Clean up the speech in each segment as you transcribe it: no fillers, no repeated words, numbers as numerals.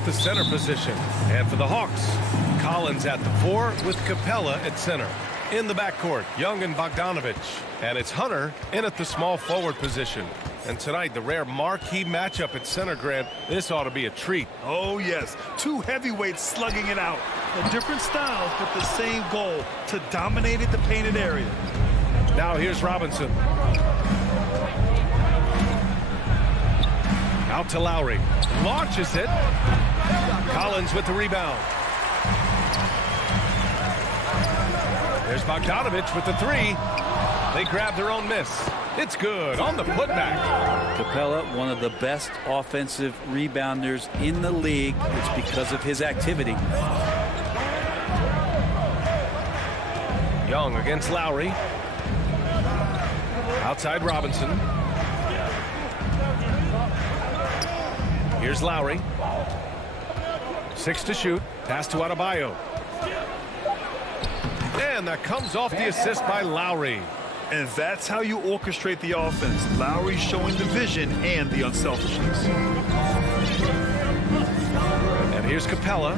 at the center position. And for the Hawks, Collins at the 4 with Capella at center. In the backcourt, Young and Bogdanovich. And it's Hunter in at the small forward position. And tonight, the rare marquee matchup at center, Grant. This ought to be a treat. Oh, yes. Two heavyweights slugging it out. Different styles, but the same goal, to dominate at the painted area. Now here's Robinson. Out to Lowry. Launches it. Collins with the rebound. There's Bogdanovich with the 3. They grab their own miss. It's good on the putback. Capella, one of the best offensive rebounders in the league. It's because of his activity. Young against Lowry. Outside Robinson. Here's Lowry. 6 to shoot. Pass to Adebayo. And that comes off the assist by Lowry. And that's how you orchestrate the offense. Lowry showing the vision and the unselfishness. And here's Capella.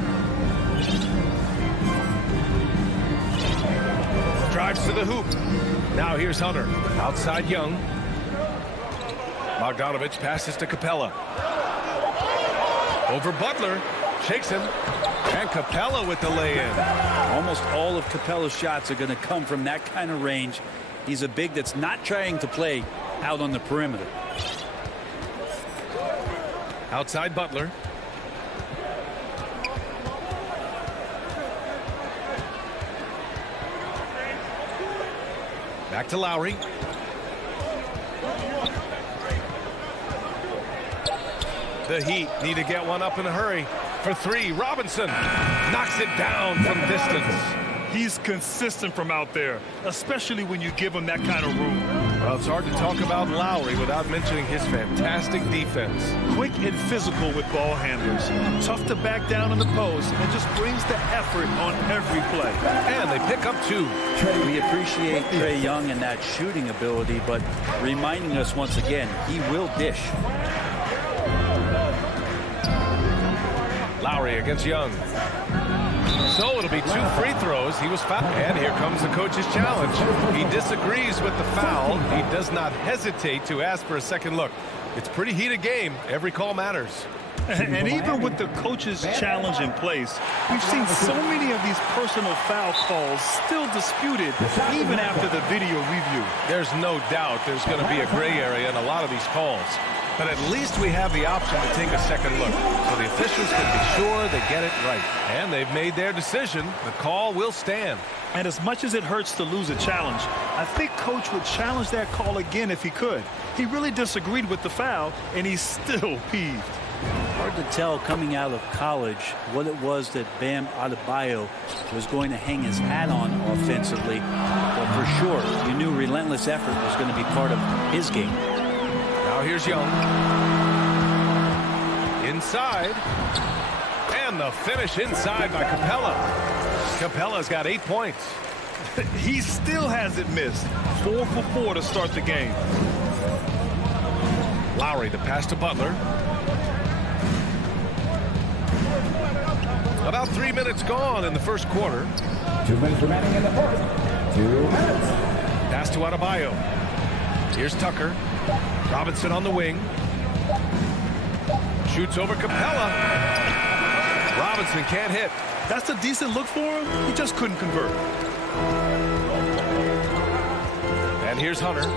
Drives to the hoop. Now here's Hunter. Outside Young. Bogdanovich passes to Capella. Over Butler. Shakes him. And Capella with the lay-in. Almost all of Capella's shots are going to come from that kind of range. He's a big that's not trying to play out on the perimeter. Outside Butler. Back to Lowry. The Heat need to get one up in a hurry. For 3, Robinson knocks it down from distance. He's consistent from out there, especially when you give him that kind of room. Well, it's hard to talk about Lowry without mentioning his fantastic defense. Quick and physical with ball handlers. Tough to back down in the post and just brings the effort on every play. And they pick up 2. We appreciate Trae Young and that shooting ability, but reminding us once again, he will dish. Lowry against Young. So it'll be 2 free throws. He was fouled. And here comes the coach's challenge. He disagrees with the foul. He does not hesitate to ask for a second look. It's a pretty heated game. Every call matters. And even with the coach's challenge in place, we've seen so many of these personal foul calls still disputed even after the video review. There's no doubt there's going to be a gray area in a lot of these calls. But at least we have the option to take a second look. So the officials can be sure they get it right. And they've made their decision. The call will stand. And as much as it hurts to lose a challenge, I think Coach would challenge that call again if he could. He really disagreed with the foul, and he's still peeved. Hard to tell coming out of college what it was that Bam Adebayo was going to hang his hat on offensively. But for sure, you knew relentless effort was going to be part of his game. Now here's Young. Inside. And the finish inside by Capella. Capella's got 8 points. He still hasn't missed. 4 for 4 to start the game. Lowry, the pass to Butler. About 3 minutes gone in the first quarter. 2 minutes remaining in the fourth. 2 minutes. Pass to Adebayo. Here's Tucker. Robinson on the wing. Shoots over Capella. Robinson can't hit. That's a decent look for him. He just couldn't convert. And here's Hunter.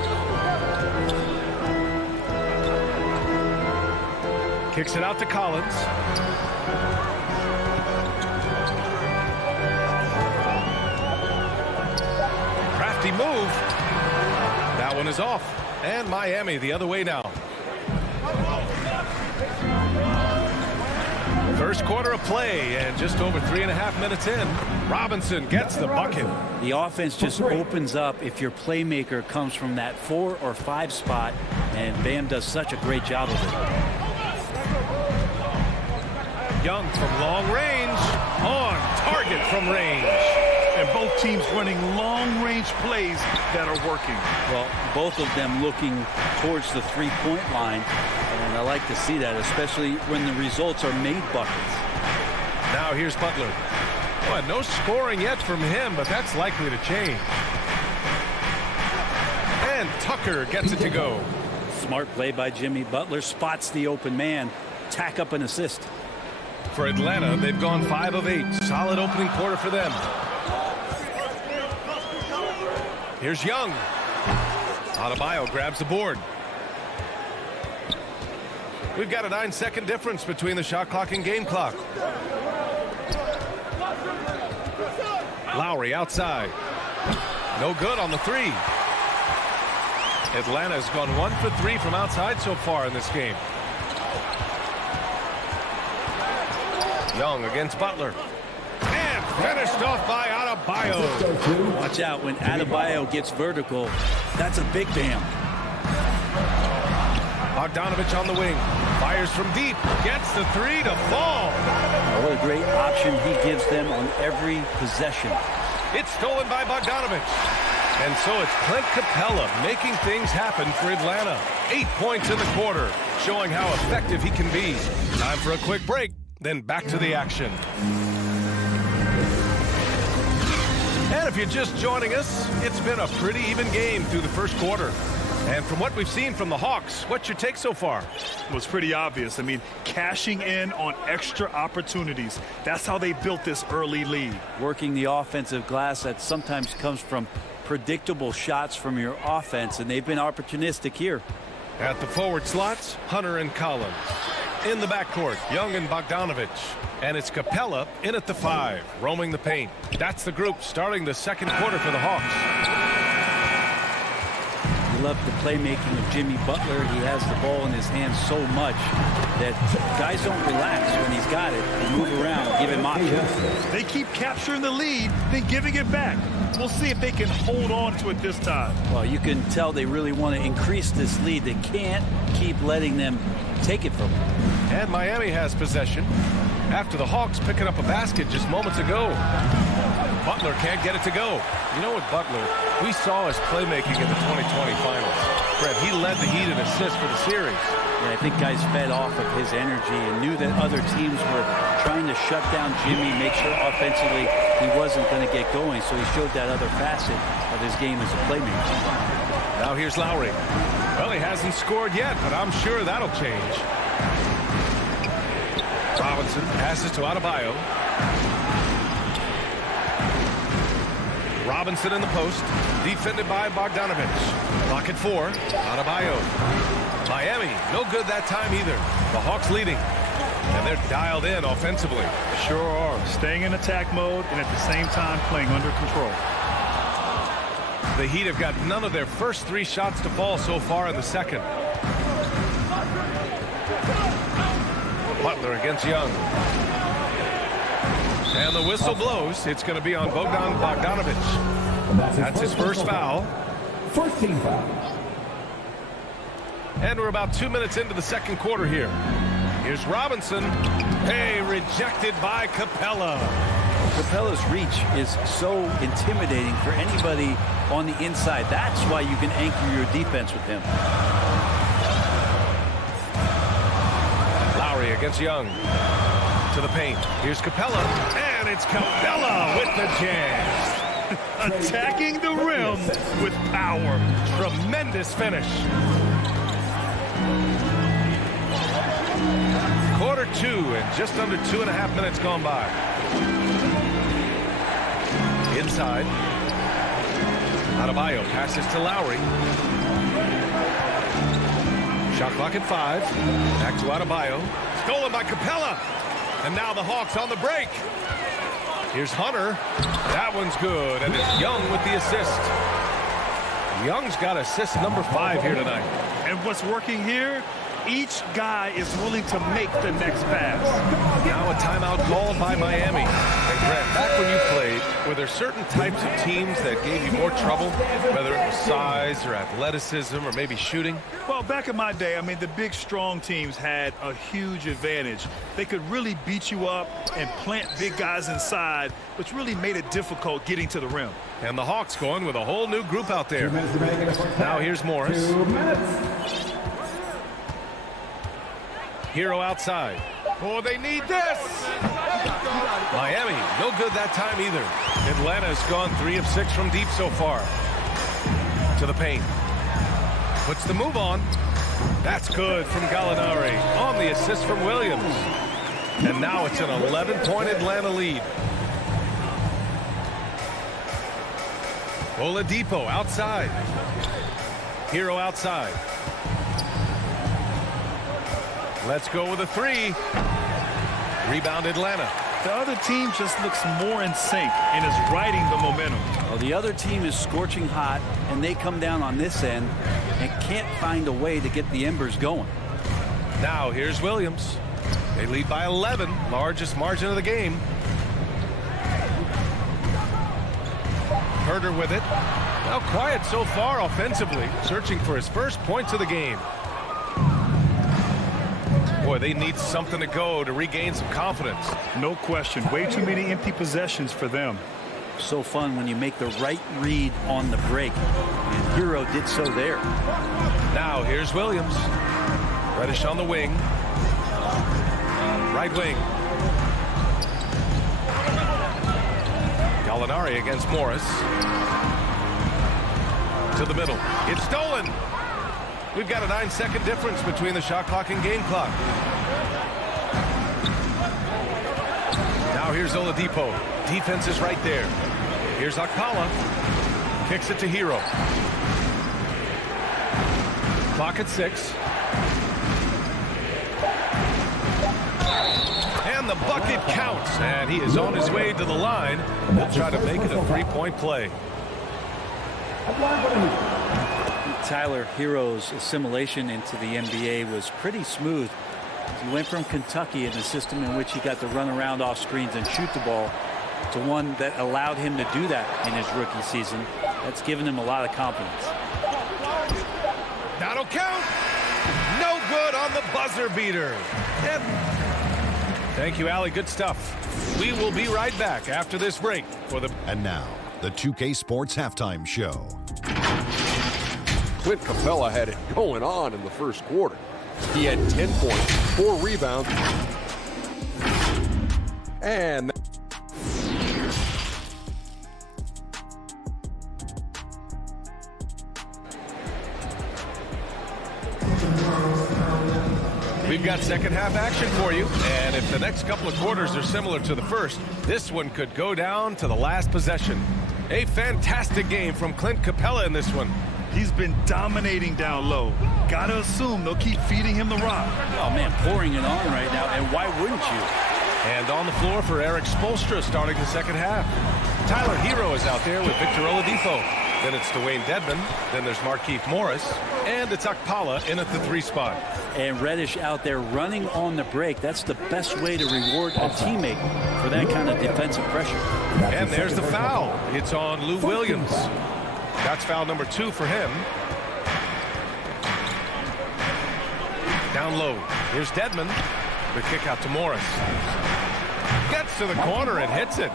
Kicks it out to Collins. Crafty move. That one is off. And Miami the other way now. First quarter of play and just over 3.5 minutes in. Robinson gets the bucket. The offense just opens up if your playmaker comes from that 4 or 5 spot, and Bam does such a great job of it. Young from long range, on target from range. And both teams running long-range plays that are working. Well, both of them looking towards the three-point line, and I like to see that, especially when the results are made buckets. Now here's Butler. Well, no scoring yet from him, but that's likely to change. And Tucker gets it to go. Smart play by Jimmy Butler. Spots the open man. Tack up an assist. For Atlanta, they've gone 5 of 8. Solid opening quarter for them. Here's Young. Adebayo grabs the board. We've got a 9-second difference between the shot clock and game clock. Lowry outside. No good on the 3. Atlanta's gone 1 for 3 from outside so far in this game. Young against Butler. And finished off by Adebayo. Watch out when Adebayo gets vertical. That's a big bam. Bogdanovich on the wing. Fires from deep. Gets the 3 to fall. Oh, what a great option he gives them on every possession. It's stolen by Bogdanovich. And so it's Clint Capella making things happen for Atlanta. 8 points in the quarter, showing how effective he can be. Time for a quick break, then back to the action. And if you're just joining us, it's been a pretty even game through the first quarter. And from what we've seen from the Hawks, what's your take so far? Well, it's pretty obvious. I mean, cashing in on extra opportunities. That's how they built this early lead. Working the offensive glass that sometimes comes from predictable shots from your offense, and they've been opportunistic here. At the forward slots, Hunter and Collins. In the backcourt, Young and Bogdanovich. And it's Capella in at the 5, roaming the paint. That's the group starting the second quarter for the Hawks. I love the playmaking of Jimmy Butler. He has the ball in his hands so much that guys don't relax when he's got it. They move around, give him options. They keep capturing the lead, then giving it back. We'll see if they can hold on to it this time. Well, you can tell they really want to increase this lead. They can't keep letting them take it from them. And Miami has possession after the Hawks picking up a basket just moments ago. Butler can't get it to go. You know what, Butler, we saw his playmaking in the 2020 finals. Fred, he led the Heat in assists for the series. Yeah, I think guys fed off of his energy and knew that other teams were trying to shut down Jimmy, make sure offensively he wasn't going to get going, so he showed that other facet of his game as a playmaker. Now here's Lowry. Well, he hasn't scored yet, but I'm sure that'll change. Robinson passes to Adebayo. Robinson in the post, defended by Bogdanovich. Clock at 4, Adebayo. Miami, no good that time either. The Hawks leading, and they're dialed in offensively. Sure are, staying in attack mode and at the same time playing under control. The Heat have got none of their first 3 shots to fall so far in the second. Butler against Young. And the whistle blows. It's going to be on Bogdanovich. That's his first foul. First team foul. And we're about 2 minutes into the second quarter here. Here's Robinson. Hey, rejected by Capella. Capella's reach is so intimidating for anybody on the inside. That's why you can anchor your defense with him. Lowry against Young. To the paint. Here's Capella. And it's Capella with the jam. Attacking the rim with power. Tremendous finish. Quarter 2 and just under 2.5 minutes gone by. Inside. Adebayo passes to Lowry. Shot clock at 5. Back to Adebayo. Stolen by Capella. And now the Hawks on the break. Here's Hunter. That one's good. And it's Young with the assist. Young's got assist number 5 here tonight. And what's working here? Each guy is willing to make the next pass. Now a timeout called by Miami. And Grant, back when you played, were there certain types of teams that gave you more trouble, whether it was size or athleticism or maybe shooting? Well, back in my day, I mean, the big, strong teams had a huge advantage. They could really beat you up and plant big guys inside, which really made it difficult getting to the rim. And the Hawks going with a whole new group out there. Now here's Morris. 2 minutes. Hero outside. Oh, they need this. Miami, no good that time either. Atlanta's gone 3 of 6 from deep so far. To the paint. Puts the move on. That's good from Gallinari on the assist from Williams. And now it's an 11-point Atlanta lead. Oladipo outside. Hero outside. Let's go with a 3. Rebound Atlanta. The other team just looks more in sync and is riding the momentum. Well, the other team is scorching hot, and they come down on this end and can't find a way to get the embers going. Now here's Williams. They lead by 11, largest margin of the game. Herder with it. Now quiet so far offensively, searching for his first points of the game. Boy, they need something to go to regain some confidence. No question. Way too many empty possessions for them. So fun when you make the right read on the break. And Hero did so there. Now here's Williams. Reddish on the wing. Right wing. Gallinari against Morris. To the middle. It's stolen. We've got a 9-second difference between the shot clock and game clock. Now here's Oladipo. Defense is right there. Here's Akpala. Kicks it to Hero. Clock at 6. And the bucket counts. And he is on his way to the line. He'll try to make it a 3-point play. Tyler Hero's assimilation into the NBA was pretty smooth. He went from Kentucky in a system in which he got to run around off screens and shoot the ball to one that allowed him to do that in his rookie season. That's given him a lot of confidence. That'll count. No good on the buzzer beater. And thank you, Allie. Good stuff. We will be right back after this break for the... And now, the 2K Sports Halftime Show. Clint Capella had it going on in the first quarter. He had 10 points, 4 rebounds, and we've got second half action for you. And if the next couple of quarters are similar to the first, this one could go down to the last possession. A fantastic game from Clint Capella in this one. He's been dominating down low. Gotta assume they'll keep feeding him the rock. Oh, man, pouring it on right now, and why wouldn't you? And on the floor for Eric Spoelstra starting the second half. Tyler Hero is out there with Victor Oladipo. Then it's Dwayne Dedmon. Then there's Markieff Morris. And it's Akpala in at the 3 spot. And Reddish out there running on the break. That's the best way to reward a teammate for that kind of defensive pressure. And there's the foul. It's on Lou Williams. That's foul number 2 for him. Down low. Here's Dedmon. The kick out to Morris. Gets to the corner and hits it.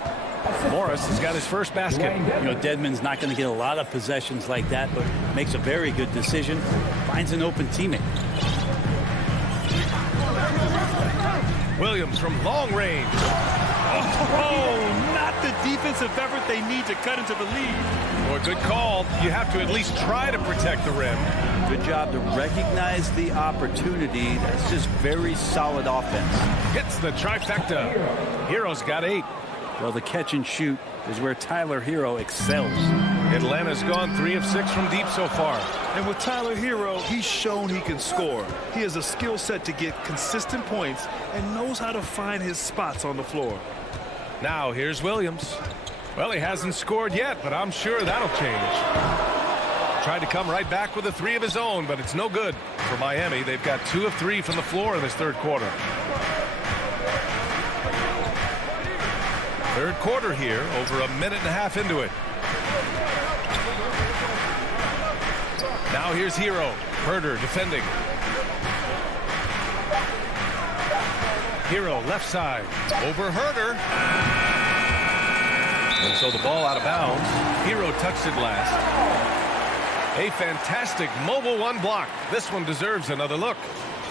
Morris has got his first basket. You know, Dedmon's not going to get a lot of possessions like that, but makes a very good decision. Finds an open teammate. Williams from long range. Oh, not the defensive effort they need to cut into the lead. Boy, good call. You have to at least try to protect the rim. Good job to recognize the opportunity. That's just very solid offense. Hits the trifecta. Hero's got 8. Well, the catch and shoot is where Tyler Hero excels. Atlanta's gone 3 of 6 from deep so far. And with Tyler Hero, he's shown he can score. He has a skill set to get consistent points and knows how to find his spots on the floor. Now here's Williams. Well, he hasn't scored yet, but I'm sure that'll change. Tried to come right back with a 3 of his own, but it's no good for Miami. They've got 2 of 3 from the floor in this third quarter. Third quarter here, over a minute and a half into it. Now here's Hero. Herder defending. Hero left side. Over Herder. And so the ball out of bounds. Hero touched it last. A fantastic mobile 1 block. This one deserves another look.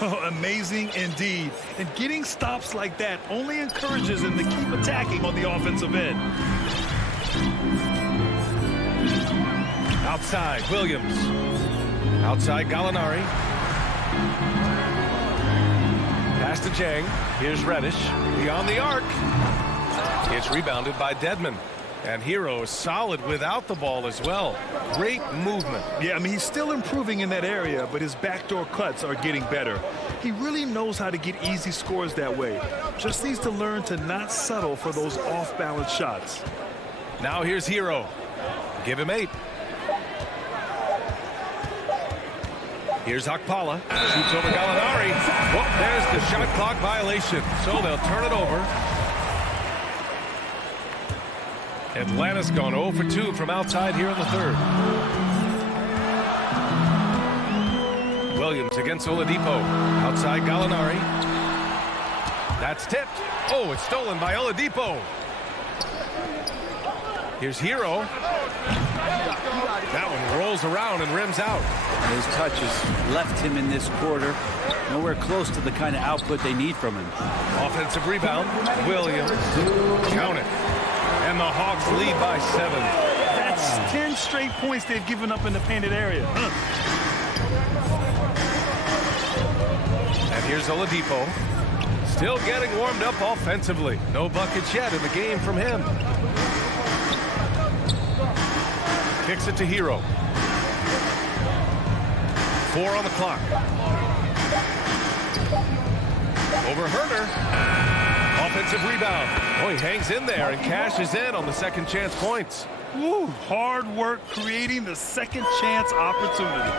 Amazing indeed. And getting stops like that only encourages him to keep attacking on the offensive end. Outside, Williams. Outside, Gallinari. Pass to Jang. Here's Reddish. Beyond the arc. It's rebounded by Dedman. And Hero is solid without the ball as well. Great movement. Yeah, I mean, he's still improving in that area, but his backdoor cuts are getting better. He really knows how to get easy scores that way. Just needs to learn to not settle for those off-balance shots. Now here's Hero. Give him 8. Here's Akpala. Shoots over Gallinari. Whoop, there's the shot clock violation. So they'll turn it over. Atlanta's gone 0 for 2 from outside here in the third. Williams against Oladipo. Outside Gallinari. That's tipped. Oh, it's stolen by Oladipo. Here's Hero. That one rolls around and rims out. His touches left him in this quarter. Nowhere close to the kind of output they need from him. Offensive rebound. Williams. Count it. And the Hawks lead by 7. That's 10 straight points they've given up in the painted area. And here's Oladipo. Still getting warmed up offensively. No buckets yet in the game from him. Kicks it to Hero. 4 on the clock. Over Herter. Offensive rebound. Oh, he hangs in there and cashes in on the second chance points. Woo, hard work creating the second chance opportunity.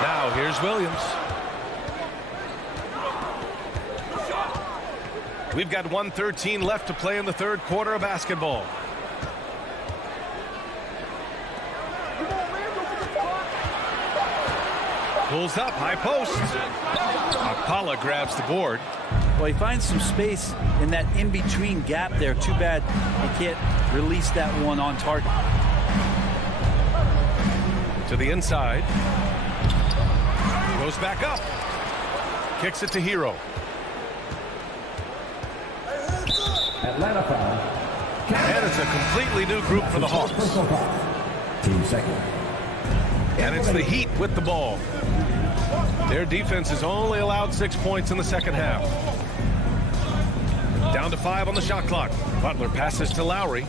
Now here's Williams. We've got 1:13 left to play in the third quarter of basketball. Pulls up, high post. Akpala grabs the board. Well, he finds some space in that in-between gap there. Too bad he can't release that one on target. To the inside. Goes back up. Kicks it to Hero. Atlanta foul. And it's a completely new group for the Hawks. Team second. And it's the Heat with the ball. Their defense has only allowed 6 points in the second half. Down to 5 on the shot clock. Butler passes to Lowry.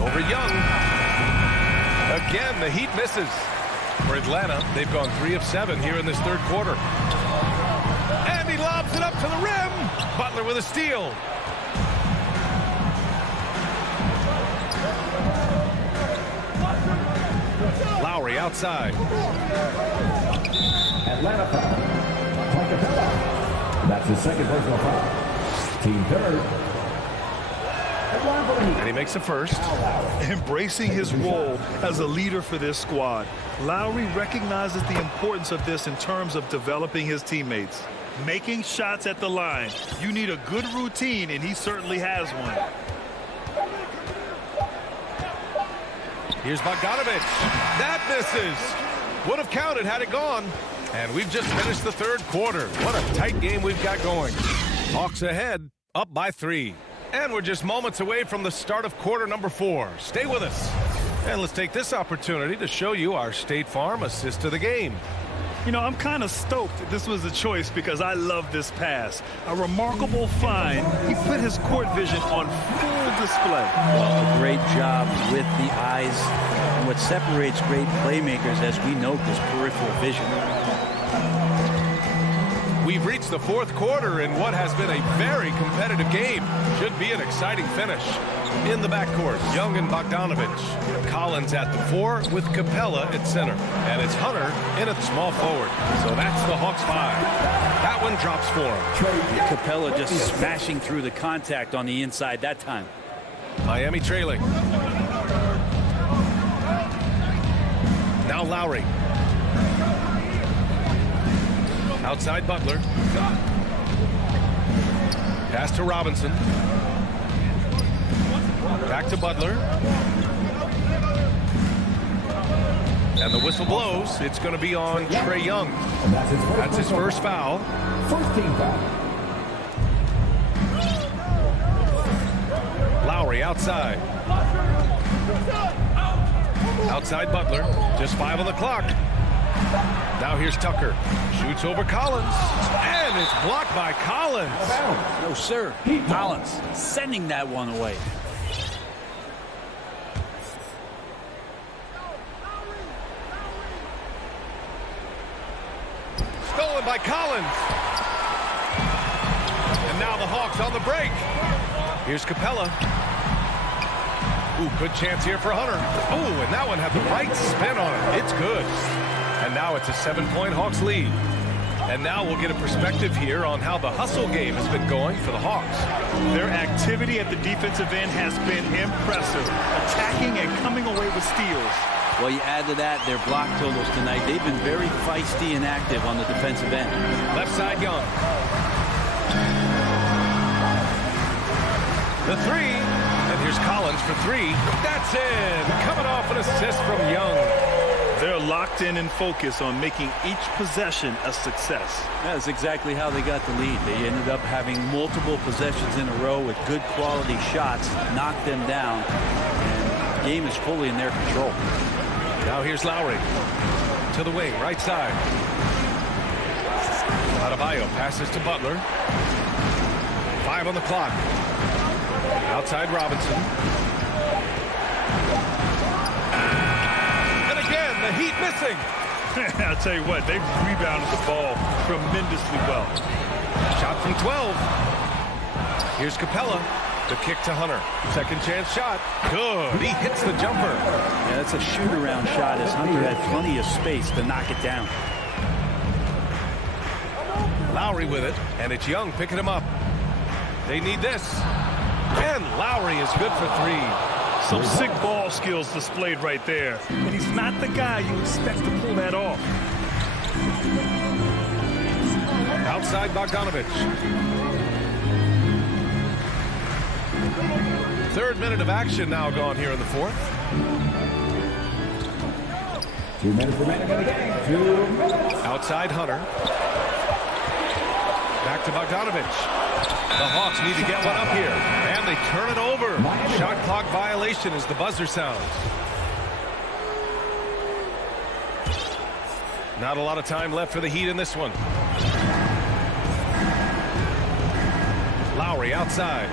Over Young. Again, the Heat misses. For Atlanta, they've gone 3 of 7 here in this third quarter. And he lobs it up to the rim. Butler with a steal. Lowry outside. Atlanta foul. Capella. That's his second personal foul. Team third. And he makes the first. Embracing his role as a leader for this squad, Lowry recognizes the importance of this in terms of developing his teammates. Making shots at the line. You need a good routine, and he certainly has one. Here's Bogdanovich. That misses. Would have counted had it gone. And we've just finished the third quarter. What a tight game we've got going. Hawks ahead, up by 3. And we're just moments away from the start of quarter number 4. Stay with us. And let's take this opportunity to show you our State Farm assist to the game. You know, I'm kind of stoked that this was a choice because I love this pass. A remarkable find. He put his court vision on full display. Well, a great job with the eyes. And what separates great playmakers, as we note, is peripheral vision. We've reached the fourth quarter in what has been a very competitive game. Should be an exciting finish. In the backcourt, Young and Bogdanovich. Collins at the 4 with Capella at center. And it's Hunter in at small forward. So that's the Hawks 5. That one drops for him. Capella just smashing through the contact on the inside that time. Miami trailing. Now Lowry. Outside Butler. Pass Pass to Robinson. Back to Butler. And the whistle blows. It's going to be on Trae Young. And That's his first foul. First team foul. Lowry outside. Outside Butler. Just 5 on the clock. Now here's Tucker. Shoots over Collins. And it's blocked by Collins. No, sir. Collins sending that one away. Stolen by Collins. And now the Hawks on the break. Here's Capella. Ooh, good chance here for Hunter. Ooh, and that one had the right spin on it. It's good. And now it's a 7-point Hawks lead. And now we'll get a perspective here on how the hustle game has been going for the Hawks. Their activity at the defensive end has been impressive, attacking and coming away with steals. Well, you add to that their block totals tonight. They've been very feisty and active on the defensive end. Left side Young. The three. And here's Collins for 3. That's in. Coming off an assist from Young. They're locked in and focused on making each possession a success. That's exactly how they got the lead. They ended up having multiple possessions in a row with good quality shots, knocked them down, and the game is fully in their control. Now here's Lowry. To the wing, right side. Adebayo passes to Butler. 5 on the clock. Outside Robinson. And again, the Heat missing. I'll tell you what, they rebounded the ball tremendously well. Shot from 12. Here's Capella. The kick to Hunter. Second chance shot. Good. He hits the jumper. Yeah, that's a shoot-around shot as Hunter had plenty of space to knock it down. Lowry with it, and it's Young picking him up. They need this. And Lowry is good for 3. Some sick ball skills displayed right there. And he's not the guy you expect to pull that off. Outside Bogdanovich. 3rd minute of action now gone here in the 4th. 2 minutes remaining in the game. 2 minutes. Outside Hunter. Back to Bogdanovich. The Hawks need to get one up here. And they turn it over. Shot clock violation as the buzzer sounds. Not a lot of time left for the Heat in this one. Lowry outside.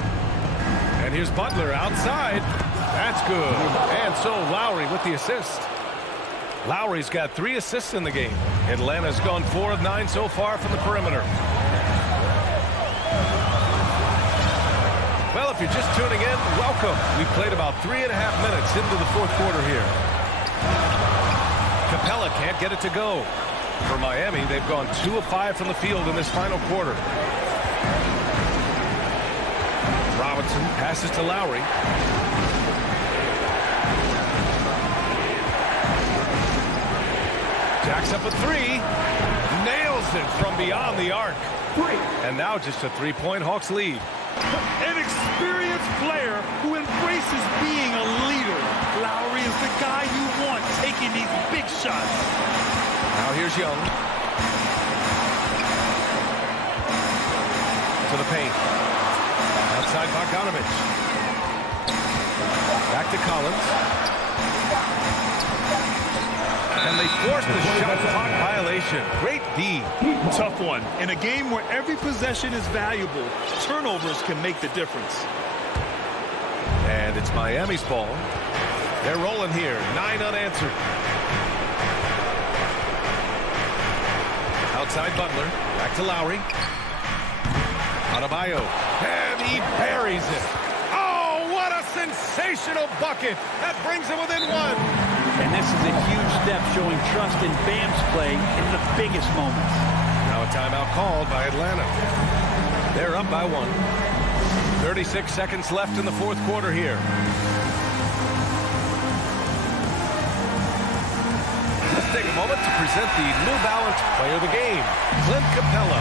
And here's Butler outside. That's good. And so Lowry with the assist. Lowry's got 3 assists in the game. Atlanta's gone 4 of 9 so far from the perimeter. Well, if you're just tuning in, welcome. We played about 3.5 minutes into the 4th quarter here. Capella can't get it to go. For Miami, they've gone 2 of 5 from the field in this final quarter. Robinson passes to Lowry. Jacks up a 3. Nails it from beyond the arc. And now just a 3-point Hawks lead. An experienced player who embraces being a leader. Lowry is the guy you want taking these big shots. Now here's Young. To the paint. Outside Bogdanovich. Back to Collins. And they force the shot clock violation. Great D. Tough one. In a game where every possession is valuable, turnovers can make the difference. And it's Miami's ball. They're rolling here. 9 unanswered. Outside Butler. Back to Lowry. Adebayo. And he buries it. Oh, what a sensational bucket. That brings him within 1. And this is a huge step showing trust in Bam's play in the biggest moments. Now a timeout called by Atlanta. They're up by 1. 36 seconds left in the 4th quarter here. Let's take a moment to present the New Balance Player of the Game, Clint Capella.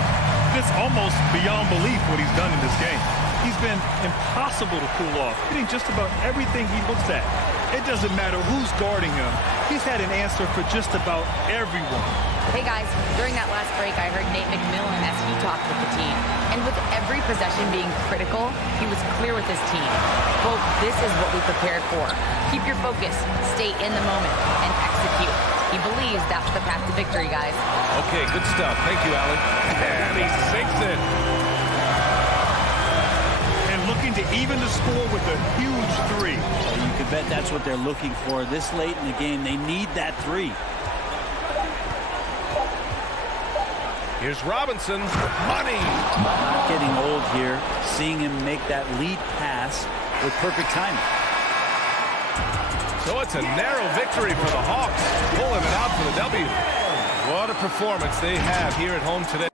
It's almost beyond belief what he's done in this game. He's been impossible to pull off, hitting just about everything he looks at. It doesn't matter who's guarding him. He's had an answer for just about everyone. Hey guys, during that last break, I heard Nate McMillan as he talked with the team. And with every possession being critical, he was clear with his team. Quote, "This is what we prepared for. Keep your focus, stay in the moment, and execute." He believes that's the path to victory, guys. Okay, good stuff. Thank you, Alec. And he sinks it. And looking to even the score with a huge three. You could bet that's what they're looking for. This late in the game, they need that three. Here's Robinson. Money. Not getting old here. Seeing him make that lead pass with perfect timing. So it's a narrow victory for the Hawks, pulling it out for the W. What a performance they have here at home today.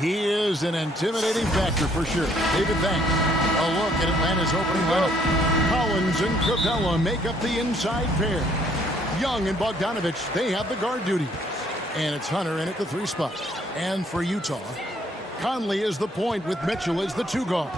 He is an intimidating factor for sure. David, thanks. A look at Atlanta's opening lineup. Collins and Capella make up the inside pair. Young and Bogdanovich, they have the guard duties. And it's Hunter in at the 3 spot. And for Utah, Conley is the point with Mitchell as the 2 guard.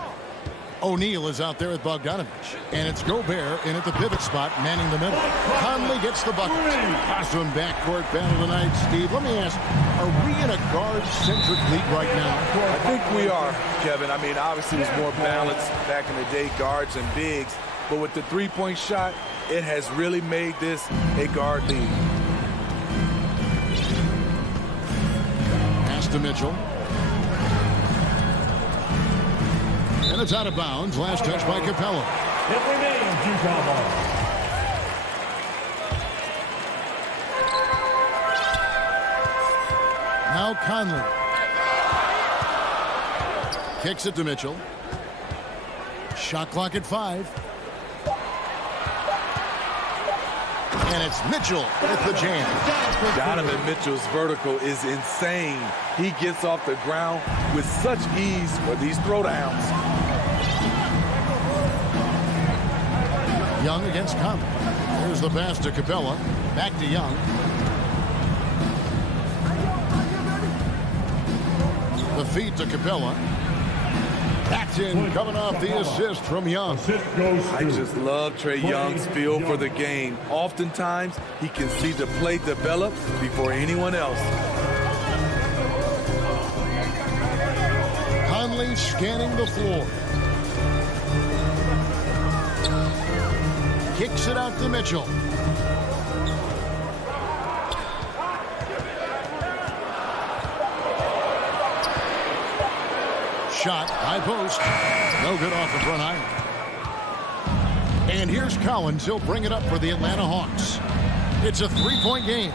O'Neal is out there with Bogdanovich. And it's Gobert in at the pivot spot, manning the middle. Conley gets the bucket. Awesome backcourt battle tonight, Steve. Let me ask, are we in a guard-centric league right now? I think we are, Kevin. I mean, obviously it was more balanced back in the day, guards and bigs. But with the three-point shot, it has really made this a guard league. Pass to Mitchell. And it's out of bounds. Last touch by Capella. It remains Utah ball. Now Conley. Kicks it to Mitchell. Shot clock at 5. And it's Mitchell with the jam. Donovan Mitchell's vertical is insane. He gets off the ground with such ease for these throwdowns. Young against Conley. Here's the pass to Capella. Back to Young. The feed to Capella. That's in, coming off the assist from Young. I just love Trae Young's feel for the game. Oftentimes, he can see the play develop before anyone else. Conley scanning the floor. Kicks it out to Mitchell. Shot, high post. No good off the front iron. And here's Collins. He'll bring it up for the Atlanta Hawks. It's a 3-point game.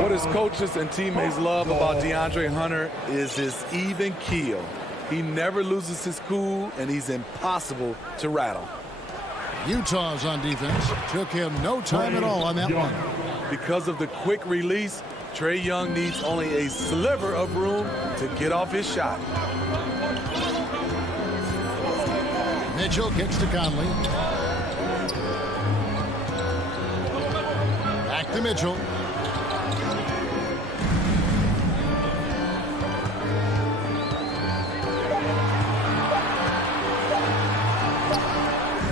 What his coaches and teammates love about DeAndre Hunter is his even keel. He never loses his cool, and he's impossible to rattle. Utah's on defense. Took him no time at all on that one. Because of the quick release, Trae Young needs only a sliver of room to get off his shot. Mitchell kicks to Conley. Back to Mitchell.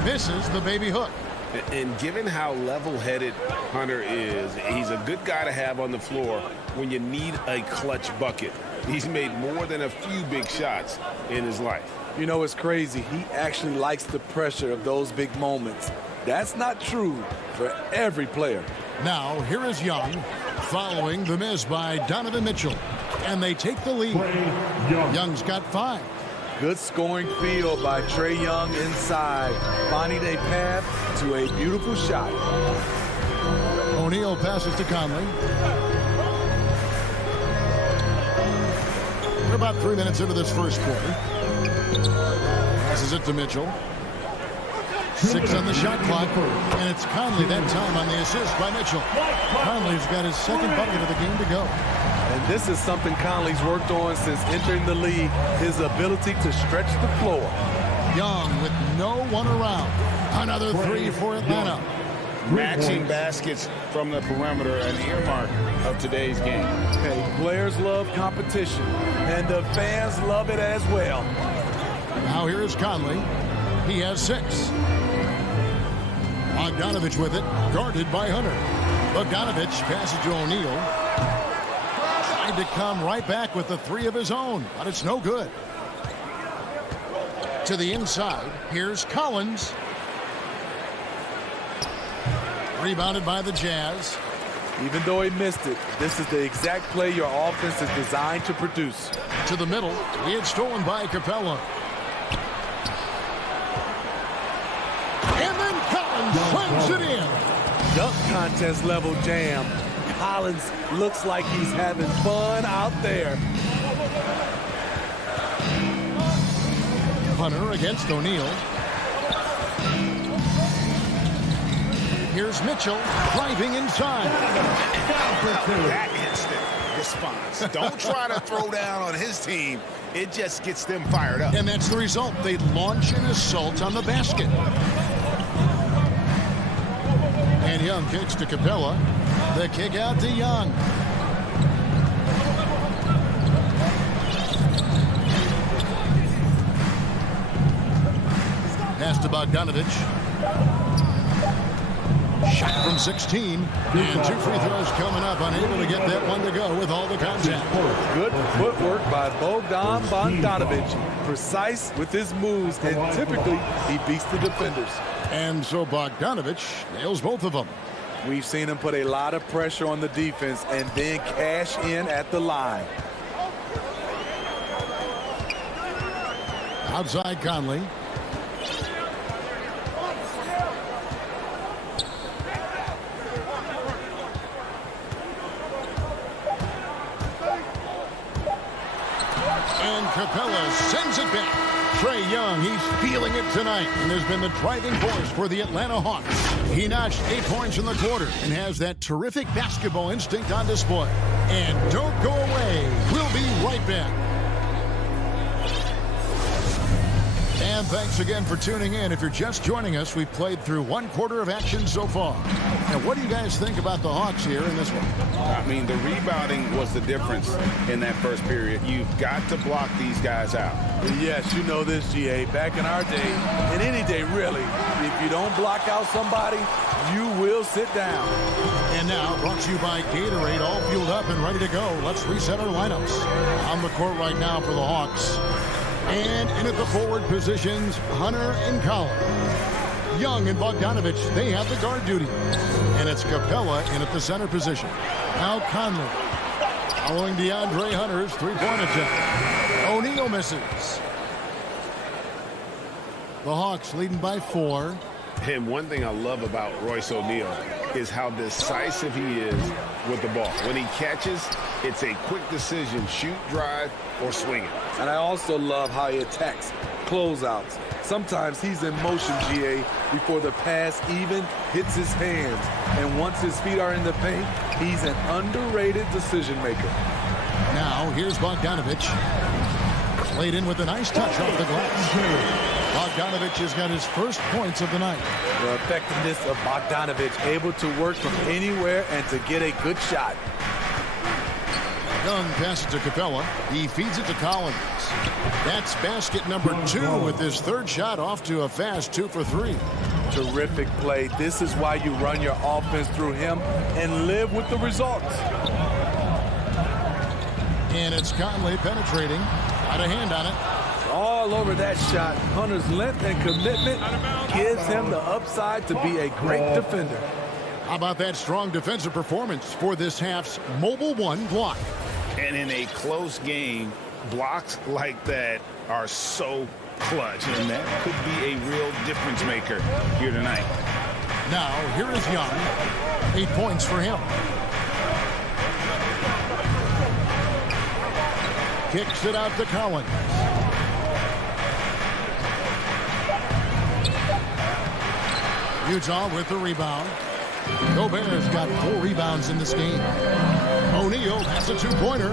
Misses the baby hook. And given how level-headed Hunter is, he's a good guy to have on the floor when you need a clutch bucket. He's made more than a few big shots in his life. You know, it's crazy. He actually likes the pressure of those big moments. That's not true for every player. Now, here is Young following the miss by Donovan Mitchell. And they take the lead. Young's got 5. Good scoring field by Trae Young inside, finding a path to a beautiful shot. O'Neal passes to Conley. We're about 3 minutes into this first quarter. Passes it to Mitchell. 6 on the shot clock, and it's Conley that time on the assist by Mitchell. Conley's got his second bucket of the game to go. And this is something Conley's worked on since entering the league, his ability to stretch the floor. Young with no one around. Another 3 for Atlanta. Matching baskets from the perimeter, an earmark of today's game. Hey, players love competition, and the fans love it as well. Now here is Conley. He has 6. Bogdanovich with it, guarded by Hunter. Bogdanovich passes to O'Neal. Tried to come right back with the 3 of his own, but it's no good. To the inside, here's Collins. Rebounded by the Jazz. Even though he missed it, this is the exact play your offense is designed to produce. To the middle. It's stolen by Capella. And then Collins slams it in. Dunk contest level jam. Collins looks like he's having fun out there. Hunter against O'Neal. Here's Mitchell driving inside. That instant response. Don't try to throw down on his team. It just gets them fired up. And that's the result. They launch an assault on the basket. And Young kicks to Capella. The kick out to Young. Pass to Bogdanovich. Shot from 16. And 2 free throws coming up. Unable to get that one to go with all the contact. Good footwork by Bogdan Bogdanovich. Precise with his moves, and typically he beats the defenders. And so Bogdanovich nails both of them. We've seen him put a lot of pressure on the defense and then cash in at the line. Outside Conley. And Capella sends it back. Trae Young, he's feeling it tonight, and has been the driving force for the Atlanta Hawks. He notched 8 points in the quarter and has that terrific basketball instinct on display. And don't go away. We'll be right back. And thanks again for tuning in. If you're just joining us, we've played through 1 quarter of action so far. Now, what do you guys think about the Hawks here in this one? I mean, the rebounding was the difference in that first period. You've got to block these guys out. Yes, you know this, GA. Back in our day, and any day really, if you don't block out somebody, you will sit down. And now, brought to you by Gatorade, all fueled up and ready to go. Let's reset our lineups. On the court right now for the Hawks. And in at the forward positions, Hunter and Collins. Young and Bogdanovich, they have the guard duty. And it's Capella in at the center position. Now Conley. Following DeAndre Hunter's three-point attempt. O'Neal misses. The Hawks leading by 4. And one thing I love about Royce O'Neal is how decisive he is with the ball. When he catches, it's a quick decision, shoot, drive, or swing it. And I also love how he attacks closeouts. Sometimes he's in motion, GA, before the pass even hits his hands. And once his feet are in the paint, he's an underrated decision maker. Now, here's Bogdanovich. Played in with a nice touch off the glass. Bogdanovich has got his first points of the night. The effectiveness of Bogdanovich, able to work from anywhere and to get a good shot. Young passes to Capella. He feeds it to Collins. That's basket number 2 with his third shot off to a fast 2 for 3. Terrific play. This is why you run your offense through him and live with the results. And it's Conley penetrating. Got a hand on it. All over that shot. Hunter's length and commitment gives him the upside to be a great defender. How about that strong defensive performance for this half's Mobile One block? And in a close game, blocks like that are so clutch, and that could be a real difference maker here tonight. Now, here is Young. 8 points for him. Kicks it out to Collins. Utah with the rebound. Gobert's got 4 rebounds in this game. O'Neal has a 2-pointer.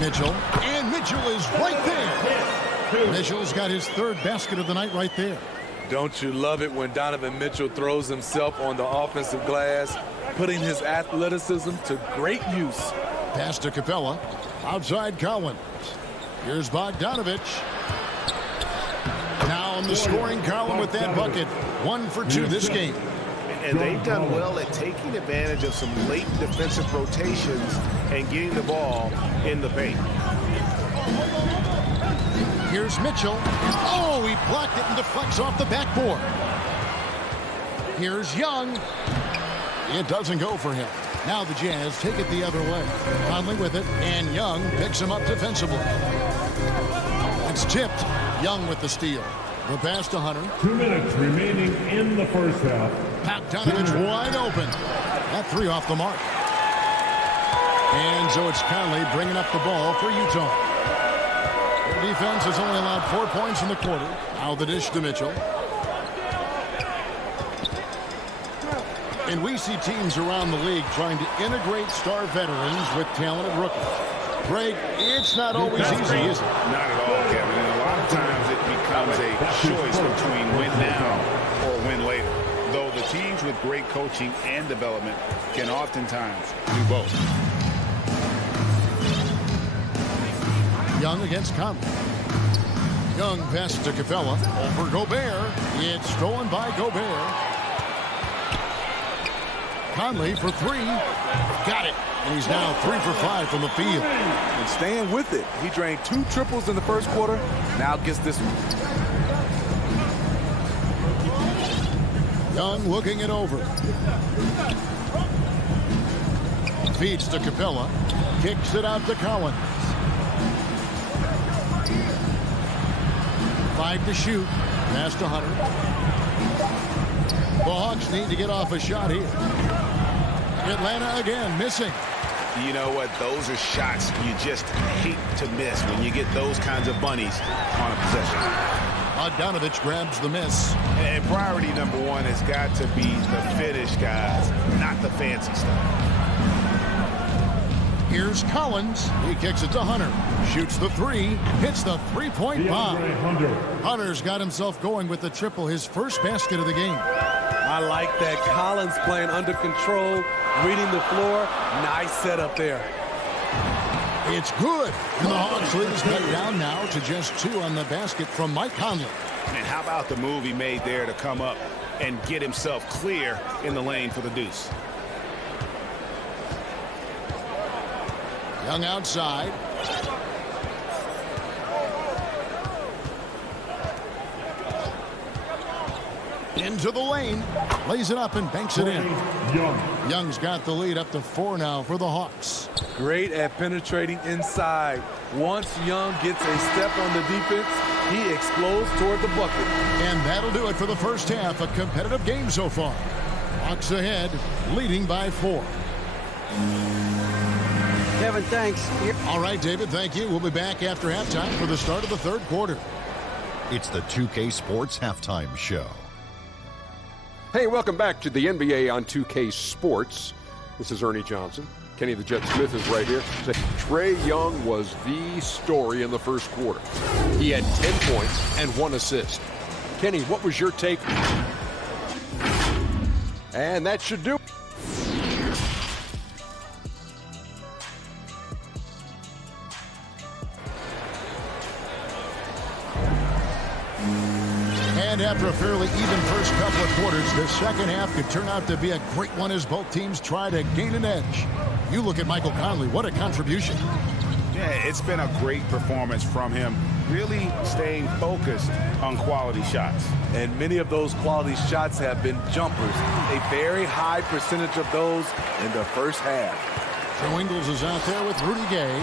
Mitchell. And Mitchell is right there. Mitchell's got his 3rd basket of the night right there. Don't you love it when Donovan Mitchell throws himself on the offensive glass, putting his athleticism to great use. Pass to Capella. Outside Collins. Here's Bogdanovich. Now on the scoring column with that bucket. 1 for 2 this game. And they've done well at taking advantage of some late defensive rotations and getting the ball in the paint. Here's Mitchell. Oh, he blocked it and deflects off the backboard. Here's Young. It doesn't go for him. Now the Jazz take it the other way. Conley with it, and Young picks him up defensively. It's tipped. Young with the steal. The pass to Hunter. 2 minutes remaining in the first half. Bogdanovich wide open. That three off the mark. And so it's Conley bringing up the ball for Utah. Their defense has only allowed 4 points in the quarter. Now the dish to Mitchell. And we see teams around the league trying to integrate star veterans with talented rookies. Greg, it's not always easy, is it? Not at all, Kevin. And a lot of times it becomes a choice between win now or win later. Though the teams with great coaching and development can oftentimes do both. Young against Conley. Young pass to Capella. Over Gobert. It's stolen by Gobert. Conley for three. Got it. And he's now 3 for 5 from the field. And staying with it. He drained 2 triples in the first quarter. Now gets this one. Young looking it over. Feeds to Capella. Kicks it out to Collins. 5 to shoot. Pass to Hunter. The Hawks need to get off a shot here. Atlanta again missing. You know what? Those are shots you just hate to miss when you get those kinds of bunnies on a possession. Bogdanovich grabs the miss. And priority number one has got to be the finish, guys, not the fancy stuff. Here's Collins. He kicks it to Hunter. Shoots the three. Hits the three-point bomb. Hunter's got himself going with the triple, his first basket of the game. I like that. Collins playing under control, reading the floor. Nice setup there. It's good. And the Hawks lead is cut down now to just 2 on the basket from Mike Conley. And how about the move he made there to come up and get himself clear in the lane for the deuce? Young outside. Into the lane. Lays it up and banks it in. Young's got the lead up to 4 now for the Hawks. Great at penetrating inside. Once Young gets a step on the defense, he explodes toward the bucket. And that'll do it for the first half. A competitive game so far. Hawks ahead, leading by 4. Kevin, thanks. All right, David, thank you. We'll be back after halftime for the start of the third quarter. It's the 2K Sports Halftime Show. Hey, welcome back to the NBA on 2K Sports. This is Ernie Johnson. Kenny the Jet Smith is right here. Trae Young was the story in the first quarter. He had 10 points and 1 assist. Kenny, what was your take? And that should do it. And after a fairly even first couple of quarters, the second half could turn out to be a great one as both teams try to gain an edge. You look at Michael Conley, what a contribution. Yeah, it's been a great performance from him, really staying focused on quality shots. And many of those quality shots have been jumpers. A very high percentage of those in the first half. Joe Ingles is out there with Rudy Gay.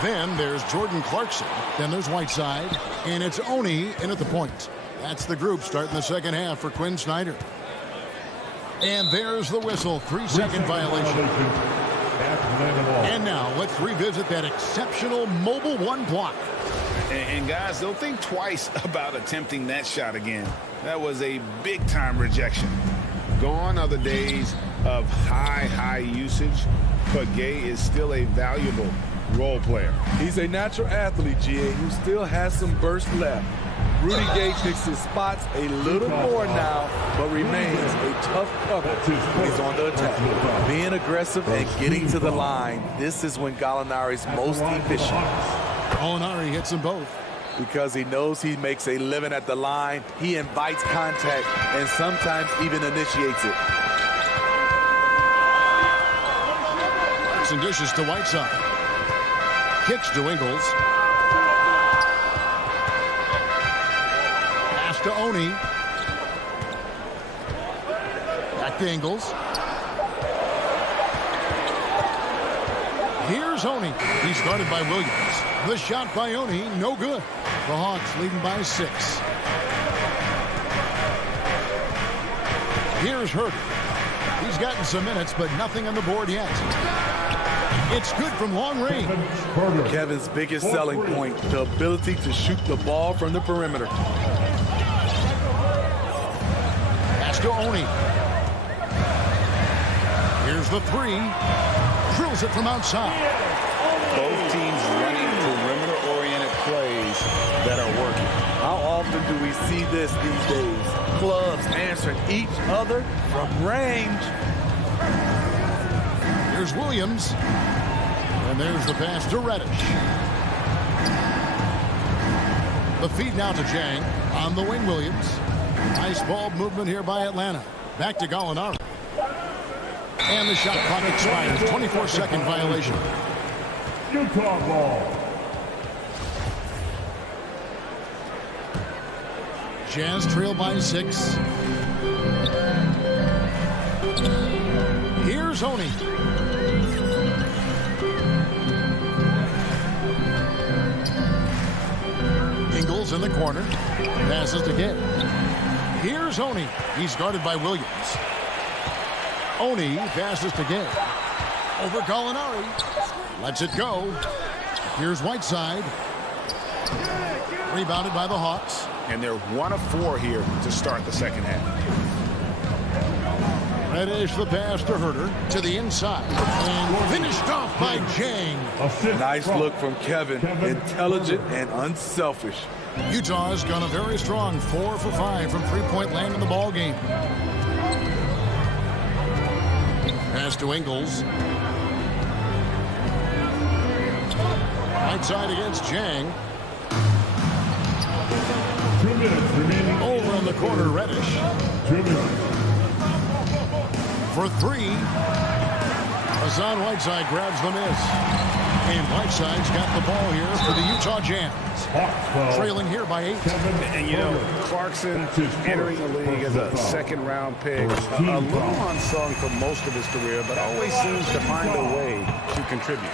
Then there's Jordan Clarkson. Then there's Whiteside. And it's Oni in at the point. That's the group starting the second half for Quinn Snyder. And there's the whistle. 3-second violation. And now let's revisit that exceptional mobile one block. And guys, don't think twice about attempting that shot again. That was a big-time rejection. Gone are the days of high usage, but Gay is still a valuable role player. He's a natural athlete, GA, who still has some burst left. Rudy Gay picks his spots a little more now, but remains a tough cover when he's on the attack. Being aggressive and getting to the line, this is when Gallinari's most efficient. Gallinari hits them both. Because he knows he makes a living at the line, he invites contact and sometimes even initiates it. And dishes to Whiteside. Kicks to Ingles. Pass to Oni. Back to Ingles. Here's Oni. He's guarded by Williams. The shot by Oni, no good. The Hawks leading by 6. Here's Herder. He's gotten some minutes, but nothing on the board yet. It's good from long range. Kevin's biggest selling point, the ability to shoot the ball from the perimeter. Pass to Oni. Here's the 3. Drills it from outside. Both teams running perimeter-oriented plays that are working. How often do we see this these days? Clubs answering each other from range. Here's Williams. And there's the pass to Reddish. The feed now to Jang. On the wing, Williams. Nice ball movement here by Atlanta. Back to Gallinari. And the shot clock expires. 24-second violation. Utah ball. Jazz trail by 6. Here's Oni. Ingles in the corner. Passes to Gay. Here's Oni. He's guarded by Williams. Oni passes to Gay. Over Gallinari. Lets it go. Here's Whiteside. Rebounded by the Hawks. And they're 1 of 4 here to start the second half. Reddish the pass to Herder to the inside. And finished off by Jang. Nice look from Kevin. Intelligent and unselfish. Utah's gone a very strong 4 for 5 from three-point land in the ball game. Pass to Ingles. Right side against Jang. 2 minutes remaining. Over in the corner, Reddish. 2 minutes. For 3. Hassan Whiteside grabs the miss. And Whiteside's got the ball here for the Utah Jazz. Trailing here by 8. And you know, Clarkson entering the league as a second-round pick, a little unsung for most of his career, but always seems to find a way to contribute.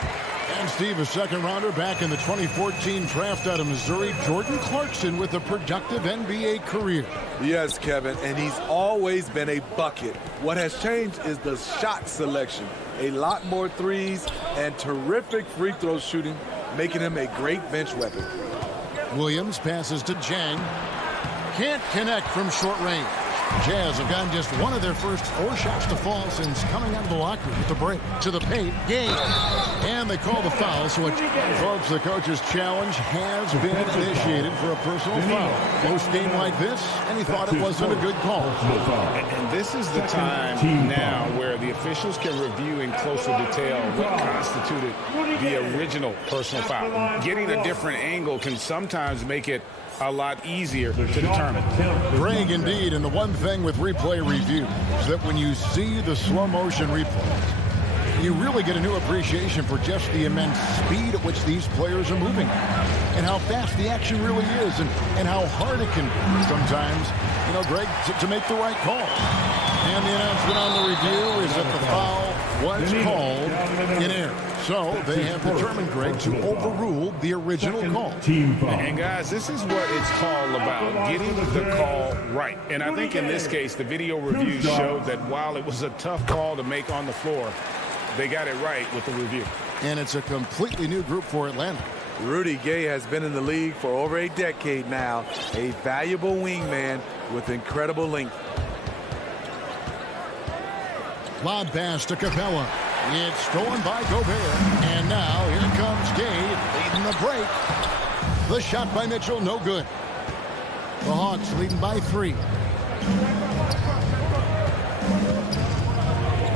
And Steve, a second-rounder back in the 2014 draft out of Missouri, Jordan Clarkson with a productive NBA career. Yes, Kevin, and he's always been a bucket. What has changed is the shot selection. A lot more threes and terrific free throw shooting, making him a great bench weapon. Williams passes to Jang. Can't connect from short range. Jazz have gotten just one of their first 4 shots to fall since coming out of the locker room at the break. To the paint, game. And they call the foul, so folks, the coach's challenge has been initiated for a personal foul. Close game like this, and he thought it wasn't a good call. And this is the time now where the officials can review in closer detail what constituted the original personal foul. Getting a different angle can sometimes make it a lot easier to determine. Greg, indeed, and the one thing with replay review is that when you see the slow motion replays, you really get a new appreciation for just the immense speed at which these players are moving and how fast the action really is and how hard it can be sometimes, you know, Greg, to make the right call. And the announcement on the review is that the foul was called in error. So they have determined, Greg, to overrule the original call. And guys, this is what it's all about, getting the call right. And I think in this case, the video review showed that while it was a tough call to make on the floor, they got it right with the review. And it's a completely new group for Atlanta. Rudy Gay has been in the league for over a decade now, a valuable wingman with incredible length. Lob pass to Capella. It's stolen by Gobert. And now here comes Gay leading the break. The shot by Mitchell, no good. The Hawks leading by 3.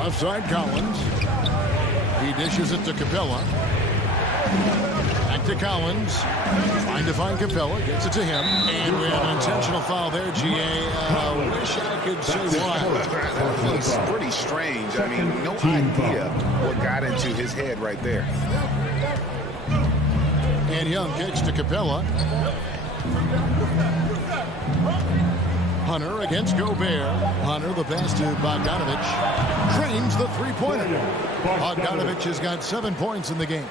Left side, Collins. He dishes it to Capella. Back to Collins. Trying to find Capella. Gets it to him. And we have an intentional foul there, G.A. Wish I could say why. It's pretty strange. I mean, no idea what got into his head right there. And Young kicks to Capella. Hunter against Gobert. Hunter, the pass to Bogdanovich. Drains the three-pointer. Bogdanovich has got 7 points in the game.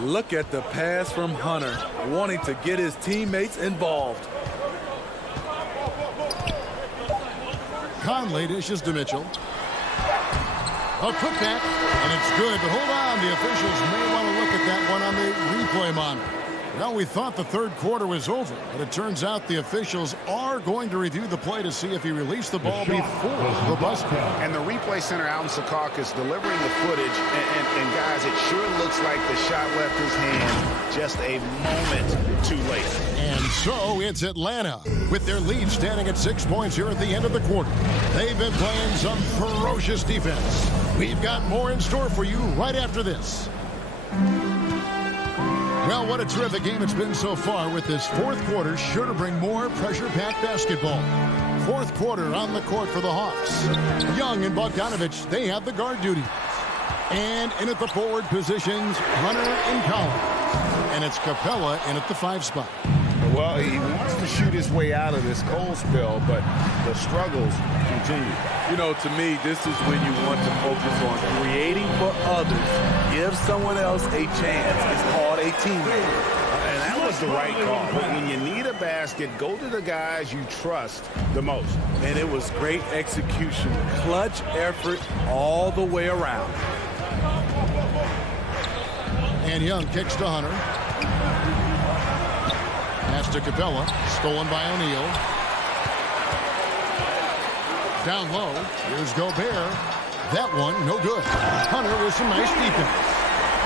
Look at the pass from Hunter, wanting to get his teammates involved. Conley dishes to Mitchell. A putback, and it's good, but hold on. The officials may want to look at that one on the replay monitor. Well, we thought the third quarter was over, but it turns out the officials are going to review the play to see if he released the ball before the buzzer. And the replay center, Alan Secaucus, delivering the footage. And guys, it sure looks like the shot left his hand just a moment too late. And so it's Atlanta with their lead standing at 6 points here at the end of the quarter. They've been playing some ferocious defense. We've got more in store for you right after this. Well, what a terrific game it's been so far, with this fourth quarter sure to bring more pressure-packed basketball. Fourth quarter on the court for the Hawks. Young and Bogdanovich, they have the guard duty. And in at the forward positions, Hunter and Collins. And it's Capella in at the 5 spot. Well, he wants to shoot his way out of this cold spell, but the struggles continue. You know, to me, this is when you want to focus on creating for others. Give someone else a chance. It's called a teammate. And that was the right call. When you need a basket, go to the guys you trust the most. And it was great execution. Clutch effort all the way around. And Young kicks to Hunter. Pass to Capella. Stolen by O'Neal. Down low. Here's Gobert. That one, no good. Hunter with some nice defense.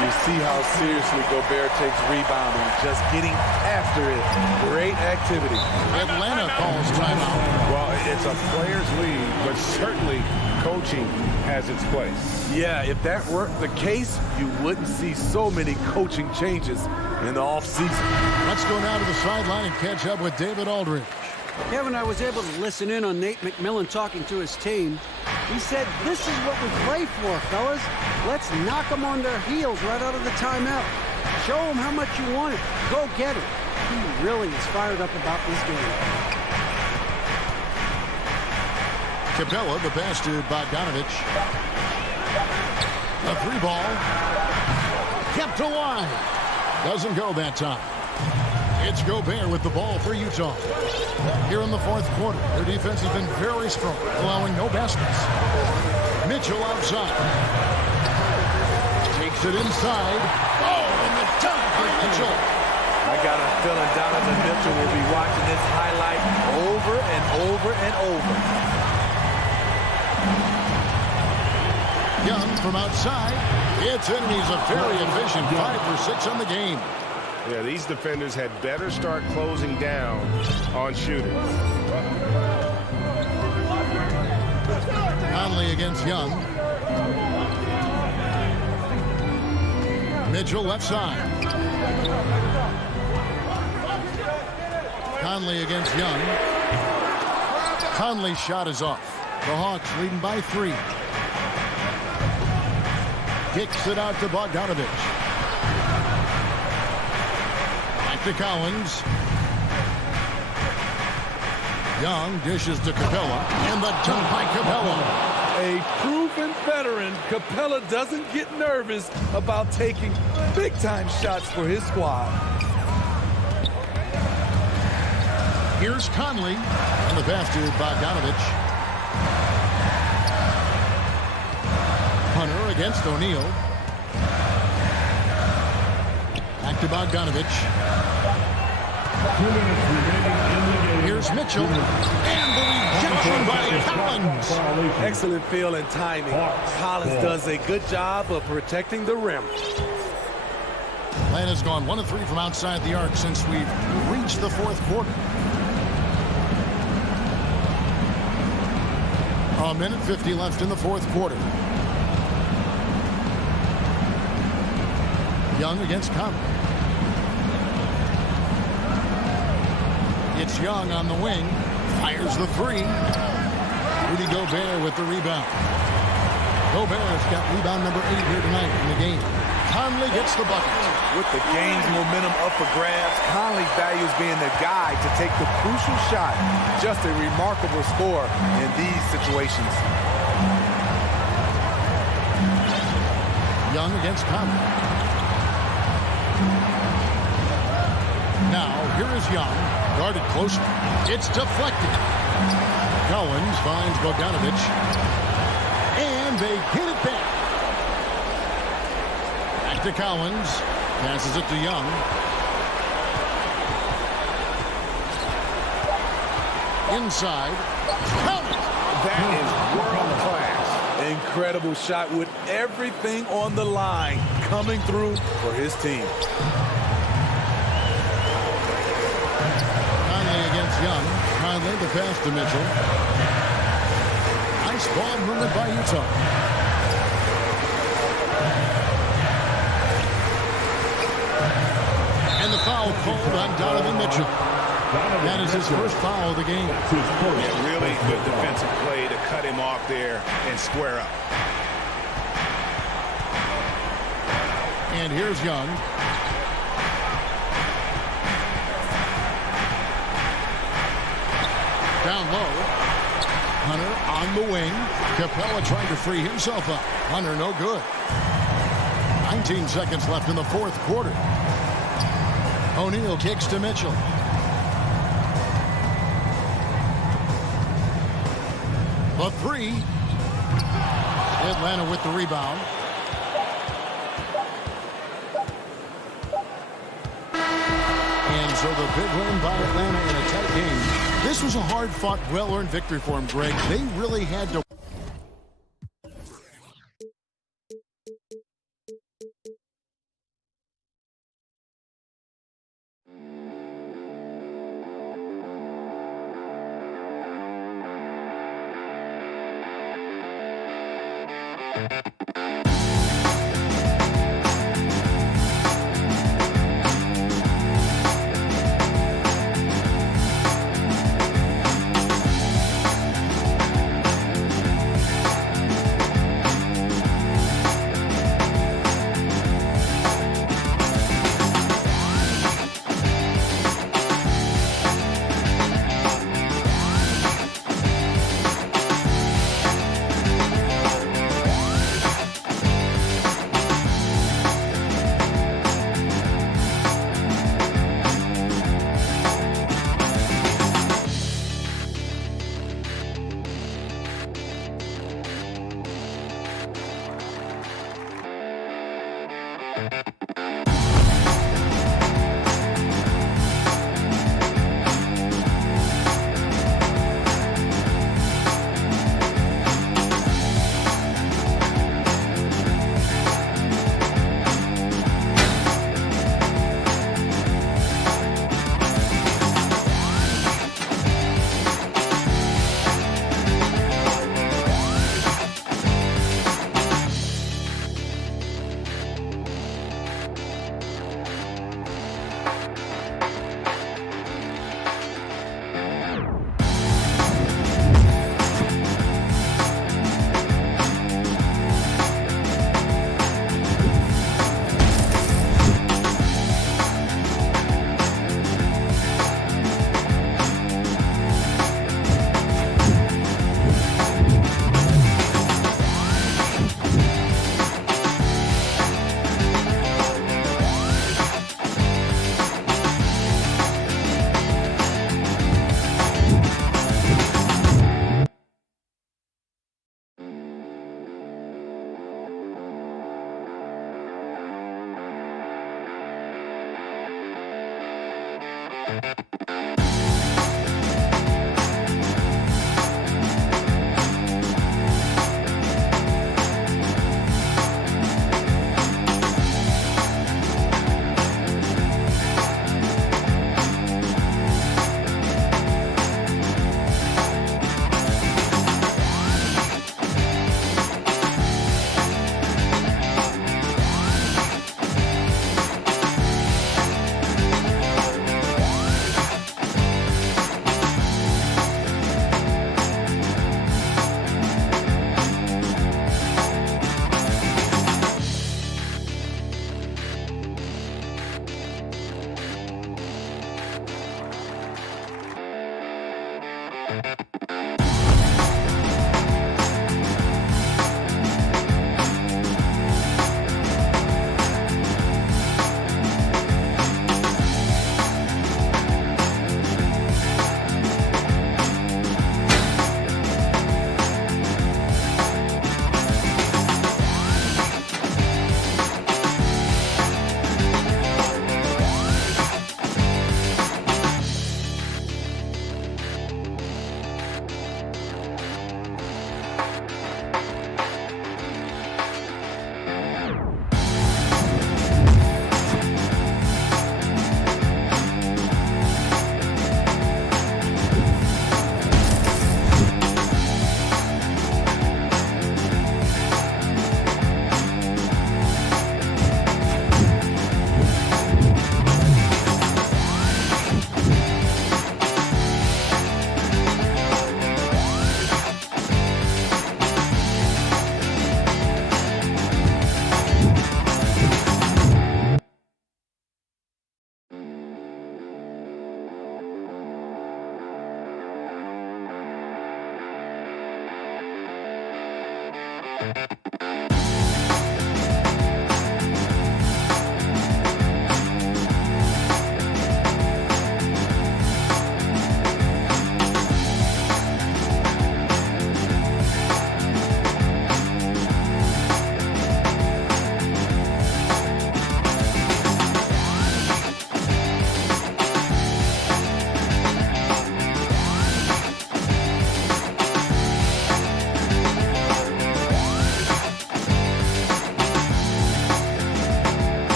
You see how seriously Gobert takes rebounding, just getting after it. Great activity. Atlanta calls timeout. Well, it's a players' league, but certainly coaching has its place. Yeah, if that weren't the case, you wouldn't see so many coaching changes in the offseason. Let's go now to the sideline and catch up with David Aldridge. Kevin, I was able to listen in on Nate McMillan talking to his team. He said, this is what we play for, fellas. Let's knock them on their heels right out of the timeout. Show them how much you want it. Go get it. He really is fired up about this game. Capella, the pass to Bogdanovich. A 3-ball. Kept alive. Doesn't go that time. It's Gobert with the ball for Utah. Here in the fourth quarter, their defense has been very strong, allowing no baskets. Mitchell outside. Takes it inside. Oh, and the dunk for Mitchell. I got a feeling Donovan Mitchell will be watching this highlight over and over and over. Young from outside. It's in, and he's a very efficient 5 for 6 on the game. Yeah, these defenders had better start closing down on shooting. Conley against Young. Mitchell left side. Conley against Young. Conley's shot is off. The Hawks leading by 3. Kicks it out to Bogdanovich. Back to Collins. Young dishes to Capella. And the dunk by Capella. A proven veteran, Capella doesn't get nervous about taking big-time shots for his squad. Here's Conley. And the pass to Bogdanovich. Hunter against O'Neal. Back to Bogdanovich. 2 minutes remaining in the game. Here's Mitchell. And the rejection by Collins. Excellent feel and timing. Collins does a good job of protecting the rim. Atlanta's gone 1 of 3 from outside the arc since we've reached the fourth quarter. A minute 50 left in the fourth quarter. Young against Conley. It's Young on the wing. Fires the 3. Rudy Gobert with the rebound. Gobert's got rebound number 8 here tonight in the game. Conley gets the bucket. With the game's momentum up for grabs, Conley values being the guy to take the crucial shot. Just a remarkable score in these situations. Young against Conley. Now, here is Young, guarded closely. It's deflected. Collins finds Bogdanovich. And they get it back. Back to Collins. Passes it to Young. Inside. Collins. That is world class. Incredible shot with everything on the line coming through for his team. Conley against Young. Conley the pass to Mitchell. Nice ball movement by Utah. And the foul called on Donovan Mitchell. That is his first foul of the game. Yeah, really good defensive play to cut him off there and square up. And here's Young. Down low. Hunter on the wing. Capella trying to free himself up. Hunter no good. 19 seconds left in the fourth quarter. O'Neal kicks to Mitchell. The three. Atlanta with the rebound. And so the big win by Atlanta in a tight game. This was a hard-fought, well-earned victory for them, Greg. They really had to.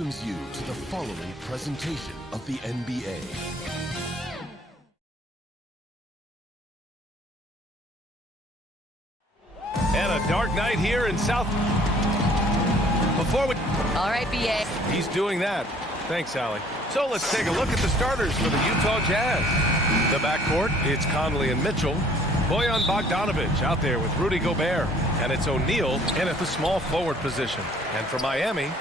welcomes you to the following presentation of the NBA. And a dark night here in South. Before we... All right, BA. He's doing that. Thanks, Allie. So let's take a look at the starters for the Utah Jazz. The backcourt, it's Conley and Mitchell. Bojan Bogdanovic out there with Rudy Gobert. And it's O'Neal in at the small forward position. And for Miami,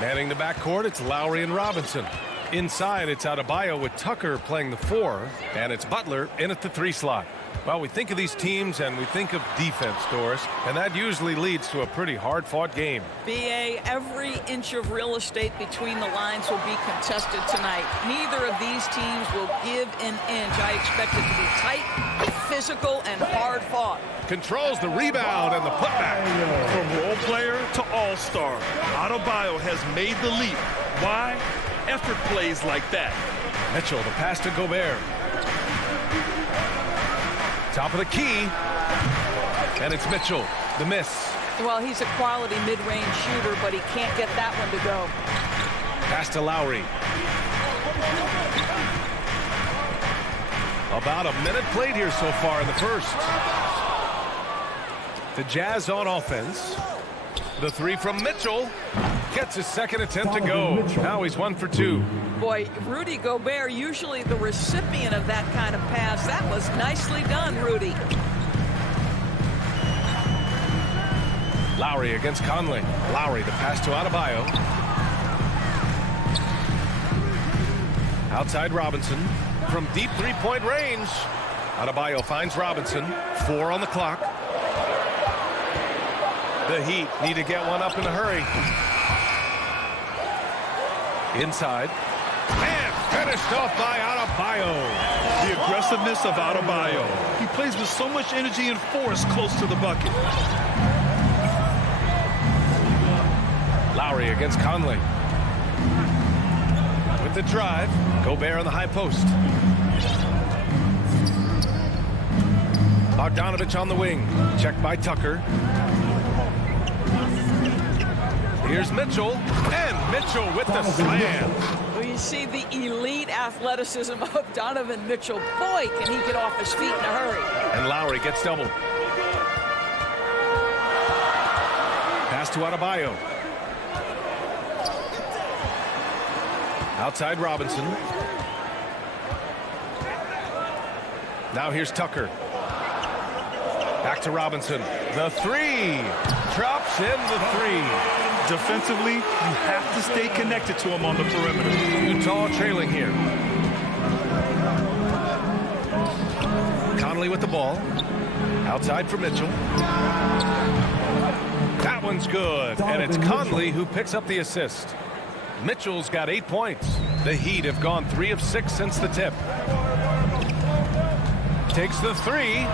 manning the backcourt, it's Lowry and Robinson. Inside, it's Adebayo with Tucker playing the 4. And it's Butler in at the 3 slot. Well, we think of these teams and we think of defense, Doris, and that usually leads to a pretty hard-fought game. BA, every inch of real estate between the lines will be contested tonight. Neither of these teams will give an inch. I expect it to be tight, physical, and hard-fought. Controls the rebound and the putback. From role player to all-star, Adebayo has made the leap. Why? Effort plays like that. Mitchell, the pass to Gobert. Top of the key. And it's Mitchell, the miss. Well, he's a quality mid-range shooter, but he can't get that one to go. Pass to Lowry. About a minute played here so far in the first. The Jazz on offense. The 3 from Mitchell. Gets his second attempt to go. Now he's 1 for 2. Boy, Rudy Gobert, usually the recipient of that kind of pass. That was nicely done, Rudy. Lowry against Conley. Lowry, the pass to Adebayo. Outside Robinson. From deep three-point range. Adebayo finds Robinson. 4 on the clock. The Heat need to get one up in a hurry. Inside. And finished off by Adebayo. The aggressiveness of Adebayo. He plays with so much energy and force close to the bucket. Lowry against Conley. With the drive. Gobert on the high post. Bogdanovic on the wing. Checked by Tucker. Here's Mitchell, and Mitchell with the slam. Well, you see the elite athleticism of Donovan Mitchell. Boy, can he get off his feet in a hurry. And Lowry gets doubled. Pass to Adebayo. Outside Robinson. Now here's Tucker. Back to Robinson. The 3. Drops in the 3. Defensively, you have to stay connected to him on the perimeter. Utah trailing here. Conley with the ball. Outside for Mitchell. That one's good. And it's Conley who picks up the assist. Mitchell's got 8 points. The Heat have gone 3 of 6 since the tip. Takes the 3.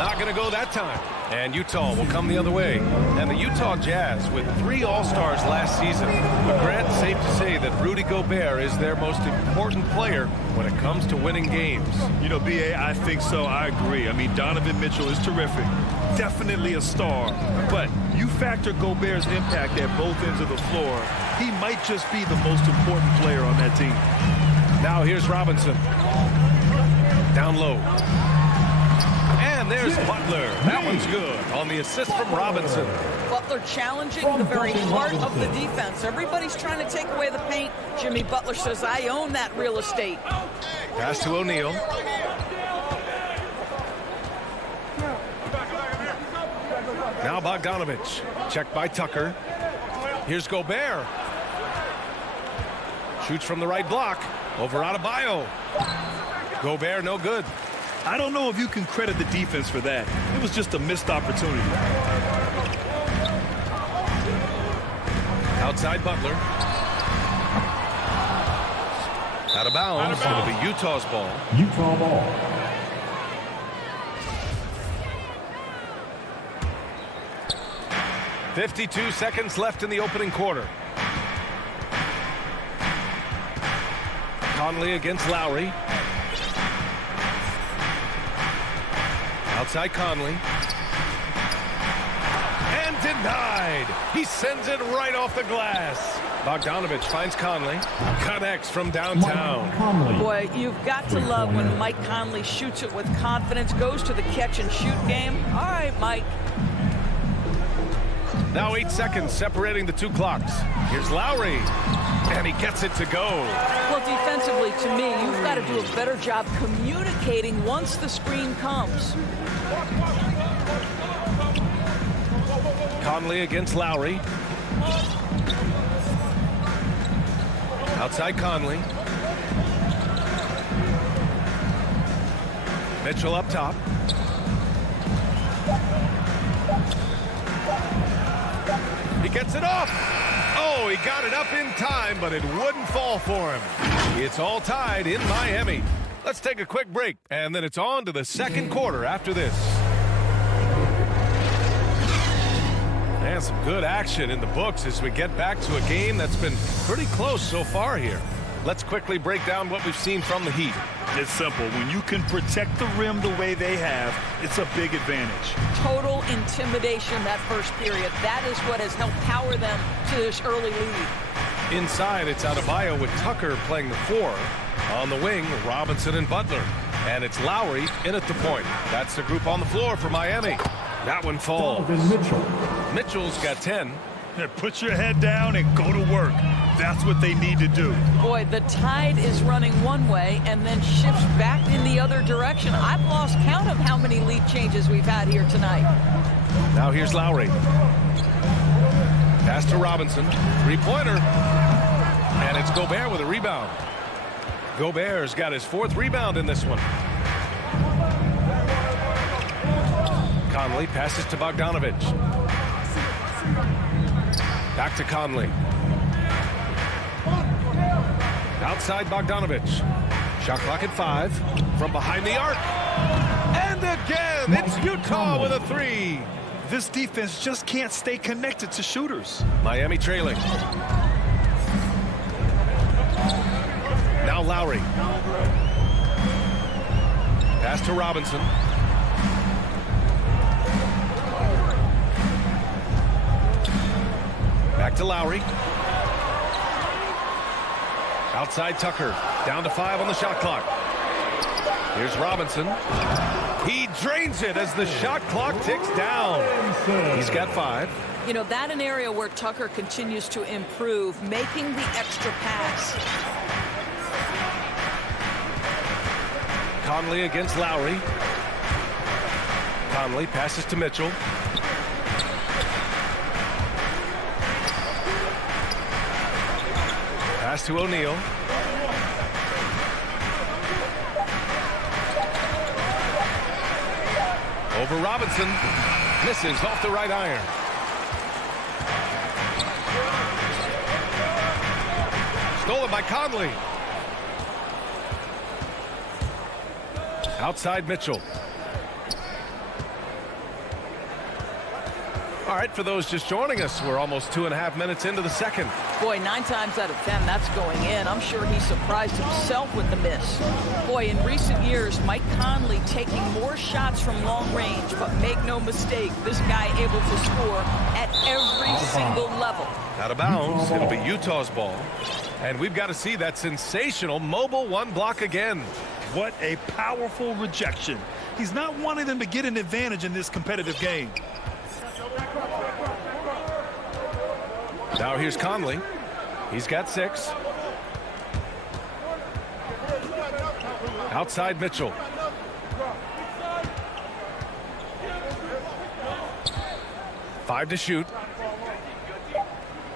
Not going to go that time. And Utah will come the other way. And the Utah Jazz with 3 All-Stars last season. But Grant, it's safe to say that Rudy Gobert is their most important player when it comes to winning games. You know, B.A., I think so. I agree. I mean, Donovan Mitchell is terrific. Definitely a star. But you factor Gobert's impact at both ends of the floor, he might just be the most important player on that team. Now here's Robinson. Down low. And there's Butler. That one's good on the assist from Robinson. Butler challenging the very heart of the defense. Everybody's trying to take away the paint. Jimmy Butler says, I own that real estate. Pass to O'Neal. Now Bogdanovic. Checked by Tucker. Here's Gobert. Shoots from the right block. Over Adebayo. Gobert no good. I don't know if you can credit the defense for that. It was just a missed opportunity. Outside Butler. Out of bounds. It'll be Utah's ball. Utah ball. .52 seconds left in the opening quarter. Conley against Lowry. Outside Conley. And denied. He sends it right off the glass. Bogdanovic finds Conley. Connects from downtown. Boy, you've got to love when Mike Conley shoots it with confidence, goes to the catch and shoot game. All right, Mike. Now 8 seconds separating the 2 clocks. Here's Lowry. And he gets it to go. Well, defensively, to me, you've got to do a better job communicating once the screen comes. Conley against Lowry. Outside Conley. Mitchell up top. He gets it off. Oh, he got it up in time, but it wouldn't fall for him. It's all tied in Miami. Let's take a quick break, and then it's on to the second quarter after this. And some good action in the books as we get back to a game that's been pretty close so far here. Let's quickly break down what we've seen from the Heat. It's simple. When you can protect the rim the way they have, it's a big advantage. Total intimidation that first period. That is what has helped power them to this early lead. Inside, it's Adebayo with Tucker playing the 4. On the wing, Robinson and Butler. And it's Lowry in at the point. That's the group on the floor for Miami. That one falls. Mitchell's got 10. Put your head down and go to work. That's what they need to do. Boy, the tide is running one way and then shifts back in the other direction. I've lost count of how many lead changes we've had here tonight. Now here's Lowry. Pass to Robinson. Three-pointer. And it's Gobert with a rebound. Gobert's got his 4th rebound in this one. Conley passes to Bogdanovich. Back to Conley. Outside Bogdanovich. Shot clock at 5. From behind the arc. And again, it's Utah with a 3. This defense just can't stay connected to shooters. Miami trailing. Now Lowry. Pass to Robinson. Back to Lowry. Outside Tucker. Down to 5 on the shot clock. Here's Robinson. He drains it as the shot clock ticks down. He's got 5. You know, that an area where Tucker continues to improve, making the extra pass. Conley against Lowry. Conley passes to Mitchell. Pass to O'Neal. Over Robinson. Misses off the right iron. Stolen by Conley. Outside Mitchell. All right, for those just joining us, we're almost 2.5 minutes into the second. Boy, 9 times out of 10, that's going in. I'm sure he surprised himself with the miss. Boy, in recent years, Mike Conley taking more shots from long range, but make no mistake, this guy able to score at every single level. Out of bounds, it'll be Utah's ball. And we've got to see that sensational mobile 1 block again. What a powerful rejection. He's not wanting them to get an advantage in this competitive game. Now here's Conley. He's got 6. Outside Mitchell. Five to shoot.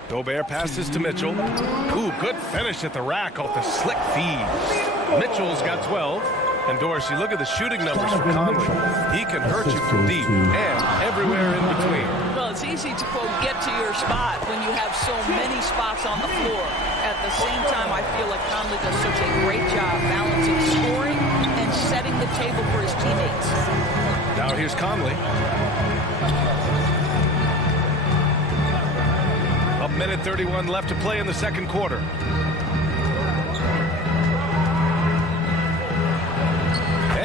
Gobert passes to Mitchell. Ooh, good finish at the rack off the slick feed. Mitchell's got 12. And Dorsey, look at the shooting numbers for Conley. He can hurt you from deep and everywhere in between. Well, it's easy to, quote, get to your spot when you have so many spots on the floor. At the same time, I feel like Conley does such a great job balancing scoring and setting the table for his teammates. Now here's Conley. A minute 31 left to play in the second quarter.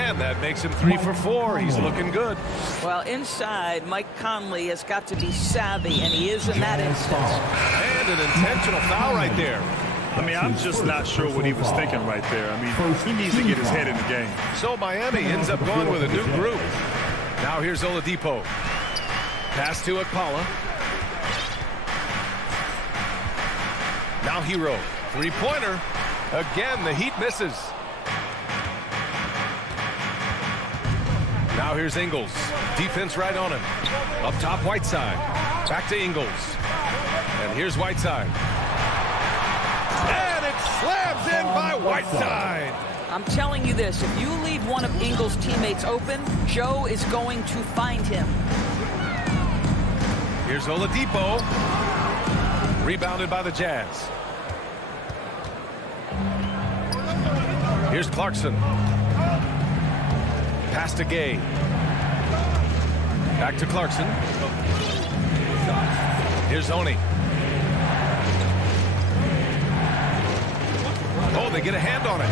And that makes him 3 for 4. He's looking good. Well, inside, Mike Conley has got to be savvy, and he is in that instance. And an intentional foul right there. I mean, I'm just not sure what he was thinking right there. I mean, he needs to get his head in the game. So Miami ends up going with a new group. Now here's Oladipo. Pass to Akpala. Now Now Hero. Three-pointer. Again, the Heat misses. Now here's Ingles. Defense right on him. Up top, Whiteside. Back to Ingles. And here's Whiteside. And it slams in by Whiteside. I'm telling you this, if you leave one of Ingles' teammates open, Joe is going to find him. Here's Oladipo. Rebounded by the Jazz. Here's Clarkson. Pass to Gay. Back to Clarkson. Here's Oni. Oh, they get a hand on it.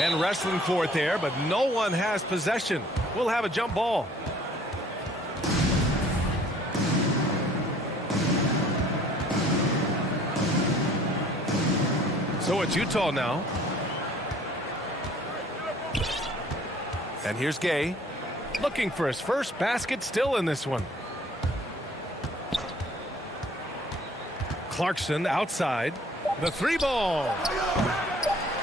And wrestling for it there, but no one has possession. We'll have a jump ball. So it's Utah now. And here's Gay. Looking for his first basket, still in this one. Clarkson outside. The three ball.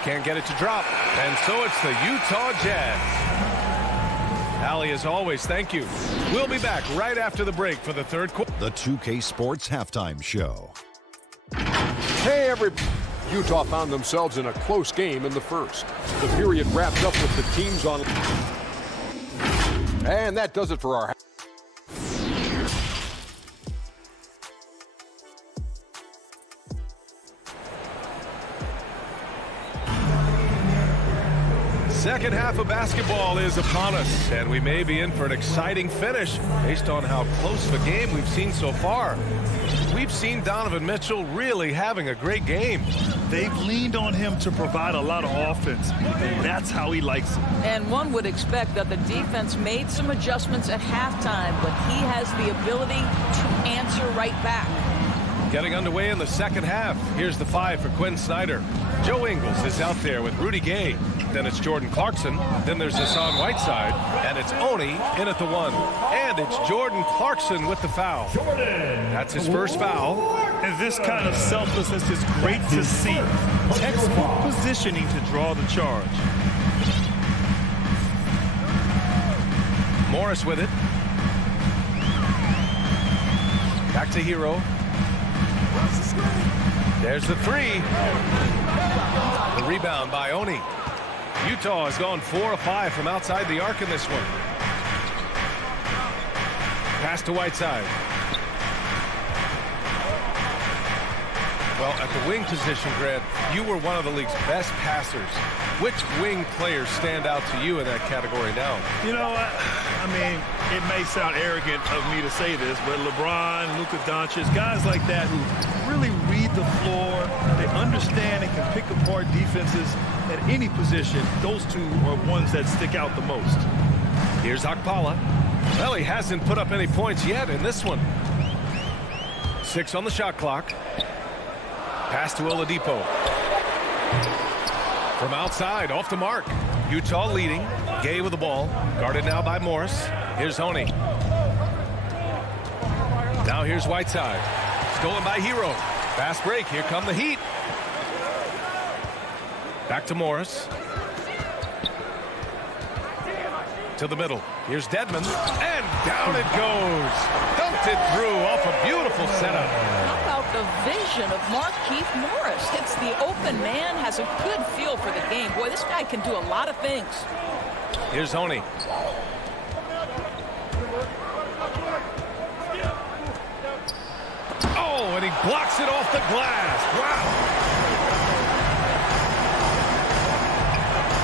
Can't get it to drop. And so it's the Utah Jazz. Allie, as always, thank you. We'll be back right after the break for the third quarter. The 2K Sports Halftime Show. Hey, Utah found themselves in a close game in the first. The period wrapped up with the teams on. And that does it for our. Second half of basketball is upon us, and we may be in for an exciting finish based on how close the game we've seen so far. We've seen Donovan Mitchell really having a great game. They've leaned on him to provide a lot of offense, and that's how he likes it. And one would expect that the defense made some adjustments at halftime, but he has the ability to answer right back. Getting underway in the second half. Here's the five for Quinn Snyder. Joe Ingles is out there with Rudy Gay. Then it's Jordan Clarkson. Then there's Hassan Whiteside. And it's Oni in at the one. And it's Jordan Clarkson with the foul. That's his first foul. And this kind of selflessness is great to see. Textbook positioning to draw the charge. Morris with it. Back to Hero. There's the three. The rebound by Oni. Utah has gone 4 of 5 from outside the arc in this one. Pass to Whiteside. Well, at the wing position, Grant, you were one of the league's best passers. Which wing players stand out to you in that category now? You know what? I mean, it may sound arrogant of me to say this, but LeBron, Luka Doncic, guys like that who really read the floor, they understand and can pick apart defenses at any position. Those two are ones that stick out the most. Here's Okpala. Well, he hasn't put up any points yet in this one. 6 on the shot clock. Pass to Oladipo. From outside, off the mark. Utah leading. Gay with the ball. Guarded now by Morris. Here's Oni. Now here's Whiteside. Stolen by Hero. Fast break. Here come the Heat. Back to Morris. To the middle. Here's Dedmon. And down it goes. Dumped it through off a beautiful setup. How about the vision of Markieff Morris? Hits the open man, has a good feel for the game. Boy, this guy can do a lot of things. Here's Oni. Oh, and he blocks it off the glass. Wow.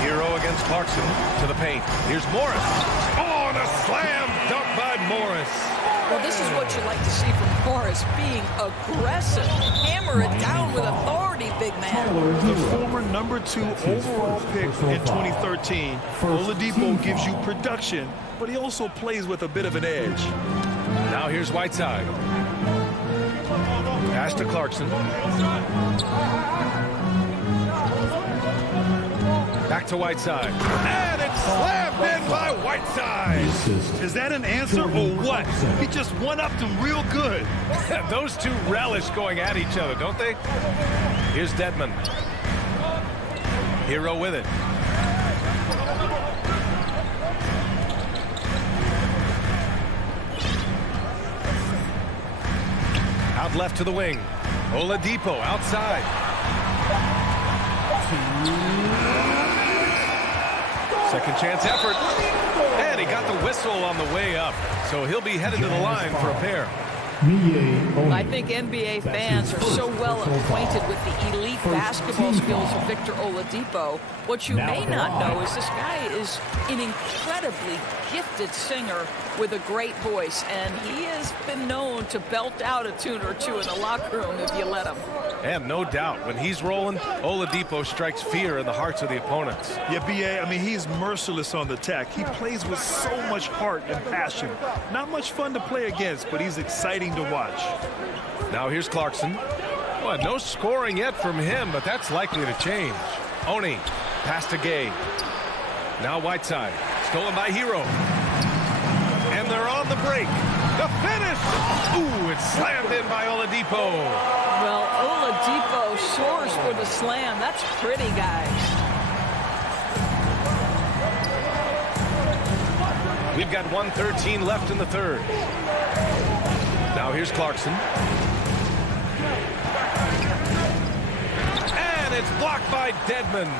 Hero against Clarkson to the paint. Here's Morris. Oh, and a slam dunk by Morris. Well, this is what you like to see from Morris, being aggressive. Hammer it down with authority, big man. The former #2 overall pick in 2013, Oladipo gives you production, but he also plays with a bit of an edge. Now here's Whiteside. Pass to Clarkson. Back to Whiteside. And it's Slammed in by Whiteside. Is that an answer or what? He just one-upped him real good. Those two relish going at each other, don't they? Here's Dedmon. Hero with it. Out left to the wing. Oladipo outside. Second chance effort. And he got the whistle on the way up. So he'll be headed to the line for a pair. I think NBA fans are so well acquainted with the elite basketball skills of Victor Oladipo. What you may not know is this guy is an incredibly gifted singer with a great voice, and he has been known to belt out a tune or two in the locker room if you let him. And no doubt, when he's rolling, Oladipo strikes fear in the hearts of the opponents. Yeah, B.A., I mean, he's merciless on the attack. He plays with so much heart and passion. Not much fun to play against, but he's exciting to watch. Now here's Clarkson. Well, no scoring yet from him, but that's likely to change. Oni, pass to Gay. Now Whiteside, stolen by Hero. And they're on the break. The finish! Ooh, it's slammed in by Oladipo. Well, Oladipo soars for the slam. That's pretty, guys. We've got 1:13 left in the third. Now here's Clarkson. And it's blocked by Dedmon.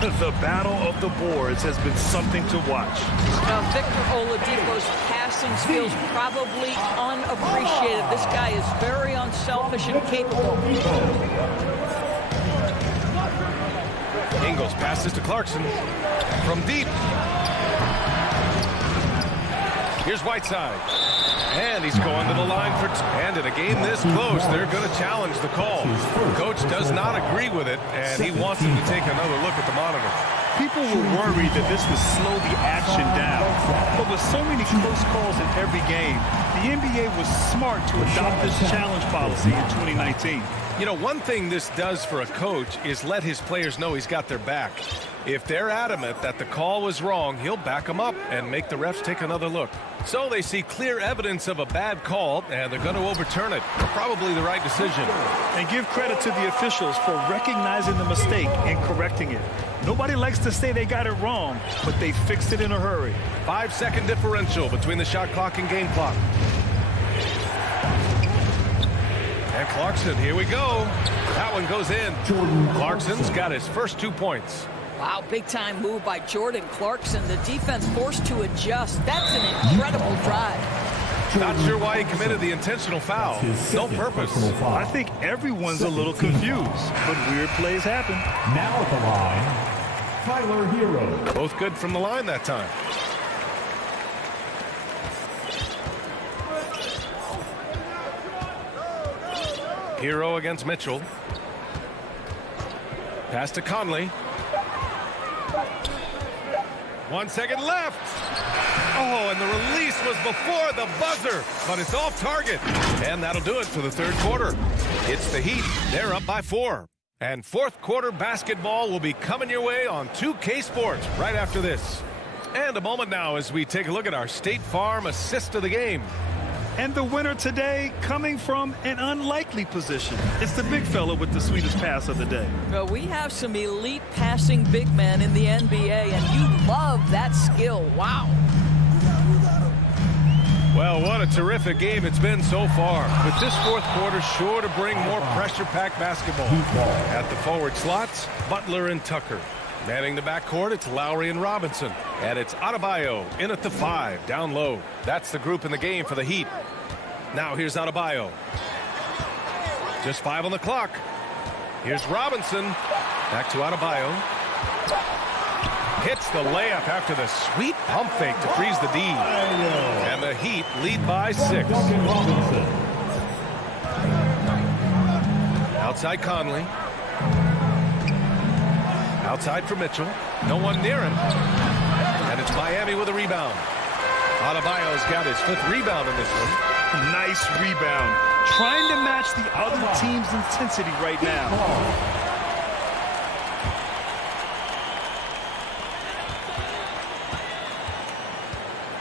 The battle of the boards has been something to watch. Now, Victor Oladipo's passing skills probably unappreciated. This guy is very unselfish and capable. Ingles passes to Clarkson from deep. Here's Whiteside. And he's going to the line for and in a game this close, they're going to challenge the call. Coach does not agree with it, and he wants him to take another look at the monitor. People were worried that this would slow the action down. But with so many close calls in every game, the NBA was smart to adopt this challenge policy in 2019. You know, one thing this does for a coach is let his players know he's got their back. If they're adamant that the call was wrong, he'll back them up and make the refs take another look. So they see clear evidence of a bad call, and they're going to overturn it. Probably the right decision. And give credit to the officials for recognizing the mistake and correcting it. Nobody likes to say they got it wrong, but they fixed it in a hurry. 5-second differential between the shot clock and game clock. And Clarkson, here we go. That one goes in. Clarkson's got his first 2 points. Wow, big-time move by Jordan Clarkson. The defense forced to adjust. That's an incredible drive. Not sure why he committed the intentional foul. No purpose. I think everyone's a little confused, but weird plays happen. Now at the line, Tyler Hero. Both good from the line that time. Hero against Mitchell. Pass to Conley. 1 second left. Oh, and the release was before the buzzer, but it's off target. And that'll do it for the third quarter. It's the Heat. They're up by 4. And fourth quarter basketball will be coming your way on 2K Sports right after this. And a moment now as we take a look at our State Farm assist of the game. And the winner today coming from an unlikely position. It's the big fella with the sweetest pass of the day. Well, we have some elite passing big men in the NBA, and you love that skill. Wow. Well, what a terrific game it's been so far. With this fourth quarter sure to bring more pressure-packed basketball. At the forward slots, Butler and Tucker. Manning the backcourt, it's Lowry and Robinson. And it's Adebayo in at the 5, down low. That's the group in the game for the Heat. Now here's Adebayo. Just 5 on the clock. Here's Robinson. Back to Adebayo. Hits the layup after the sweet pump fake to freeze the D. And the Heat lead by 6. Outside Conley. Outside for Mitchell. No one near him. And it's Miami with a rebound. Adebayo's got his 5th rebound in this one. Nice rebound. Trying to match the other team's intensity right now.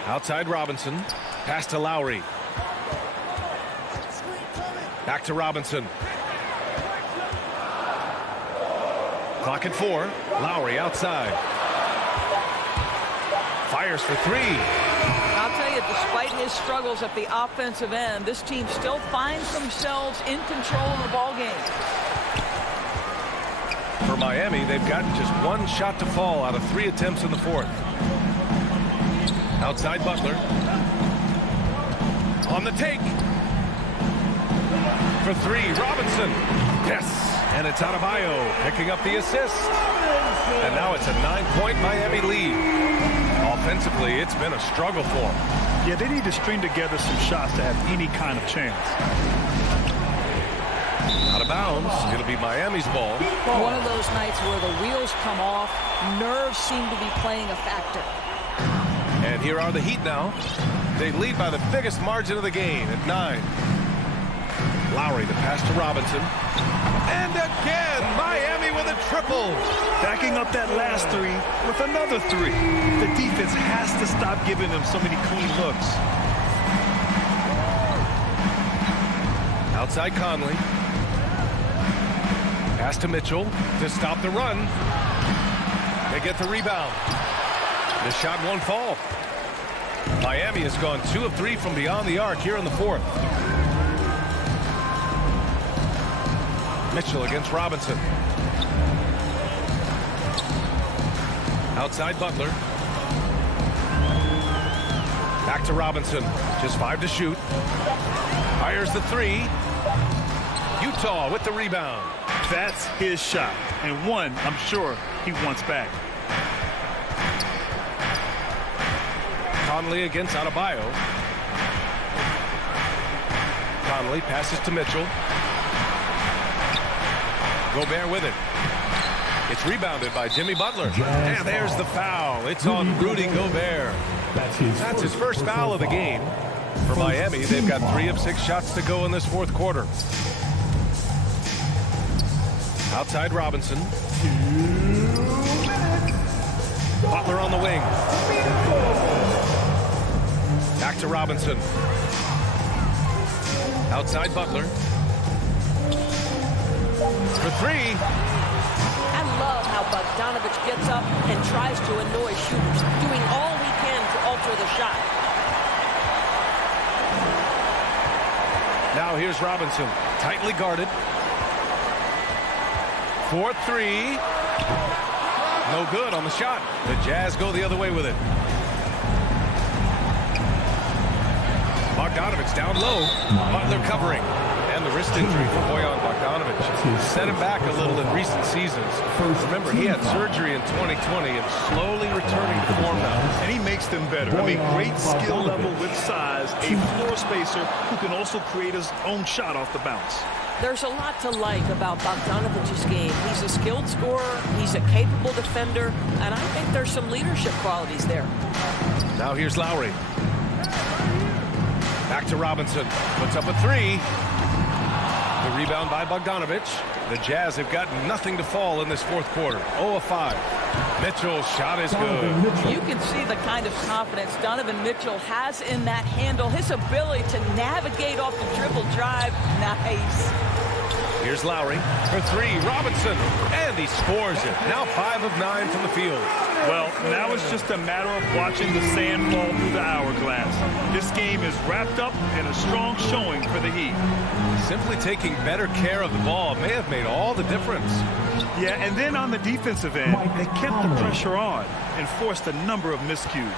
Outside Robinson. Pass to Lowry. Back to Robinson. Clock at 4. Lowry outside. Fires for 3. I'll tell you, despite his struggles at the offensive end, this team still finds themselves in control of the ball game. For Miami, they've got just 1 shot to fall out of 3 attempts in the 4th. Outside Butler. On the take. For 3, Robinson. Yes, and it's Adebayo picking up the assist. And now it's a 9-point Miami lead. Offensively, it's been a struggle for them. Yeah, they need to string together some shots to have any kind of chance. Out of bounds. It'll be Miami's ball. One of those nights where the wheels come off, nerves seem to be playing a factor. And here are the Heat now. They lead by the biggest margin of the game at 9. Lowry, the pass to Robinson. And again, Miami with a triple. Backing up that last 3 with another 3. The defense has to stop giving them so many clean looks. Outside Conley. Pass to Mitchell to stop the run. They get the rebound. The shot won't fall. Miami has gone 2 of 3 from beyond the arc here in the 4th. Mitchell against Robinson. Outside Butler. Back to Robinson. Just 5 to shoot. Fires the 3. Utah with the rebound. That's his shot. And one, I'm sure, he wants back. Conley against Adebayo. Conley passes to Mitchell. Gobert with it. It's rebounded by Jimmy Butler. And there's the foul. It's on Rudy Gobert. That's his first foul of the game. For Miami, they've got 3 of 6 shots to go in this 4th quarter. Outside Robinson. Butler on the wing. Back to Robinson. Outside Butler. For 3. I love how Bogdanovich gets up and tries to annoy shooters, doing all he can to alter the shot. Now here's Robinson, tightly guarded. For 3. No good on the shot. The Jazz go the other way with it. Bogdanovich down low. Butler covering. And the wrist injury for Bojan Bogdanovich set him back a little in recent seasons. Remember, he had surgery in 2020 and slowly returning to form now. And he makes them better. I mean, great skill level with size, a floor spacer who can also create his own shot off the bounce. There's a lot to like about Bogdanovich's game. He's a skilled scorer, he's a capable defender, and I think there's some leadership qualities there. Now here's Lowry. Back to Robinson. Puts up a 3. The rebound by Bogdanovich. The Jazz have got nothing to fall in this 4th quarter. 0 of 5. Mitchell's shot is good. You can see the kind of confidence Donovan Mitchell has in that handle. His ability to navigate off the dribble drive. Nice. Here's Lowry for 3. Robinson. And he scores it. Now 5 of 9 from the field. Well, now it's just a matter of watching the sand fall through the hourglass. This game is wrapped up in a strong showing for the Heat. Simply taking better care of the ball may have made all the difference. Yeah, and then on the defensive end, they kept the pressure on and forced a number of miscues.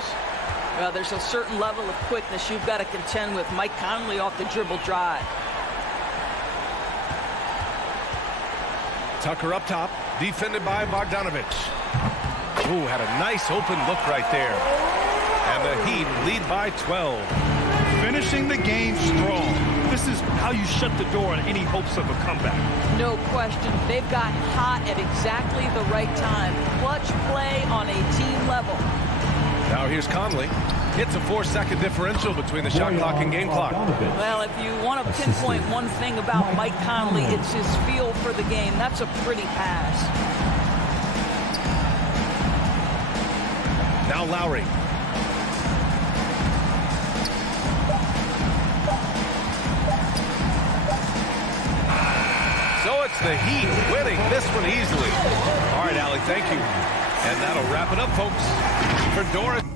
Well, there's a certain level of quickness you've got to contend with. Mike Conley off the dribble drive. Tucker up top, defended by Bogdanovich. Ooh, had a nice open look right there. And the Heat lead by 12. Finishing the game strong. This is how you shut the door on any hopes of a comeback. No question. They've got hot at exactly the right time. Clutch play on a team level. Now here's Conley. It's a 4-second differential between the shot clock and game clock. Well, if you want to pinpoint one thing about Mike Conley, it's his feel for the game. That's a pretty pass. Now Lowry. the Heat winning this one easily. All right, Allie, thank you. And that'll wrap it up, folks. For Doris.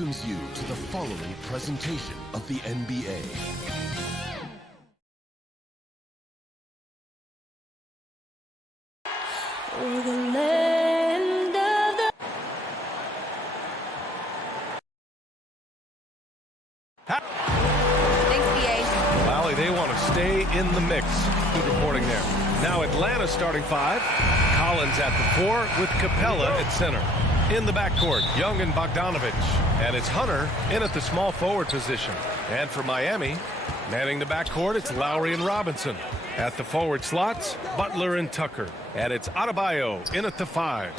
welcomes you to the following presentation of the NBA. For the land of the... Thanks, BA. Lally, they want to stay in the mix. Good reporting there. Now Atlanta starting five. Collins at the 4 with Capella at center. In the backcourt, Young and Bogdanovich. And it's Hunter in at the small forward position. And for Miami, manning the backcourt, it's Lowry and Robinson. At the forward slots, Butler and Tucker. And it's Adebayo in at the 5.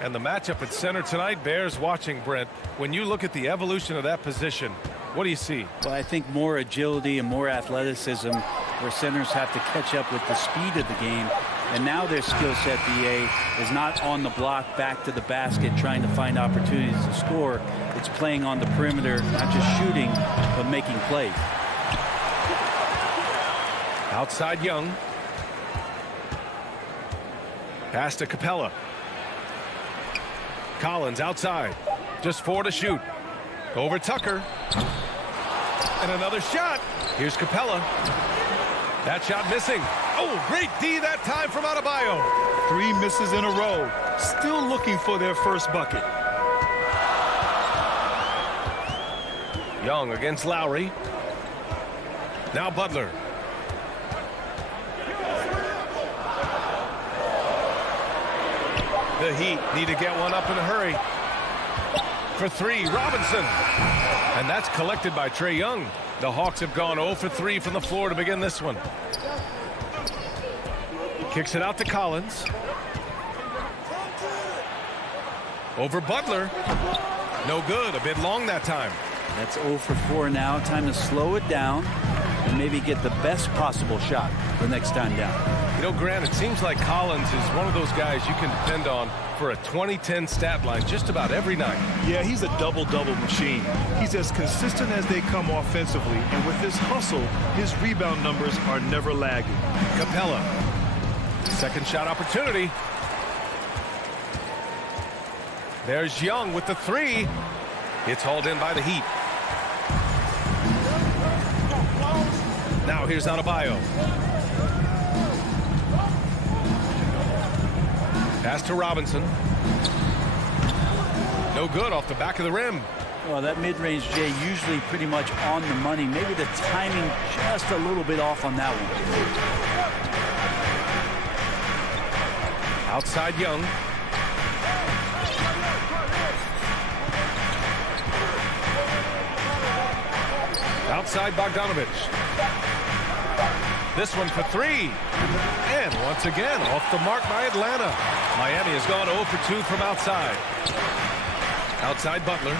And the matchup at center tonight bears watching, Brent. When you look at the evolution of that position, what do you see? Well, I think more agility and more athleticism where centers have to catch up with the speed of the game. And now their skill set, BA, is not on the block back to the basket trying to find opportunities to score. It's playing on the perimeter, not just shooting, but making plays. Outside Young. Pass to Capella. Collins outside. Just 4 to shoot. Over Tucker. And another shot. Here's Capella. That shot missing. Oh, great D that time from Adebayo. 3 misses in a row. Still looking for their first bucket. Young against Lowry. Now Butler. The Heat need to get one up in a hurry. For 3, Robinson. And that's collected by Trae Young. The Hawks have gone 0 for 3 from the floor to begin this one. Kicks it out to Collins. Over Butler. No good. A bit long that time. That's 0 for 4 now. Time to slow it down and maybe get the best possible shot the next time down. You know, Grant, it seems like Collins is one of those guys you can depend on for a 2010 stat line just about every night. Yeah, he's a double-double machine. He's as consistent as they come offensively, and with his hustle, his rebound numbers are never lagging. Capella. Second shot opportunity. There's Young with the 3. It's hauled in by the Heat. Now here's Adebayo. Pass to Robinson. No good off the back of the rim. Well, that mid-range, Jay, usually pretty much on the money. Maybe the timing just a little bit off on that one. Outside Young. Outside Bogdanovich. This one for three. And once again, off the mark by Atlanta. Miami has gone 0 for 2 from outside. Outside Butler.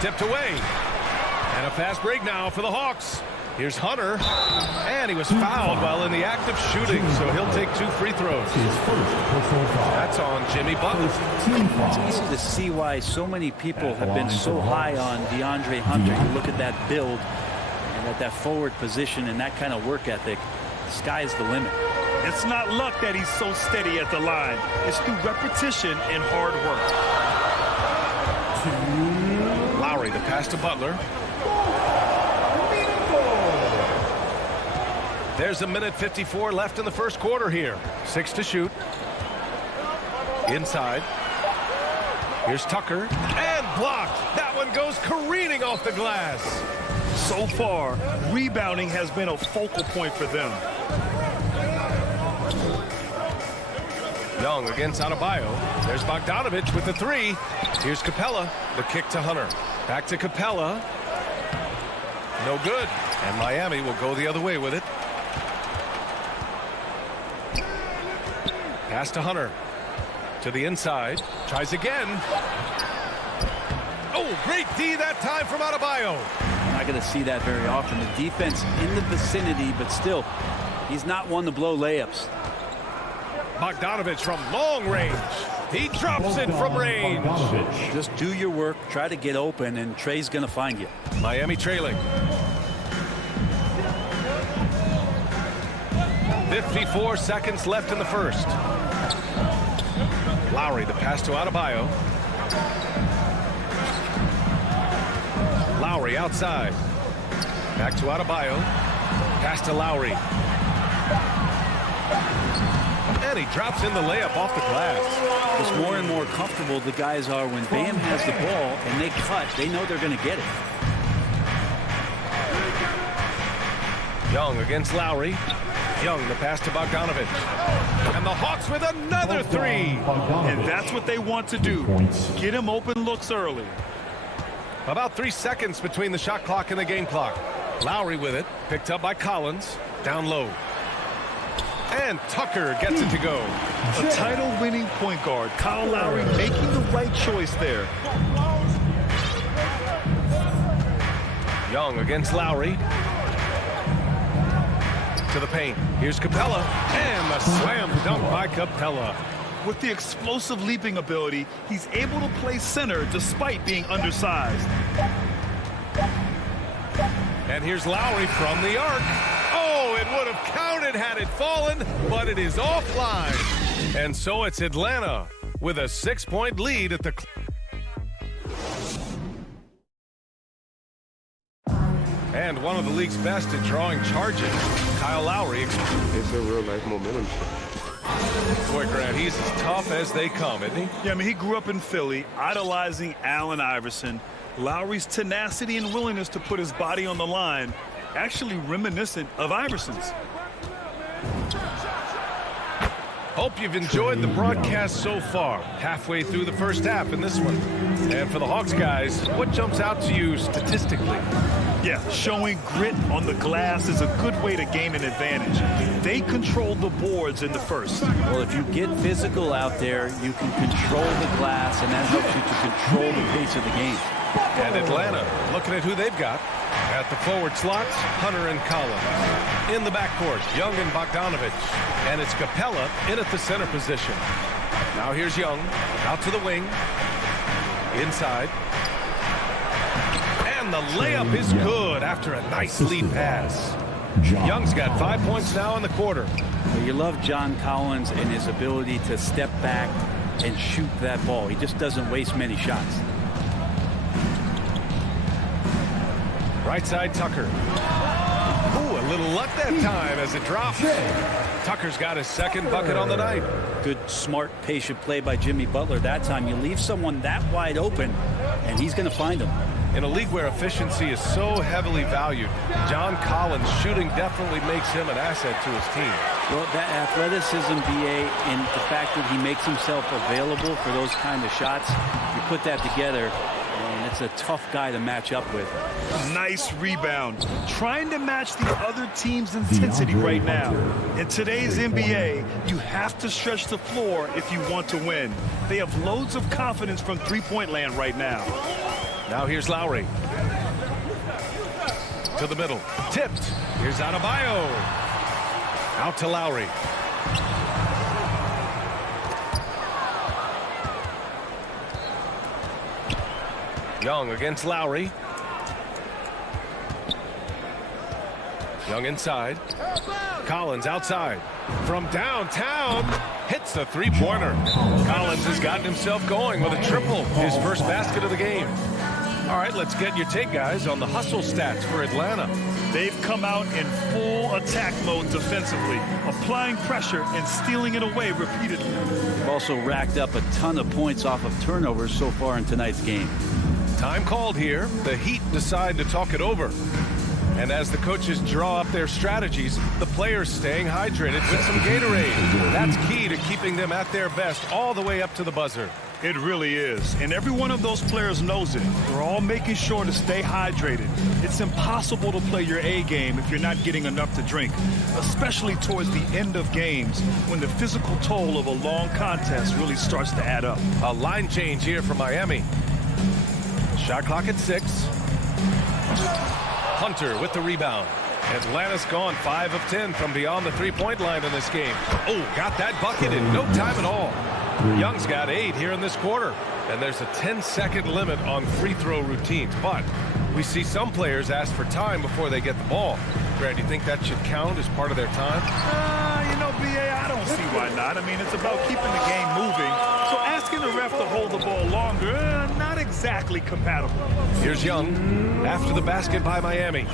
Tipped away. And a fast break now for the Hawks. Here's Hunter. And he was fouled while in the act of shooting, so he'll take 2 free throws. That's on Jimmy Butler. It's easy to see why so many people have been so high on DeAndre Hunter. You look at that build and at that forward position and that kind of work ethic. The sky's the limit. It's not luck that he's so steady at the line. It's through repetition and hard work. Lowry, the pass to Butler. There's 1:54 left in the first quarter here. 6 to shoot. Inside. Here's Tucker. And blocked. That one goes careening off the glass. So far, rebounding has been a focal point for them. Young against Adebayo. There's Bogdanovich with the 3. Here's Capella. The kick to Hunter. Back to Capella. No good. And Miami will go the other way with it. Pass to Hunter. To the inside. Tries again. Oh, great D that time from Adebayo. Not going to see that very often. The defense in the vicinity, but still, he's not one to blow layups. Bogdanovich from long range. He drops it from range. Just do your work, try to get open, and Trey's going to find you. Miami trailing. 54 seconds left in the first. Lowry, the pass to Adebayo. Lowry outside. Back to Adebayo. Pass to Lowry. And he drops in the layup off the glass. Just more and more comfortable the guys are when Bam has the ball and they cut. They know they're going to get it. Young against Lowry. Young, the pass to Bogdanovich. And the Hawks with another 3. And that's what they want to do. Get him open looks early. About 3 seconds between the shot clock and the game clock. Lowry with it. Picked up by Collins. Down low. And Tucker gets it to go. A title-winning point guard. Kyle Lowry making the right choice there. Young against Lowry. To the paint. Here's Capella. And the slam dunk by Capella. With the explosive leaping ability, he's able to play center despite being undersized. And here's Lowry from the arc. Oh, it would have counted had it fallen, but it is offline. And so it's Atlanta with a 6-point lead at the and one of the league's best at drawing charges. Kyle Lowry. It's a real nice momentum. Boy, Grant, he's as tough as they come, isn't he? Yeah, I mean, he grew up in Philly, idolizing Allen Iverson. Lowry's tenacity and willingness to put his body on the line, actually reminiscent of Iverson's. Hope you've enjoyed the broadcast so far. Halfway through the first half in this one. And for the Hawks guys, what jumps out to you statistically? Yeah, showing grit on the glass is a good way to gain an advantage. They controlled the boards in the first. Well, if you get physical out there, you can control the glass, and that helps you to control the pace of the game. And Atlanta, looking at who they've got. At the forward slots, Hunter and Collins. In the backcourt, Young and Bogdanovich. And it's Capella in at the center position. Now here's Young, out to the wing. Inside. And the layup is good after a nice lead pass. Young's got 5 points now in the quarter. Well, you love John Collins and his ability to step back and shoot that ball. He just doesn't waste many shots. Right side, Tucker. Ooh, a little luck that time as it drops. Tucker's got his second bucket on the night. Good, smart, patient play by Jimmy Butler. That time you leave someone that wide open, and he's going to find him. In a league where efficiency is so heavily valued, John Collins' shooting definitely makes him an asset to his team. Well, that athleticism, B.A., and the fact that he makes himself available for those kind of shots, you put that together, and It's a tough guy to match up with. Nice rebound. Trying to match the other team's intensity right now. In today's NBA, you have to stretch the floor if you want to win. They have loads of confidence from three-point land right now. Now here's Lowry. To the middle. Tipped. Here's Adebayo. Out to Lowry. Young against Lowry. Young inside. Collins outside. From downtown. Hits the three-pointer. Collins has gotten himself going with a triple. His first basket of the game. All right, let's get your take, guys, on the hustle stats for Atlanta. They've come out in full attack mode defensively, applying pressure and stealing it away repeatedly. They've also racked up a ton of points off of turnovers so far in tonight's game. Time called here. The Heat decide to talk it over. And as the coaches draw up their strategies, the players staying hydrated with some Gatorade. That's key to keeping them at their best all the way up to the buzzer. It really is. And every one of those players knows it. They're all making sure to stay hydrated. It's impossible to play your A game if you're not getting enough to drink, especially towards the end of games when the physical toll of a long contest really starts to add up. A line change here for Miami. Shot clock at 6. Hunter with the rebound. Atlanta's gone 5 of 10 from beyond the three-point line in this game. Oh, got that bucket in no time at all. Young's got 8 here in this quarter. And there's a 10-second limit on free throw routines. But we see some players ask for time before they get the ball. Grant, do you think that should count as part of their time? You know, B.A., I don't see why not. I mean, it's about keeping the game moving. So asking the ref to hold the ball longer, not exactly compatible. Here's Young after the basket by Miami.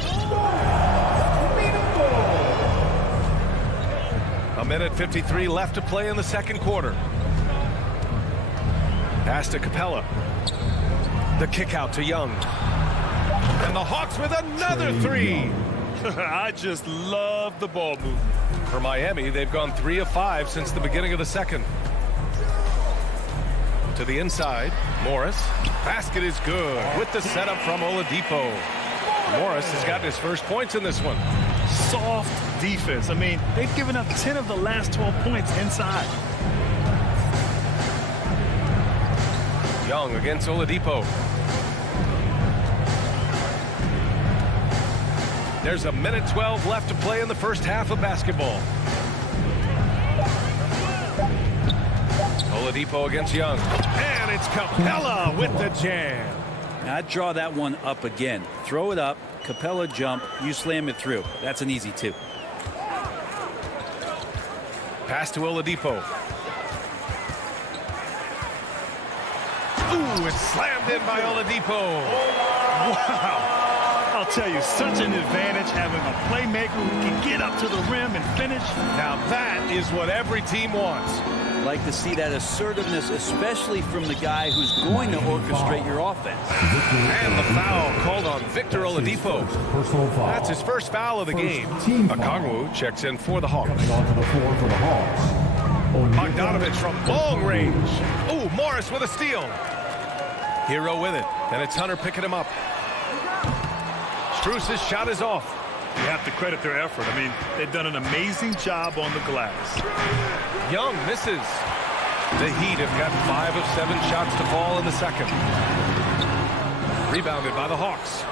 A minute 53 left to play in the second quarter. Pass to Capella. The kick out to Young. And the Hawks with another 3. I just love the ball movement. For Miami, they've gone 3 of 5 since the beginning of the second. To the inside, Morris. Basket is good with the setup from Oladipo. Morris has gotten his first points in this one. Soft defense. I mean, they've given up 10 of the last 12 points inside. Young against Oladipo. There's a minute 12 left to play in the first half of basketball. Oladipo against Young. And it's Capella with the jam. Now, I'd draw that one up again. Throw it up, Capella jump, you slam it through. That's an easy 2. Pass to Oladipo. Ooh, it's slammed in by Oladipo. Wow. I'll tell you, such an advantage having a playmaker who can get up to the rim and finish. Now that is what every team wants. Like to see that assertiveness, especially from the guy who's going to orchestrate your offense. And the foul called on Victor Oladipo. That's his first foul of the game. Okongwu checks in for the Hawks. Bogdanovich from long range. Ooh, Morris with a steal. Hero with it, and it's Hunter picking him up. Strus's shot is off. You have to credit their effort. I mean, they've done an amazing job on the glass. Young misses. The Heat have gotten 5 of 7 shots to fall in the second. Rebounded by the Hawks.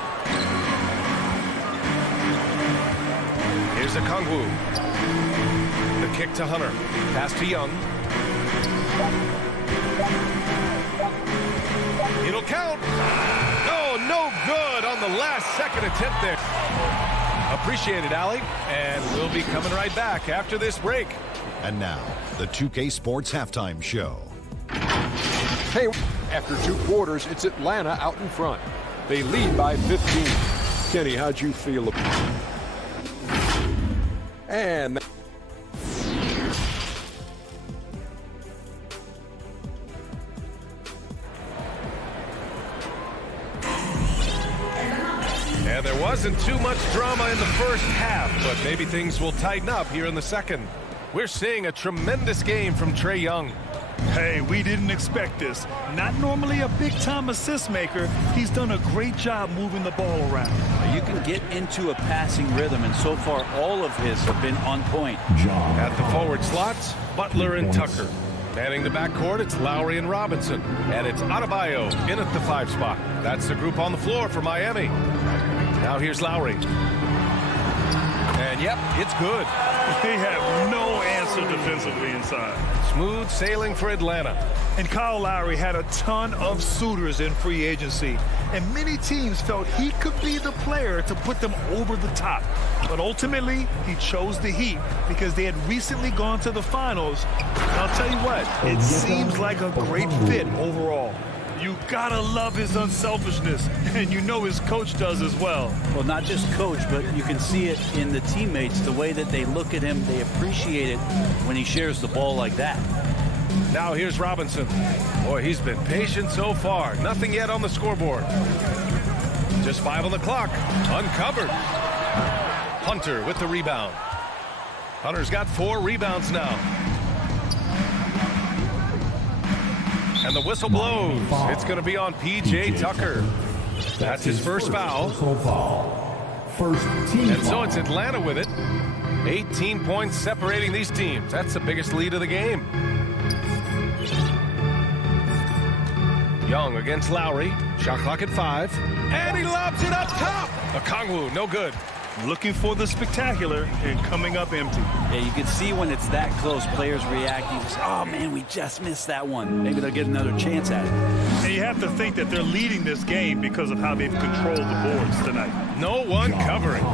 Here's Okongwu. The kick to Hunter. Pass to Young. It'll count. Oh, no good on the last second attempt there. Appreciate it, Allie. And we'll be coming right back after this break. And now, the 2K Sports Halftime Show. Hey, after 2 quarters, it's Atlanta out in front. They lead by 15. Kenny, how'd you feel about it? And there wasn't too much drama in the first half, but maybe things will tighten up here in the second. We're seeing a tremendous game from Trae Young. Hey, we didn't expect this. Not normally a big-time assist maker. He's done a great job moving the ball around. You can get into a passing rhythm, and so far all of his have been on point. At the forward slots, Butler and Tucker. Manning the backcourt, it's Lowry and Robinson. And it's Adebayo in at the 5 spot. That's the group on the floor for Miami. Now here's Lowry. And yep, it's good. They have no answer defensively inside. Smooth sailing for Atlanta. And Kyle Lowry had a ton of suitors in free agency, and many teams felt he could be the player to put them over the top. But ultimately, he chose the Heat because they had recently gone to the finals. And I'll tell you what, it seems like a great fit overall. You gotta love his unselfishness, and you know his coach does as well. Well, not just coach, but you can see it in the teammates, the way that they look at him. They appreciate it when he shares the ball like that. Now here's Robinson. Boy, he's been patient so far. Nothing yet on the scoreboard. Just 5 on the clock. Uncovered. Hunter with the rebound. Hunter's got 4 rebounds now. And the whistle blows. It's going to be on P.J. Tucker. That's his first foul. And so it's Atlanta with it. 18 points separating these teams. That's the biggest lead of the game. Young against Lowry. Shot clock at 5. And he lobs it up top. Okongwu, no good. Looking for the spectacular and coming up empty. Yeah, you can see when it's that close, players react. You just, oh man, we just missed that one. Maybe they'll get another chance at it. And you have to think that they're leading this game because of how they've controlled the boards tonight. No one covering.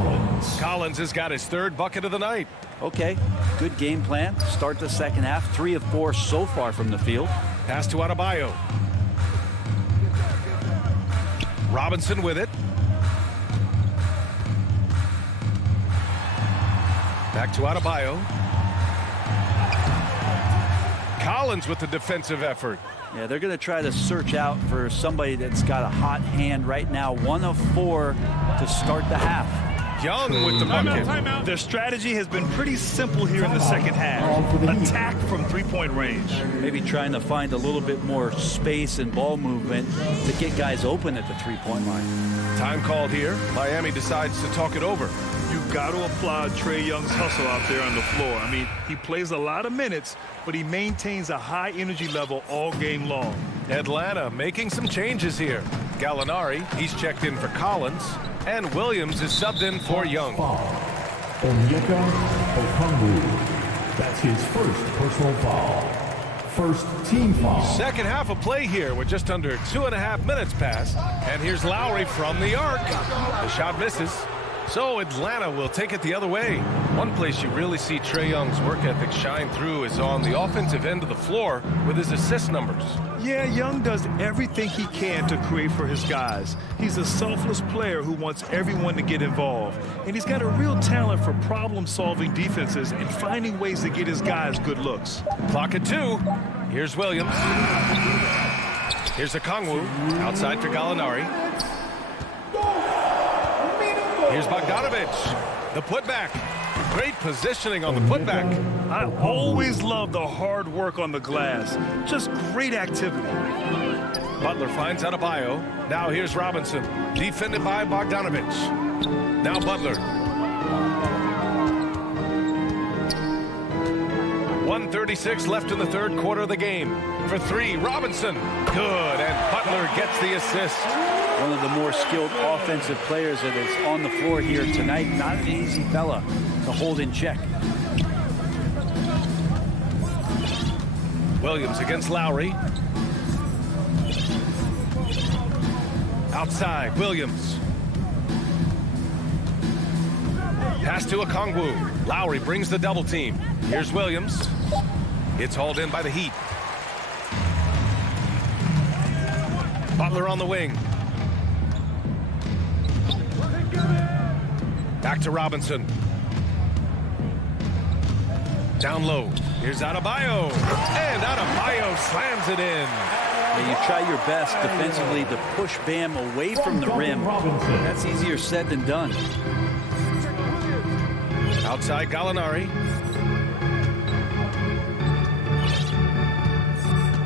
Collins has got his 3rd bucket of the night. Okay, good game plan. Start the second half. 3 of 4 so far from the field. Pass to Adebayo. Robinson with it. Back to Adebayo. Collins with the defensive effort. Yeah, they're going to try to search out for somebody that's got a hot hand right now. 1 of 4 to start the half. Young with the bucket. Their strategy has been pretty simple here in the second half. Attack from 3-point range. Maybe trying to find a little bit more space and ball movement to get guys open at the 3-point line. Time called here. Miami decides to talk it over. You've got to applaud Trae Young's hustle out there on the floor. I mean, he plays a lot of minutes, but he maintains a high energy level all game long. Atlanta making some changes here. Gallinari, he's checked in for Collins, and Williams is subbed in for Young. Onyeka Okongwu. That's his first personal foul. First team foul. Second half of play here with just under 2.5 minutes passed. And here's Lowry from the arc. The shot misses. So Atlanta will take it the other way. One place you really see Trae Young's work ethic shine through is on the offensive end of the floor with his assist numbers. Yeah, Young does everything he can to create for his guys. He's a selfless player who wants everyone to get involved. And he's got a real talent for problem-solving defenses and finding ways to get his guys good looks. Clock at 2. Here's Williams. Here's Okongwu. Outside for Gallinari. Here's Bogdanovich. The putback. Great positioning on the putback. I always love the hard work on the glass. Just great activity. Butler finds Adebayo. Now here's Robinson. Defended by Bogdanovich. Now Butler. 1:36 left in the 3rd quarter of the game. For 3, Robinson. Good, and Butler gets the assist. One of the more skilled offensive players that is on the floor here tonight. Not an easy fella to hold in check. Williams against Lowry. Outside, Williams. Pass to Okongwu. Lowry brings the double team. Here's Williams. It's hauled in by the Heat. Butler on the wing. Back to Robinson. Down low. Here's Adebayo. And Adebayo slams it in. And you try your best defensively to push Bam away from the rim. That's easier said than done. Outside Gallinari.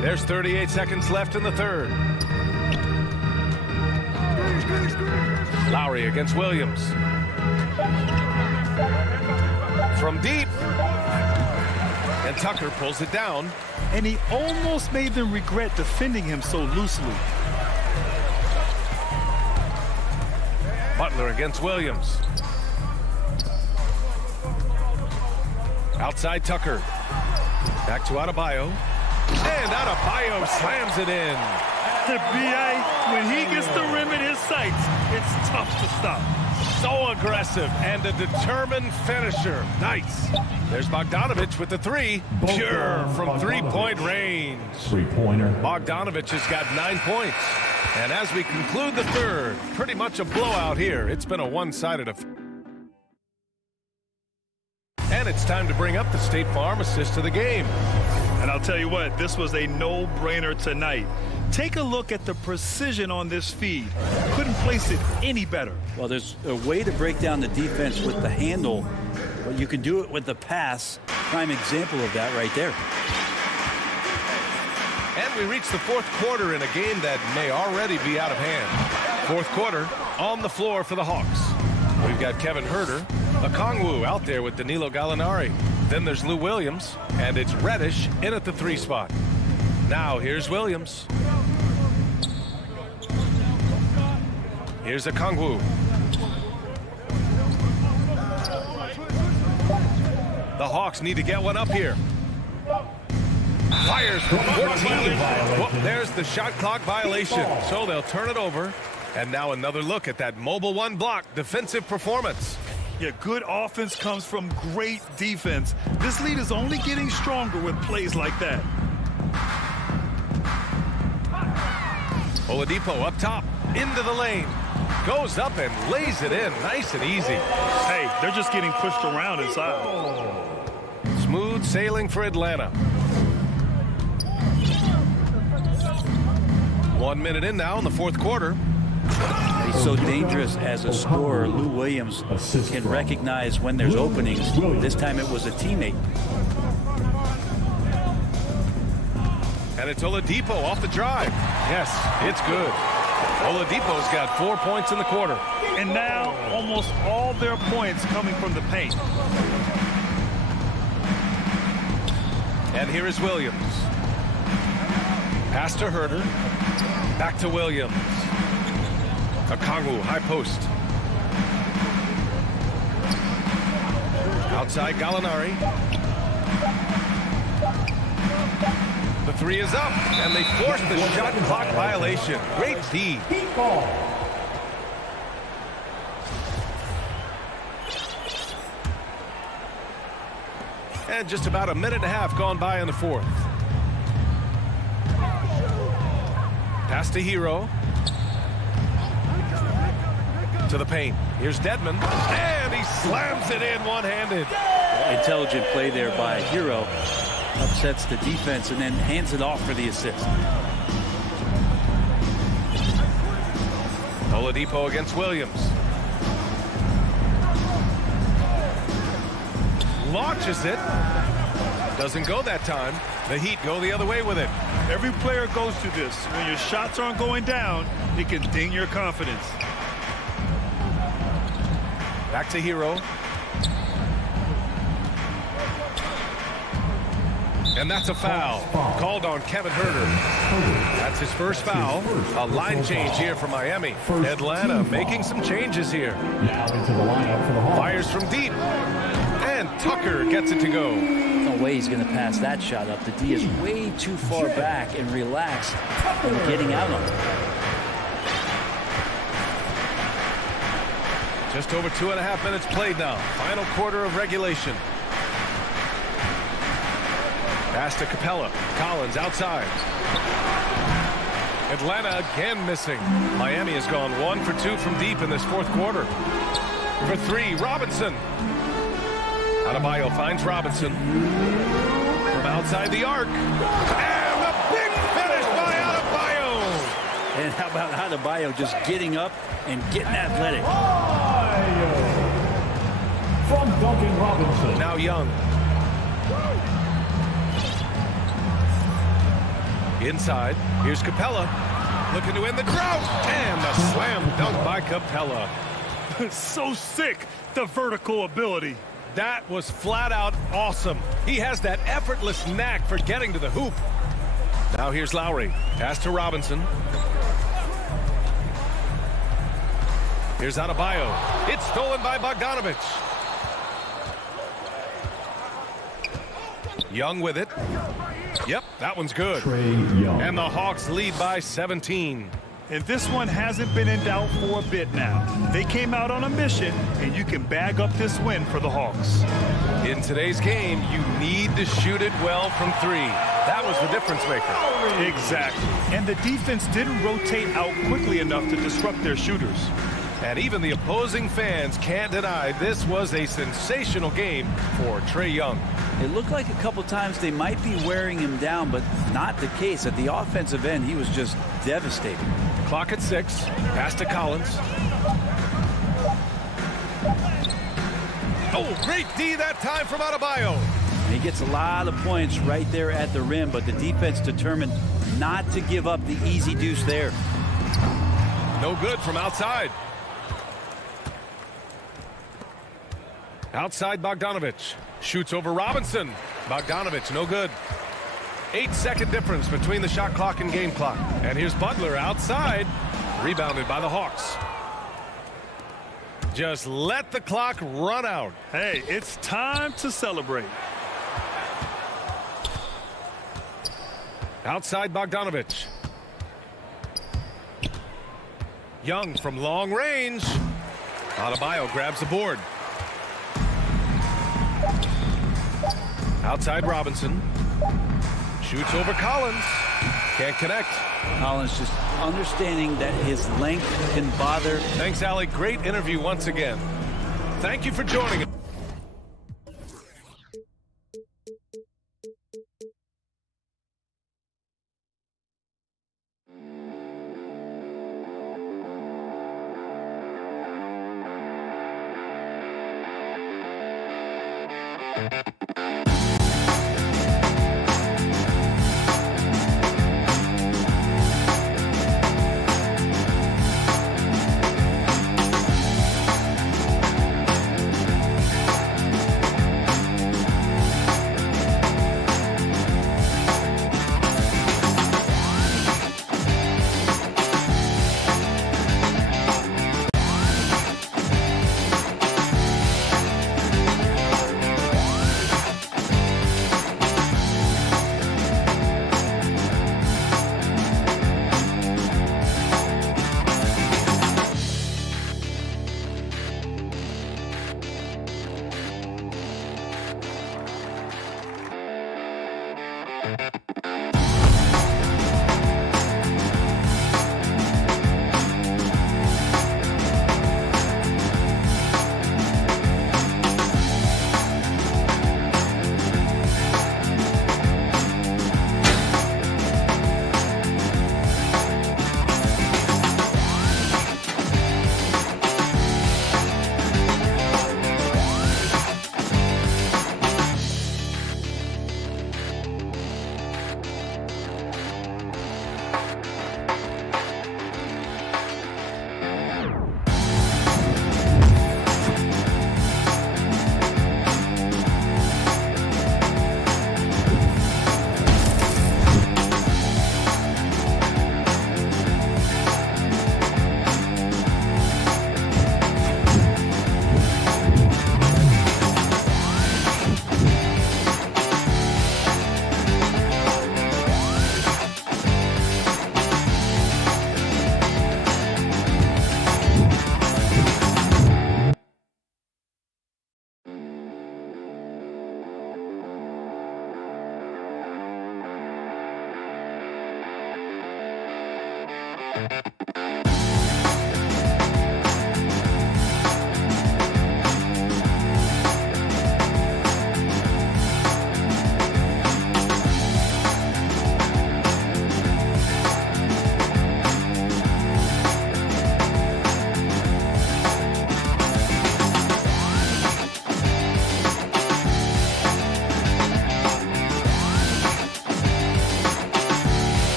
There's 38 seconds left in the third. Lowry against Williams. From deep. And Tucker pulls it down. And he almost made them regret defending him so loosely. Butler against Williams. Outside Tucker. Back to Adebayo. And Adebayo slams it in. The BA, when he gets the rim in his sights, it's tough to stop. So aggressive and a determined finisher. Nice. There's Bogdanovich with the three. Pure from three-point range. Three-pointer. Bogdanovich has got 9 points. And as we conclude the third, pretty much a blowout here. It's been a one-sided affair. And it's time to bring up the State Farm assist of the game. And I'll tell you what, this was a no-brainer tonight. Take a look at the precision on this feed. Couldn't place it any better. Well, there's a way to break down the defense with the handle, but you can do it with the pass. Prime example of that right there. And we reach the fourth quarter in a game that may already be out of hand. Fourth quarter on the floor for the Hawks. We've got Kevin Huerter, Okongwu out there with Danilo Gallinari. Then there's Lou Williams, and it's Reddish in at the 3 spot. Now here's Williams. Here's Okongwu. The Hawks need to get one up here. Fires from 14. Oh, there's the shot clock violation. So they'll turn it over. And now another look at that mobile one block defensive performance. Yeah, good offense comes from great defense. This lead is only getting stronger with plays like that. Oladipo up top, into the lane. Goes up and lays it in, nice and easy. Hey, they're just getting pushed around inside. Smooth sailing for Atlanta. 1 minute in now in the fourth quarter. He's so dangerous as a scorer. Lou Williams can recognize when there's openings. This time it was a teammate. And it's Oladipo off the drive. Yes, it's good. Oladipo's got 4 points in the quarter. And now almost all their points coming from the paint. And here is Williams. Pass to Huerter. Back to Williams. Okongwu, high post. Outside Gallinari. The three is up, and they force the shot clock violation. Great D. And just about a minute and a half gone by in the fourth. Pass to Hero. To the paint. Here's Dedmon. And he slams it in one-handed. Intelligent play there by Hero. Upsets the defense and then hands it off for the assist. Oladipo against Williams. Launches it. Doesn't go that time. The Heat go the other way with it. Every player goes through this. When your shots aren't going down, it can ding your confidence. Back to Hero. And that's a foul called on Kevin Huerter. That's his first foul. A line change here for Miami. Atlanta making some changes here. Now into the lineup for the Hawks. Fires from deep. And Tucker gets it to go. No way he's going to pass that shot up. The D is way too far back and relaxed and getting out on it. Just over 2.5 minutes played now. Final quarter of regulation. Pass to Capella. Collins outside. Atlanta again missing. Miami has gone 1 for 2 from deep in this fourth quarter. For 3, Robinson. Adebayo finds Robinson. From outside the arc. And the big finish by Adebayo. And how about Adebayo just getting up and getting athletic. From Duncan Robinson. Now Young. Inside, here's Capella. Looking to win the drought. And a slam dunk by Capella. So sick, the vertical ability. That was flat out awesome. He has that effortless knack for getting to the hoop. Now here's Lowry. Pass to Robinson. Here's Adebayo. It's stolen by Bogdanovich. Young with it. Yep, that one's good. And the Hawks lead by 17. And this one hasn't been in doubt for a bit now. They came out on a mission, and you can bag up this win for the Hawks. In today's game, you need to shoot it well from three. That was the difference maker. Exactly. And the defense didn't rotate out quickly enough to disrupt their shooters. And even the opposing fans can't deny this was a sensational game for Trae Young. It looked like a couple times they might be wearing him down, but not the case. At the offensive end, he was just devastating. Clock at 6. Pass to Collins. Oh, great D that time from Adebayo. And he gets a lot of points right there at the rim, but the defense determined not to give up the easy deuce there. No good from outside. Outside Bogdanovich. Shoots over Robinson. Bogdanovich, no good. 8-second difference between the shot clock and game clock. And here's Butler outside. Rebounded by the Hawks. Just let the clock run out. Hey, it's time to celebrate. Outside Bogdanovich. Young from long range. Adebayo grabs the board. Outside Robinson. Shoots over Collins. Can't connect. Collins just understanding that his length can bother. Thanks, Allie. Great interview once again. Thank you for joining us.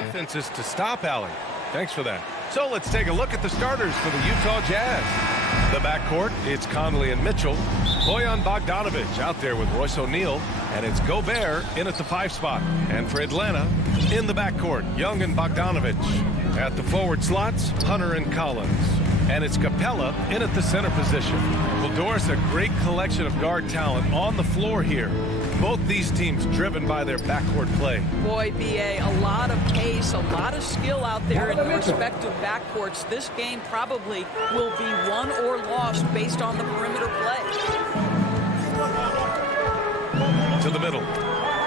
Defense is to stop Allen. Thanks for that. So let's take a look at the starters for the Utah Jazz. The backcourt, it's Conley and Mitchell. Bojan Bogdanovic out there with Royce O'Neal. And it's Gobert in at the 5 spot. And for Atlanta, in the backcourt, Young and Bogdanovic. At the forward slots, Hunter and Collins. And it's Capella in at the center position. Well, Doris, a great collection of guard talent on the floor here. Both these teams driven by their backcourt play. Boy, BA, a lot of pace, a lot of skill out there in the respective backcourts. This game probably will be won or lost based on the perimeter play. To the middle.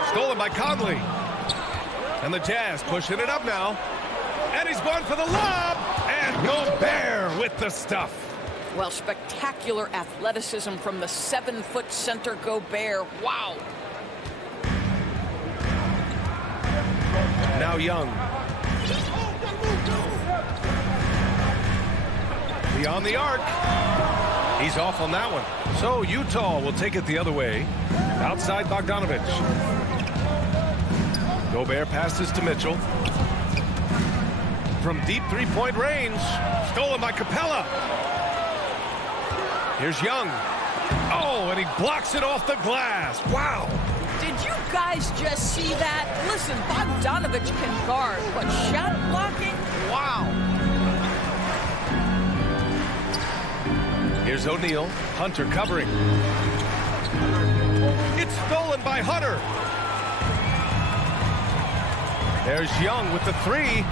Stolen by Conley. And the Jazz pushing it up now. And he's going for the lob. And Gobert with the stuff. Well, spectacular athleticism from the 7-foot center Gobert. Wow. Now Young. Beyond the arc. He's off on that one. So Utah will take it the other way. Outside Bogdanovic. Gobert passes to Mitchell. From deep three-point range. Stolen by Capella. Here's Young. Oh, and he blocks it off the glass. Wow. Did you guys just see that? Listen, Bogdanovic can guard, but shot blocking? Wow. Here's O'Neal. Hunter covering. It's stolen by Hunter. There's Young with the 3.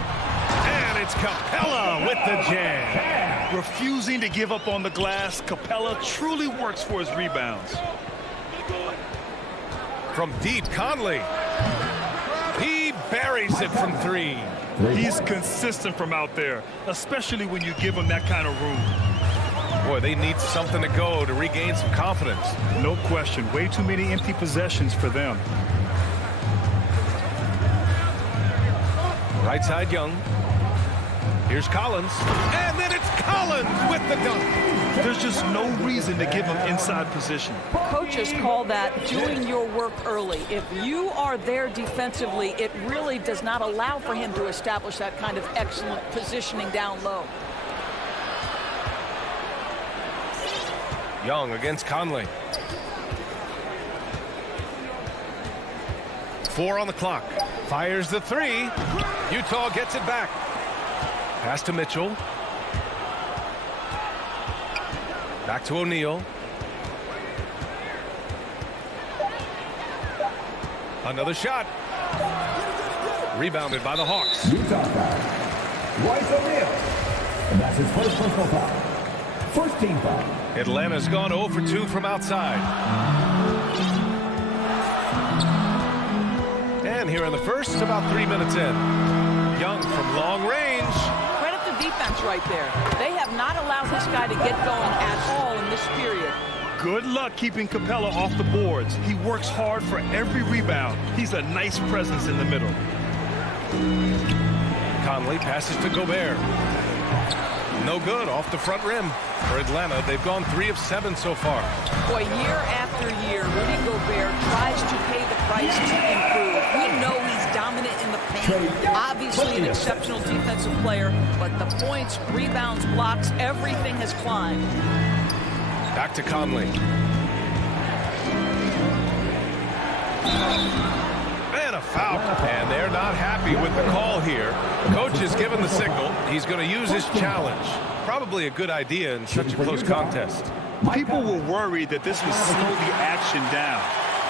And it's Capella with the jam. Refusing to give up on the glass, Capella truly works for his rebounds. From deep, Conley. He buries it from 3. He's consistent from out there, especially when you give him that kind of room. Boy, they need something to go to regain some confidence. No question. Way too many empty possessions for them. Right side, Young. Here's Collins. And then it's Collins with the dunk. There's just no reason to give him inside position. Coaches call that doing your work early. If you are there defensively, it really does not allow for him to establish that kind of excellent positioning down low. Young against Conley. 4 on the clock. Fires the 3. Utah gets it back. Pass to Mitchell. Back to O'Neal. Another shot. Rebounded by the Hawks. Utah foul. Royce O'Neal. And that's his first personal foul. First team foul. Atlanta's gone 0 for 2 from outside. And here in the first, about 3 minutes in. Young from long range. Credit the defense right there. They have not allowed this guy to get going at all in this period. Good luck keeping Capella off the boards. He works hard for every rebound. He's a nice presence in the middle. Conley passes to Gobert. No good off the front rim. For Atlanta, they've gone 3 of 7 so far. Boy, year after year, Rudy Gobert tries to pay the Christ improve. We know he's dominant in the paint, obviously an exceptional defensive player, but the points, rebounds, blocks, everything has climbed. Back to Conley. And a foul. And they're not happy with the call here. Coach has given the signal. He's going to use his challenge. Probably a good idea in such a close contest. People were worried that this would slow the action down.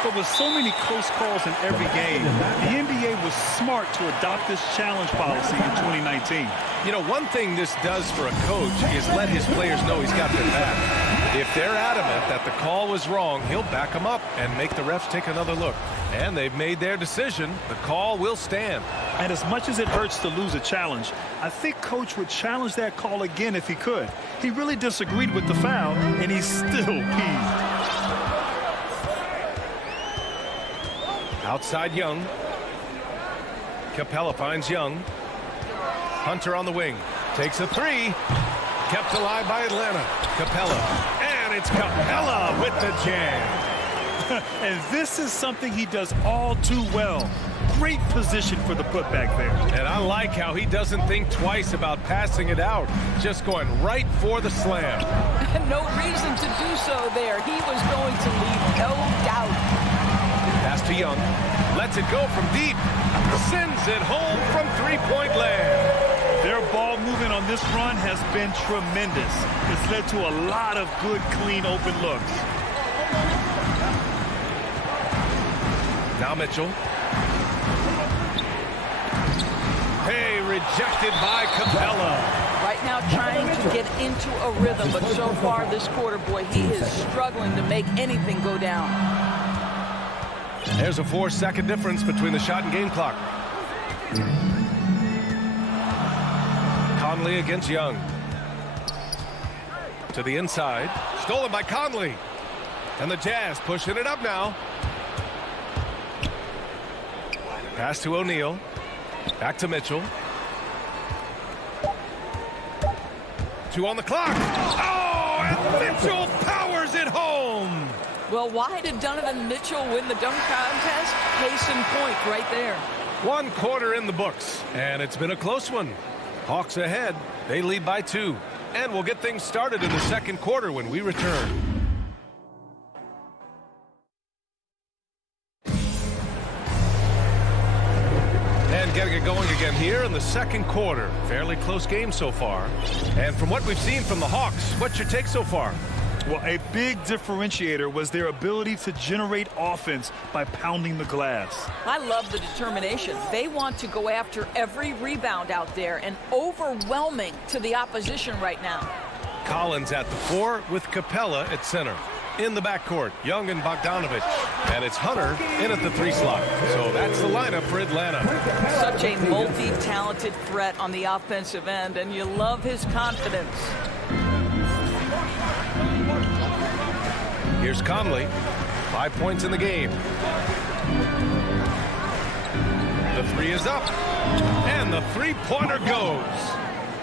But with so many close calls in every game, the NBA was smart to adopt this challenge policy in 2019. You know, one thing this does for a coach is let his players know he's got their back. If they're adamant that the call was wrong, he'll back them up and make the refs take another look. And they've made their decision. The call will stand. And as much as it hurts to lose a challenge, I think Coach would challenge that call again if he could. He really disagreed with the foul, and he's still peeved. Outside Young. Capella finds Young. Hunter on the wing. Takes a three. Kept alive by Atlanta. Capella. And it's Capella with the jam. And this is something he does all too well. Great position for the putback there. And I like how he doesn't think twice about passing it out. Just going right for the slam. No reason to do so there. He was going to leave, no doubt. Pass to Young. Lets it go from deep. Sends it home from three-point land. Their ball movement on this run has been tremendous. It's led to a lot of good, clean, open looks. Now Mitchell. Hey, rejected by Capella. Right now trying to get into a rhythm, but so far this quarter, boy, he is struggling to make anything go down. There's a 4-second difference between the shot and game clock. Conley against Young. To the inside. Stolen by Conley. And the Jazz pushing it up now. Pass to O'Neal. Back to Mitchell. 2 on the clock. Oh, and Mitchell powers it home. Well, why did Donovan Mitchell win the dunk contest? Case in point right there. 1 quarter in the books, and it's been a close one. Hawks ahead. They lead by 2. And we'll get things started in the second quarter when we return. And getting it going again here in the second quarter. Fairly close game so far. And from what we've seen from the Hawks, what's your take so far? Well, a big differentiator was their ability to generate offense by pounding the glass. I love the determination. They want to go after every rebound out there and overwhelming to the opposition right now. Collins at the 4 with Capella at center. In the backcourt, Young and Bogdanovich. And it's Hunter in at the 3 slot. So that's the lineup for Atlanta. Such a multi-talented threat on the offensive end, and you love his confidence. Here's Conley. 5 points in the game. The 3 is up. And the three-pointer goes.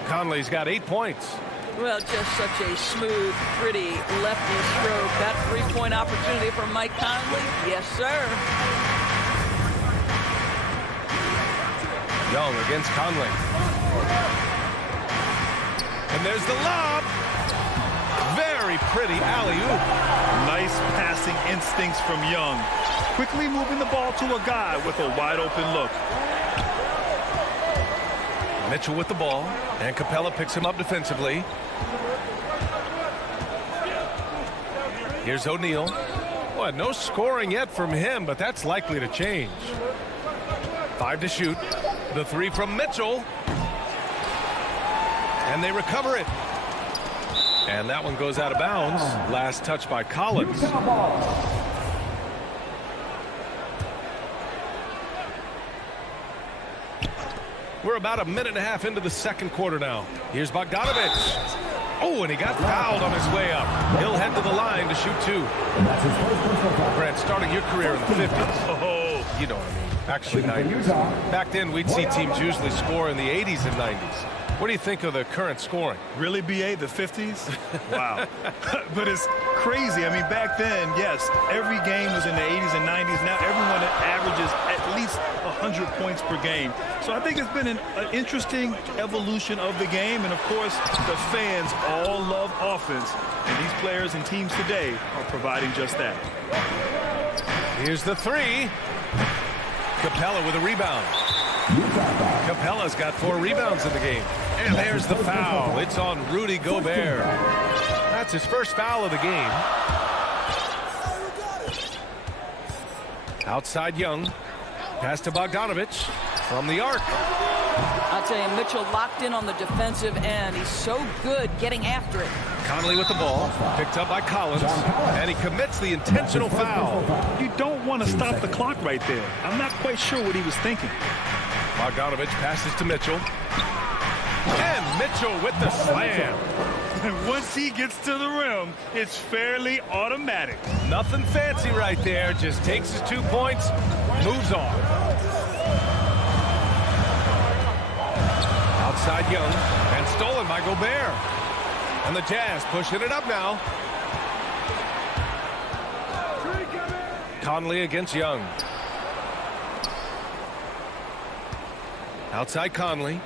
Conley's got 8 points. Well, just such a smooth, pretty lefty stroke. That three-point opportunity for Mike Conley? Yes, sir. Young against Conley. And there's the lob. Very pretty alley-oop. Nice passing instincts from Young. Quickly moving the ball to a guy with a wide-open look. Mitchell with the ball, and Capella picks him up defensively. Here's O'Neal. Well, no scoring yet from him, but that's likely to change. 5 to shoot. The 3 from Mitchell. And they recover it. And that one goes out of bounds. Last touch by Collins. We're about a minute and a half into the second quarter now. Here's Bogdanovich. Oh, and he got fouled on his way up. He'll head to the line to shoot 2. Brent, starting your career in the 50s. Oh, you know what I mean. Actually, 90s. Back then, we'd see teams usually score in the 80s and 90s. What do you think of the current scoring? Really, BA, the 50s? Wow. But it's crazy. I mean, back then, yes, every game was in the 80s and 90s. Now everyone averages at least 100 points per game. So I think it's been an interesting evolution of the game. And, of course, the fans all love offense. And these players and teams today are providing just that. Here's the three. Capella with a rebound. Capella's got 4 rebounds in the game. And there's the foul. It's on Rudy Gobert. That's his first foul of the game. Outside Young. Pass to Bogdanovich from the arc. I'll tell you, Mitchell locked in on the defensive end. He's so good getting after it. Conley with the ball. Picked up by Collins. And he commits the intentional foul. You don't want to stop the clock right there. I'm not quite sure what he was thinking. Bogdanovich passes to Mitchell. And Mitchell with the slam. And once he gets to the rim, it's fairly automatic. Nothing fancy right there. Just takes his 2 points, moves on. Outside Young, and stolen by Gobert. And the Jazz pushing it up now. Conley against Young. Outside Conley.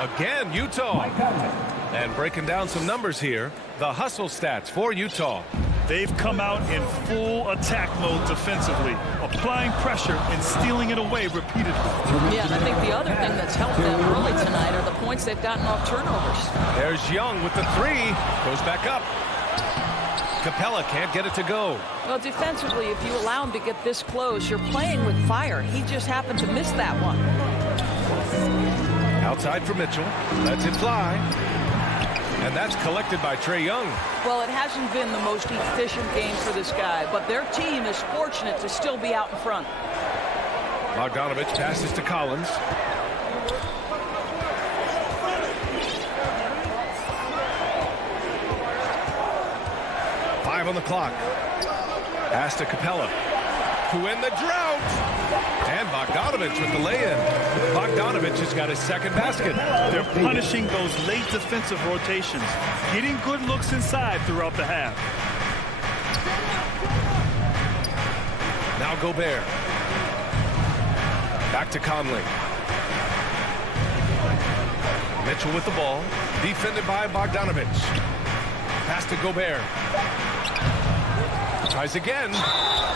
Again, Utah. And breaking down some numbers here, the hustle stats for Utah. They've come out in full attack mode defensively, applying pressure and stealing it away repeatedly. Yeah, and I think the other thing that's helped them early tonight are the points they've gotten off turnovers. There's Young with the three. Goes back up. Capella can't get it to go. Well, defensively, if you allow him to get this close, you're playing with fire. He just happened to miss that one. Outside for Mitchell. Lets it fly. And that's collected by Trae Young. Well, it hasn't been the most efficient game for this guy, but their team is fortunate to still be out in front. Bogdanovich passes to Collins. On the clock. Pass to Capella, who in the drought. And Bogdanovich with the lay-in. Bogdanovich has got his second basket. They're punishing those late defensive rotations, getting good looks inside throughout the half. Now Gobert. Back to Conley. Mitchell with the ball. Defended by Bogdanovich. Pass to Gobert. Tries again.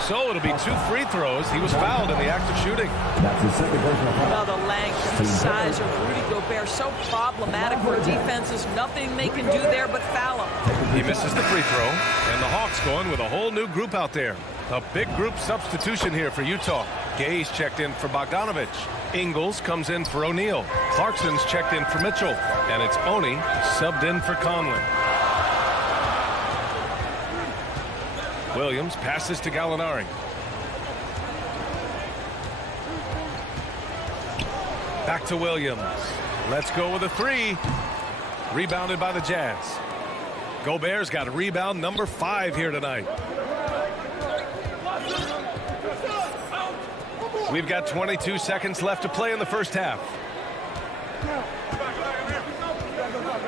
So it'll be 2 free throws. He was fouled in the act of shooting. That's his second personal foul. Well, the length and the size of Rudy Gobert so problematic for defenses. Nothing they can do there but foul him. He misses the free throw. And the Hawks going with a whole new group out there. A big group substitution here for Utah. Gay's checked in for Bogdanovich. Ingles comes in for O'Neal. Clarkson's checked in for Mitchell. And it's Oni subbed in for Conley. Williams passes to Gallinari. Back to Williams. Let's go with a three. Rebounded by the Jazz. Gobert's got a rebound number 5 here tonight. We've got 22 seconds left to play in the first half.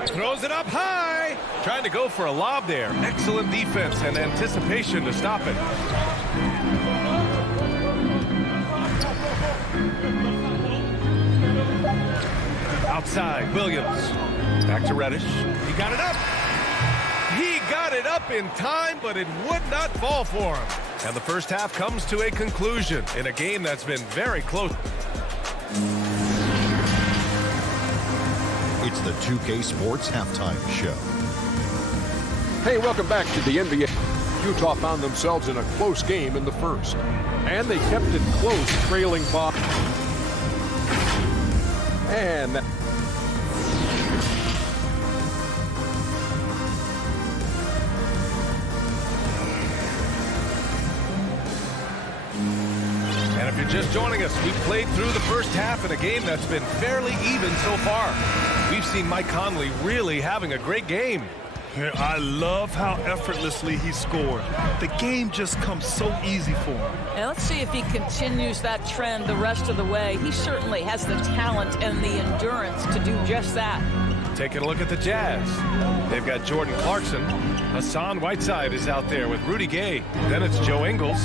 Throws it up high. Trying to go for a lob there. Excellent defense and anticipation to stop it. Outside, Williams. Back to Reddish. He got it up. He got it up in time, but it would not fall for him. And the first half comes to a conclusion in a game that's been very close. It's the 2K Sports Halftime Show. Hey, welcome back to the NBA. Utah found themselves in a close game in the first. And they kept it close, trailing by. And if you're just joining us, we've played through the first half in a game that's been fairly even so far. We've seen Mike Conley really having a great game. I love how effortlessly he scored. The game just comes so easy for him. And let's see if he continues that trend the rest of the way. He certainly has the talent and the endurance to do just that. Taking a look at the Jazz. They've got Jordan Clarkson. Hassan Whiteside is out there with Rudy Gay. Then it's Joe Ingles.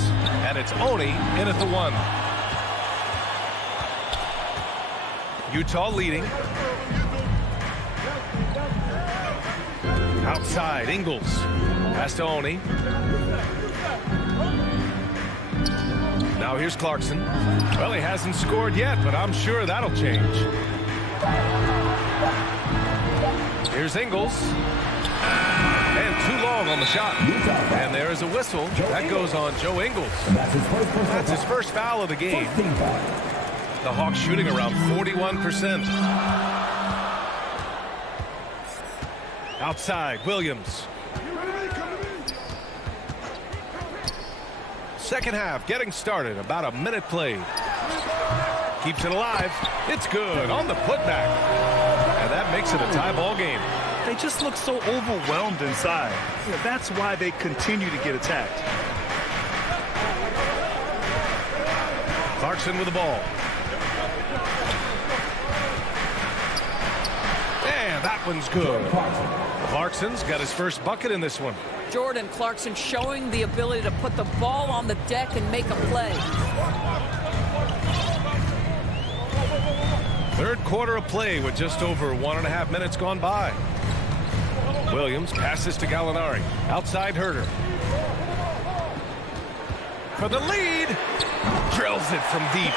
And it's Oni in at the 1. Utah leading. Outside, Ingles. Pass to Oni. Now here's Clarkson. Well, he hasn't scored yet, but I'm sure that'll change. Here's Ingles. And too long on the shot. And there is a whistle. That goes on Joe Ingles. That's his first foul of the game. The Hawks shooting around 41%. Outside, Williams. Second half getting started. About a minute played. Keeps it alive. It's good on the putback. And that makes it a tie ball game. They just look so overwhelmed inside. Yeah, that's why they continue to get attacked. Clarkson with the ball. And that one's good. Clarkson's got his first bucket in this one. Jordan Clarkson showing the ability to put the ball on the deck and make a play. Third quarter of play with just over 1.5 minutes gone by. Williams passes to Gallinari. Outside Herter. For the lead. Drills it from deep.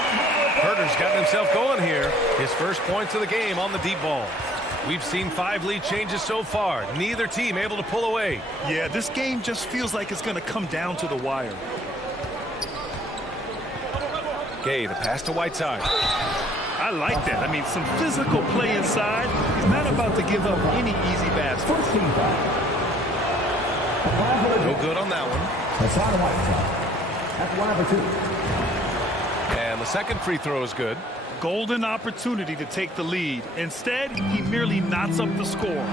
Herter's gotten himself going here. His first points of the game on the deep ball. We've seen 5 lead changes so far. Neither team able to pull away. Yeah, this game just feels like it's going to come down to the wire. Gay, the pass to Whiteside. I like that. I mean, some physical play inside. He's not about to give up any easy baskets. No good on that one. That's 1 over 2. And the second free throw is good. Golden opportunity to take the lead. Instead, he merely knots up the score.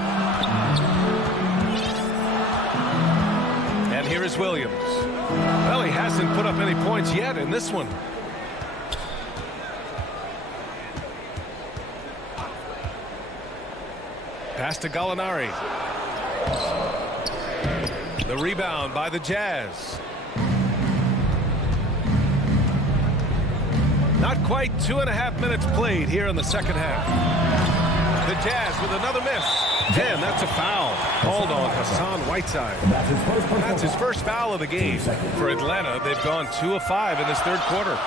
And here is Williams. Well, he hasn't put up any points yet in this one. Pass to Gallinari. The rebound by the Jazz. Not quite 2.5 minutes played here in the second half. The Jazz with another miss. And that's a foul called on Hassan Whiteside. That's his first foul of the game. For Atlanta, they've gone 2 of 5 in this third quarter.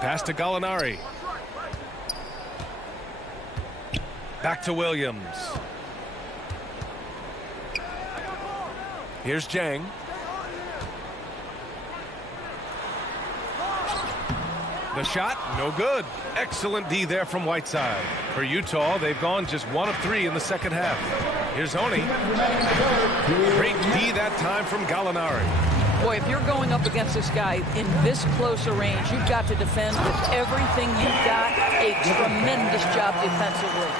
Pass to Gallinari. Back to Williams. Here's Jang. The shot, no good. Excellent D there from Whiteside. For Utah, they've gone just 1 of 3 in the second half. Here's Oni. Great D that time from Gallinari. Boy, if you're going up against this guy in this close a range, you've got to defend with everything you've got. A tremendous job defensively.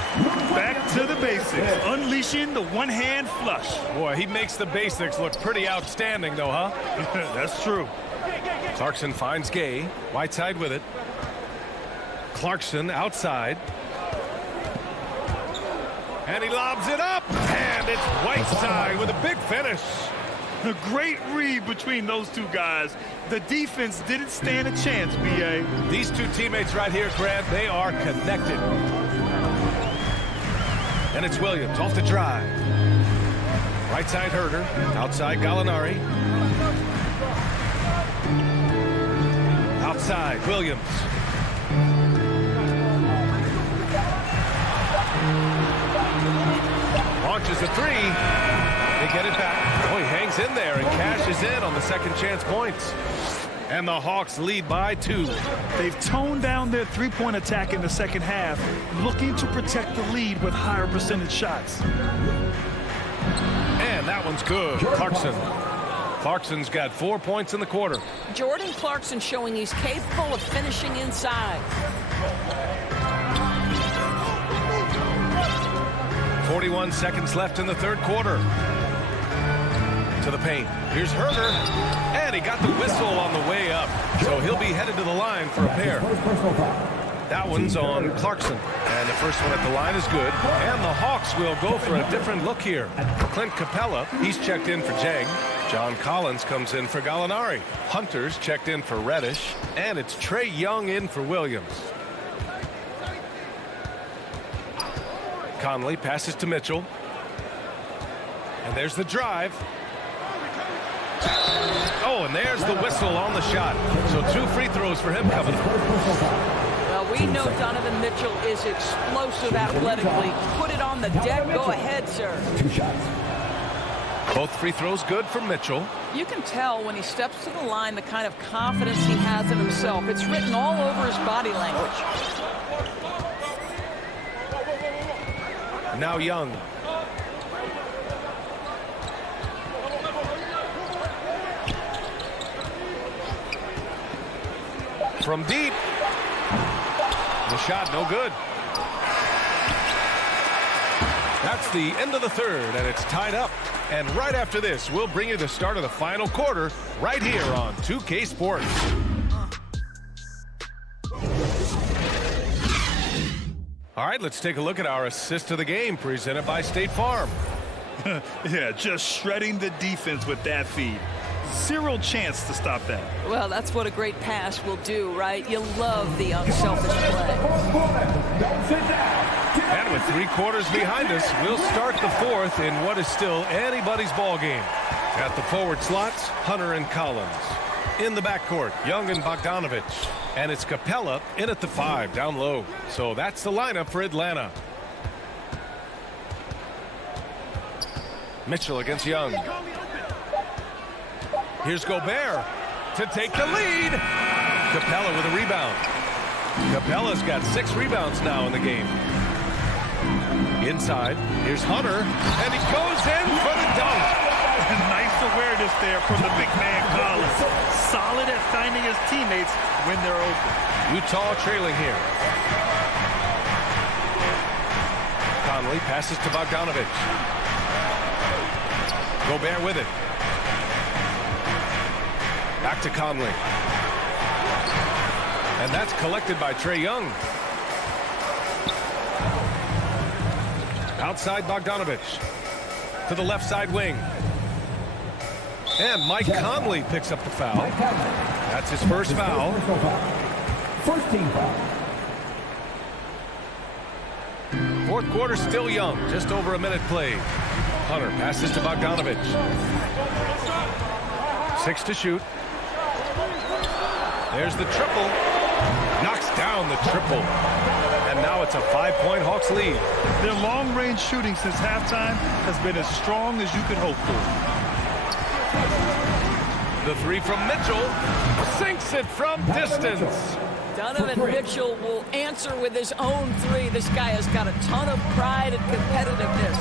Back to the basics. Unleashing the one-hand flush. Boy, he makes the basics look pretty outstanding, though, huh? That's true. Clarkson finds Gay. Whiteside with it. Clarkson outside. And he lobs it up. And it's Whiteside with a big finish. A great read between those two guys. The defense didn't stand a chance, B.A. These two teammates right here, Grant, they are connected. And it's Williams off the drive. Right side Herter. Outside Gallinari. Outside Williams. Launches a three. They get it back. Oh, he hangs in there and cashes in on the second chance points. And the Hawks lead by 2. They've toned down their three-point attack in the second half, looking to protect the lead with higher percentage shots. And that one's good. Clarkson's got 4 points in the quarter. Jordan Clarkson showing he's capable of finishing inside. 41 seconds left in the third quarter. To the paint. Here's Herder. And he got the whistle on the way up. So he'll be headed to the line for a pair. That one's on Clarkson. And the first one at the line is good. And the Hawks will go for a different look here. Clint Capella, he's checked in for Jang. John Collins comes in for Gallinari. Hunter's checked in for Reddish. And it's Trae Young in for Williams. Conley passes to Mitchell. And there's the drive. Oh, and there's the whistle on the shot. So 2 free throws for him coming up. Well, we know Donovan Mitchell is explosive athletically. Put it on the deck. Go ahead, sir. 2 shots. Both free throws good for Mitchell. You can tell when he steps to the line the kind of confidence he has in himself. It's written all over his body language. Now Young. From deep. The shot no good. That's the end of the third, and it's tied up. And right after this, we'll bring you the start of the final quarter right here on 2K Sports. All right, let's take a look at our assist of the game presented by State Farm. Yeah, just shredding the defense with that feed. 0 chance to stop that. Well, that's what a great pass will do, right? You love the unselfish play. And with 3 quarters behind us, we'll start the fourth in what is still anybody's ball game. At the forward slots, Hunter and Collins. In the backcourt, Young and Bogdanovich. And it's Capella in at the 5, down low. So that's the lineup for Atlanta. Mitchell against Young. Here's Gobert to take the lead. Capella with a rebound. Capella's got 6 rebounds now in the game. Inside, here's Hunter, and he goes in for the dunk. Nice awareness there from the big man Collins. Solid at finding his teammates when they're open. Utah trailing here. Conley passes to Bogdanovich. Gobert with it. Back to Conley. And that's collected by Trae Young. Outside Bogdanovich. To the left side wing. And Mike Conley picks up the foul. That's his first foul. First team foul. Fourth quarter still Young. Just over a minute played. Hunter passes to Bogdanovich. 6 to shoot. There's the triple. Knocks down the triple. And now it's a 5-point Hawks lead. Their long-range shooting since halftime has been as strong as you could hope for. The 3 from Mitchell. Sinks it from distance. Donovan Mitchell will answer with his own 3. This guy has got a ton of pride and competitiveness.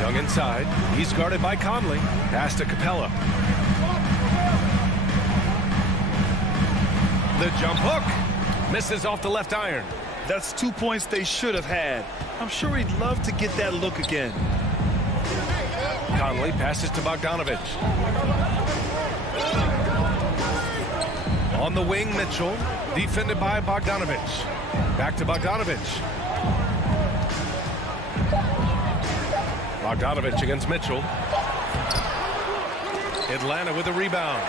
Young inside. He's guarded by Conley. Pass to Capella. The jump hook. Misses off the left iron. That's 2 points they should have had. I'm sure he'd love to get that look again. Conley passes to Bogdanovich. On the wing, Mitchell. Defended by Bogdanovich. Back to Bogdanovich. Bogdanovich against Mitchell. Atlanta with a rebound.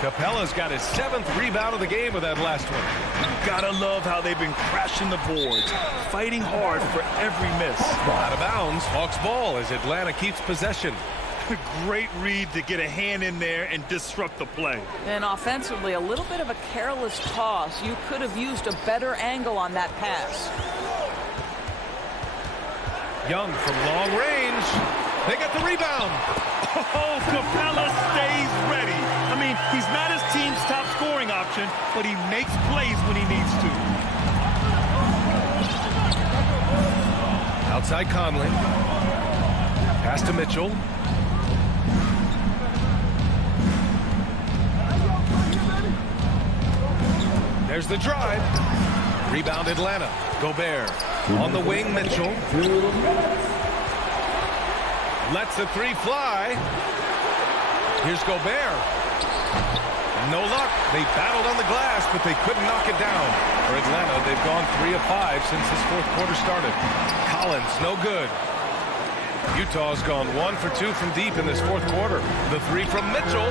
Capella's got his 7th rebound of the game with that last one. Gotta love how they've been crashing the boards, fighting hard for every miss. Out of bounds, Hawks ball as Atlanta keeps possession. Great read to get a hand in there and disrupt the play. And offensively, a little bit of a careless toss. You could have used a better angle on that pass. Young from long range. They got the rebound. Oh, Capella stays ready. I mean, he's not his team's top scoring option, but he makes plays when he needs to. Outside Conley. Pass to Mitchell. There's the drive. Rebound Atlanta. Gobert on the wing. Mitchell lets the three fly. Here's Gobert. No luck. They battled on the glass, but they couldn't knock it down. For Atlanta, they've gone 3 of 5 since this fourth quarter started. Collins, no good. Utah's gone 1 for 2 from deep in this fourth quarter. The three from Mitchell.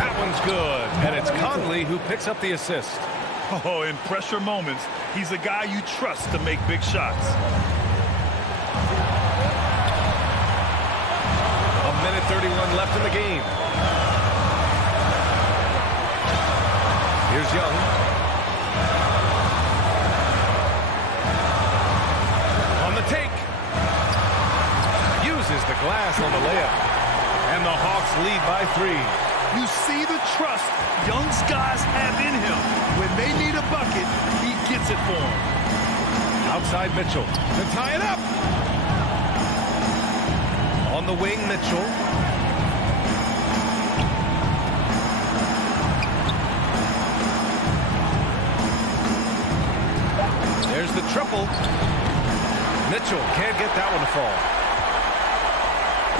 That one's good. And it's Conley who picks up the assist. Oh, in pressure moments, he's a guy you trust to make big shots. A minute 31 left in the game. Here's Young. On the take. Uses the glass on the layup. And the Hawks lead by 3. You see the trust Young's guys have in him. When they need a bucket, he gets it for them. Outside Mitchell to tie it up. On the wing, Mitchell. There's the triple. Mitchell can't get that one to fall.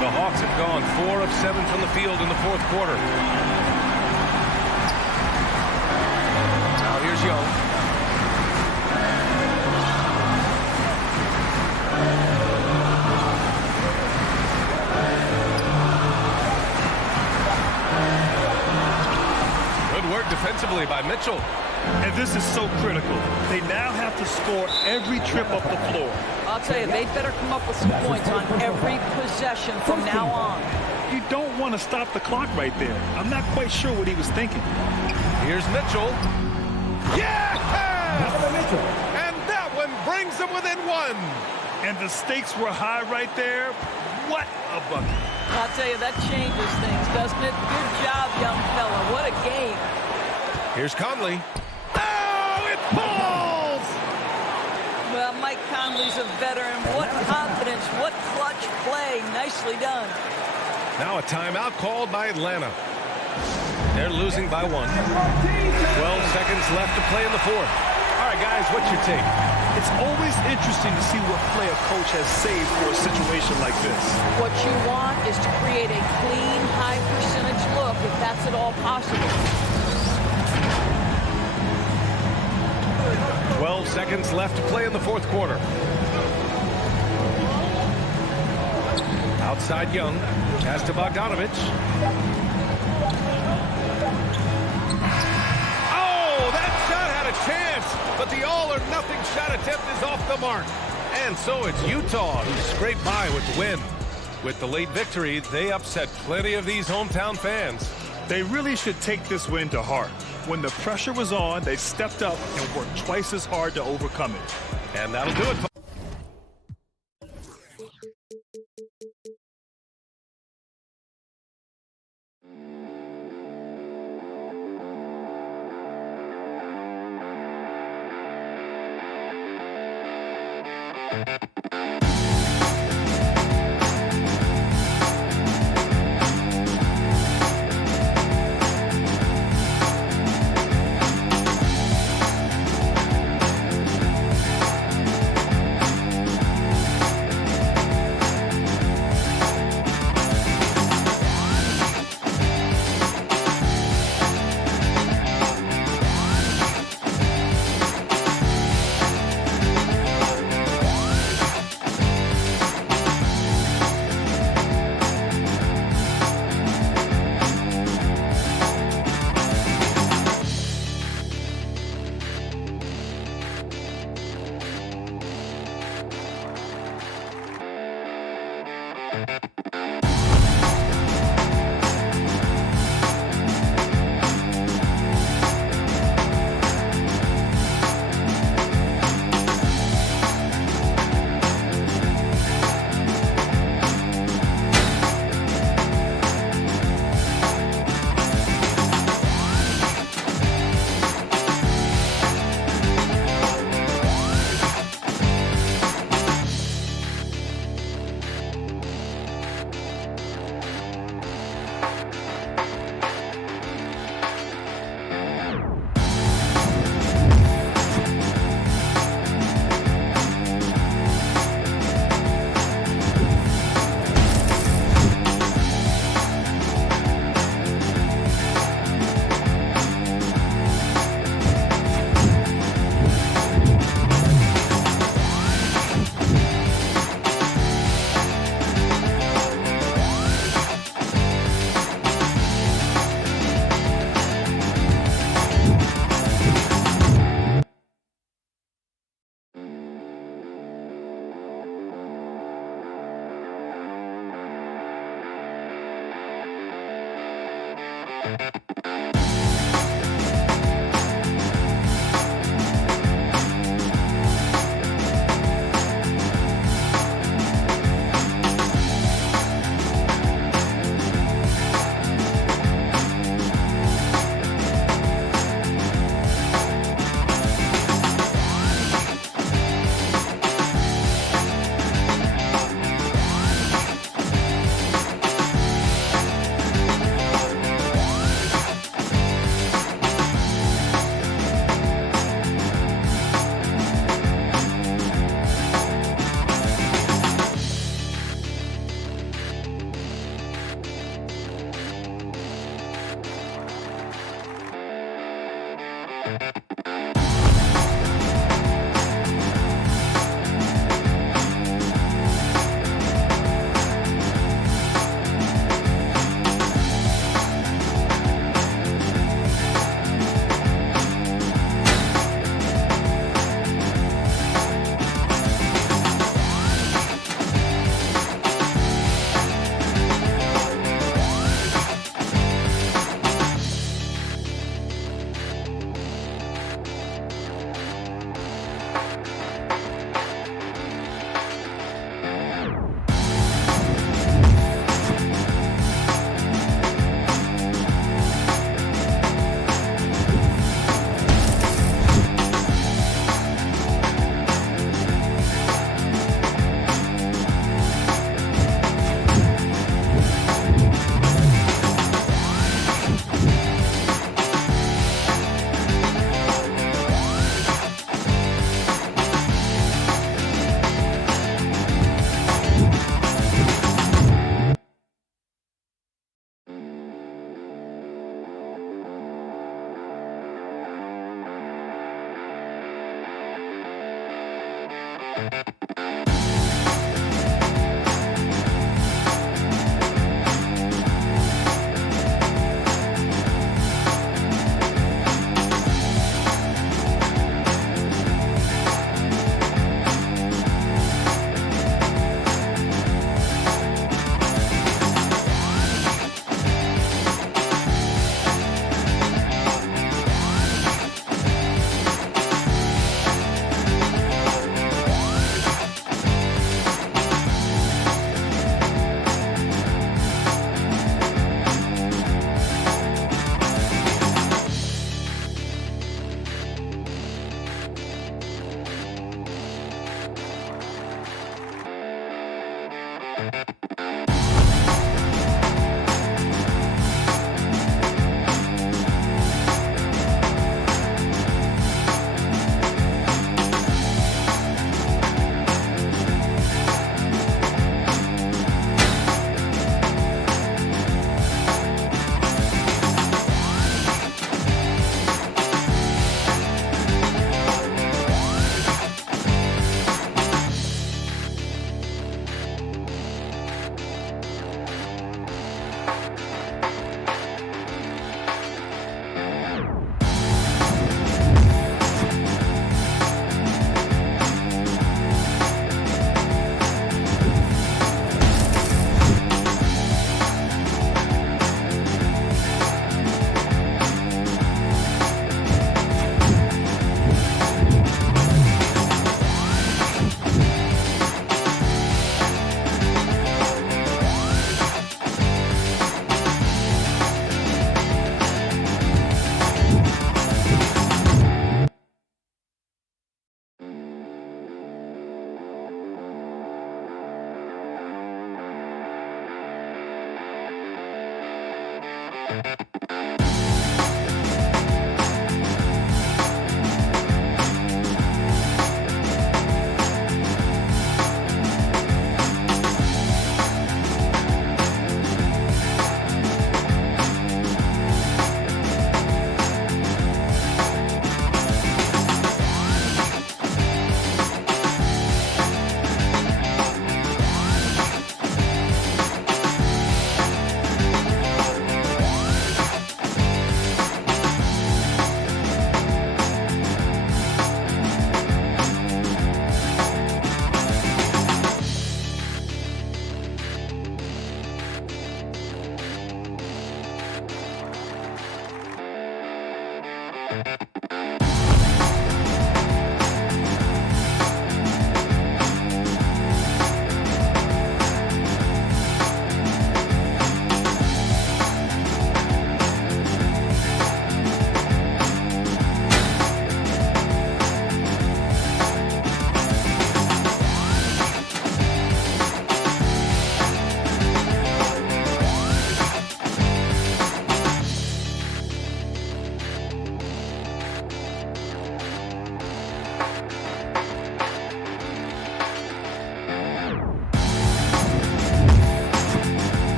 The Hawks have gone 4 of 7 from the field in the fourth quarter. Now here's Young. Good work defensively by Mitchell. And this is so critical. They now have to score every trip up the floor. I'll tell you, they better come up with some points on every possession from now on. You don't want to stop the clock right there. I'm not quite sure what he was thinking. Here's Mitchell. Yes! And that one brings them within 1. And the stakes were high right there. What a bucket. I'll tell you, that changes things, doesn't it? Good job, young fella. What a game. Here's Conley. Oh, it falls! Well, Mike Conley's a veteran. What confidence, what clutch play. Nicely done. Now a timeout called by Atlanta. They're losing by 1. 12 seconds left to play in the fourth. All right, guys, what's your take? It's always interesting to see what play a coach has saved for a situation like this. What you want is to create a clean, high-percentage look, if that's at all possible. 12 seconds left to play in the fourth quarter. Outside Young. Pass to Bogdanovich. Oh, that shot had a chance, but the all-or-nothing shot attempt is off the mark. And so it's Utah who scraped by with the win. With the late victory, they upset plenty of these hometown fans. They really should take this win to heart. When the pressure was on, they stepped up and worked twice as hard to overcome it. And that'll do it.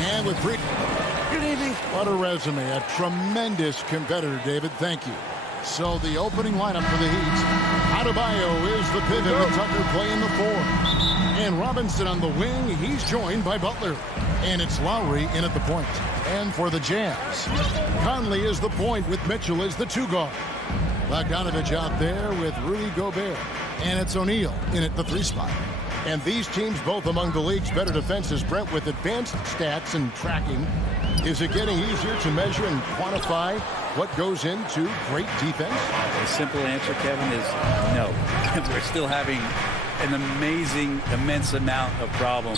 And with three. Good evening. What a resume. A tremendous competitor, David. Thank you. So the opening lineup for the Heat. Adebayo is the pivot with Tucker playing the 4. And Robinson on the wing. He's joined by Butler. And it's Lowry in at the point. And for the Jazz, Conley is the point with Mitchell as the 2 guard. Bogdanovich out there with Rudy Gobert. And it's O'Neal in at the 3 spot. And these teams both among the league's better defenses. Brent, with advanced stats and tracking, is it getting easier to measure and quantify what goes into great defense? The simple answer, Kevin, is no. We're still having an amazing, immense amount of problem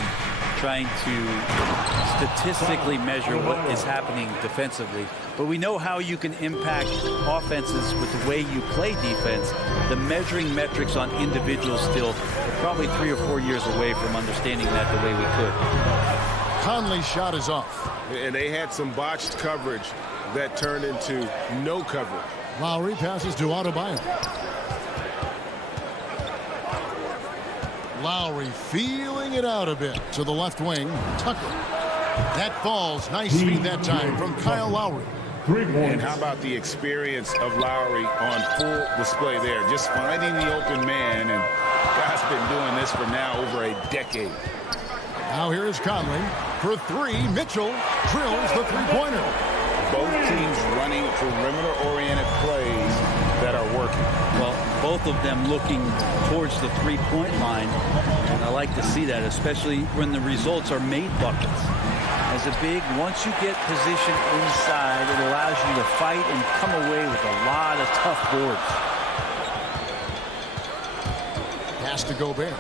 trying to statistically measure what is happening defensively. But we know how you can impact offenses with the way you play defense. The measuring metrics on individuals still are probably 3 or 4 years away from understanding that the way we could. Conley's shot is off. And they had some botched coverage that turned into no coverage. Lowry passes to Adebayo. Lowry feeling it out a bit to the left wing. Tucker. That falls. Nice speed that time from Kyle Lowry. And how about the experience of Lowry on full display there? Just finding the open man, and guy's been doing this for now over a decade. Now here is Conley for 3. Mitchell drills the 3-pointer. Both teams running perimeter-oriented plays that are working. Well, both of them looking towards the 3-point line, and I like to see that, especially when the results are made buckets. As a big, once you get position inside, it allows you to fight and come away with a lot of tough boards. Pass to Gobert.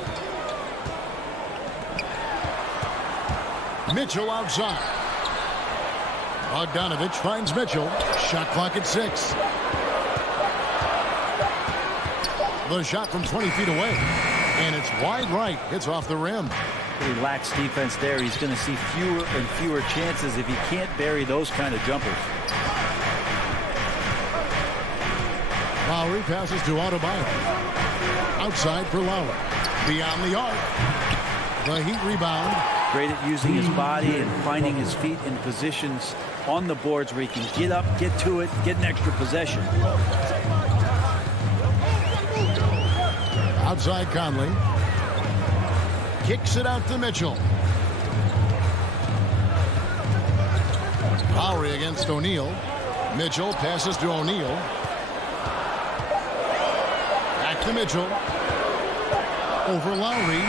Mitchell outside. Bogdanovich finds Mitchell. Shot clock at 6. The shot from 20 feet away. And it's wide right. It's off the rim. He lacks defense there. He's going to see fewer and fewer chances if he can't bury those kind of jumpers. Lowry passes to Adebayo. Outside for Lowry. Beyond the arc. The Heat rebound. Great at using his body and finding his feet in positions on the boards where he can get up, get to it, get an extra possession. Outside Conley. Kicks it out to Mitchell. Lowry against O'Neal. Mitchell passes to O'Neal. Back to Mitchell. Over Lowry.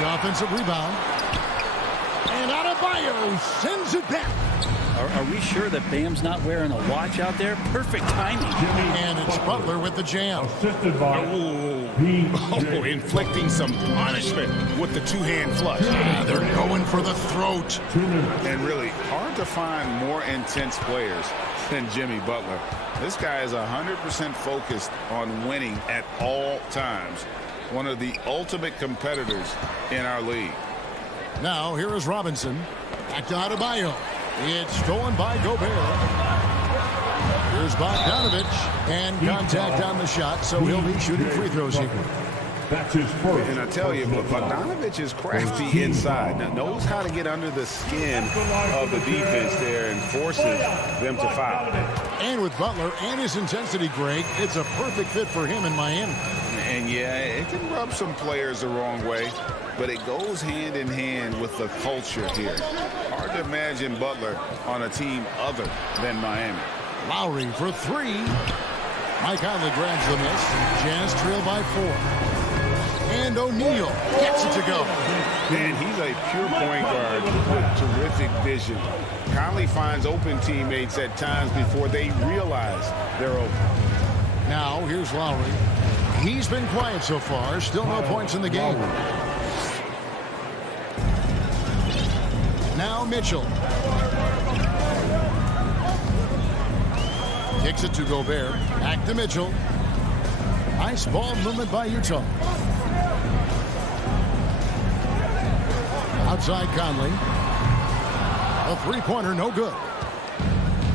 The offensive rebound. And Adebayo sends it back. Are we sure that Bam's not wearing a watch out there? Perfect timing. And it's Butler with the jam. Assisted by Inflicting some punishment with the two-hand flush. They're going for the throat. And really, hard to find more intense players than Jimmy Butler. This guy is 100% focused on winning at all times. One of the ultimate competitors in our league. Now, here is Robinson. Back to Adebayo. It's stolen by Gobert. Here's Bogdanovich. And contact on the shot, so he'll be shooting free throws here. That's his first. And I tell you, Bogdanovich is crafty inside. Now, knows how to get under the skin of the defense there and forces them to foul. And with Butler and his intensity, Greg, it's a perfect fit for him in Miami. And yeah, it can rub some players the wrong way, but it goes hand in hand with the culture here. Hard to imagine Butler on a team other than Miami. Lowry for three. Mike Conley grabs the miss. Jazz trail by 4. And O'Neal gets it to go. Man, he's a pure point guard with terrific vision. Conley finds open teammates at times before they realize they're open. Now, here's Lowry. He's been quiet so far. Still no points in the game. Now Mitchell. Kicks it to Gobert. Back to Mitchell. Nice ball movement by Utah. Outside Conley. A three-pointer, no good.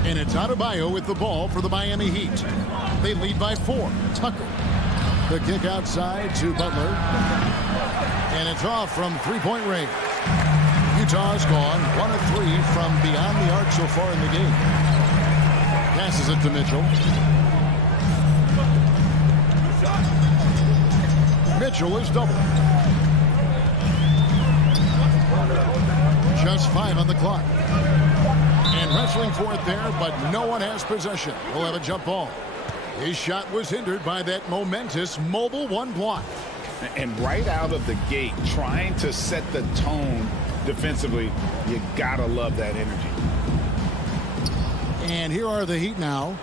And it's Adebayo with the ball for the Miami Heat. They lead by 4. Tucker. The kick outside to Butler. And it's off from three-point range. Utah's gone 1 of 3 from beyond the arc so far in the game. Passes it to Mitchell. Mitchell is double. Just 5 on the clock. And wrestling for it there, but no one has possession. We'll have a jump ball. His shot was hindered by that momentous mobile 1 block. And right out of the gate, trying to set the tone defensively, you gotta love that energy. And here are the Heat now.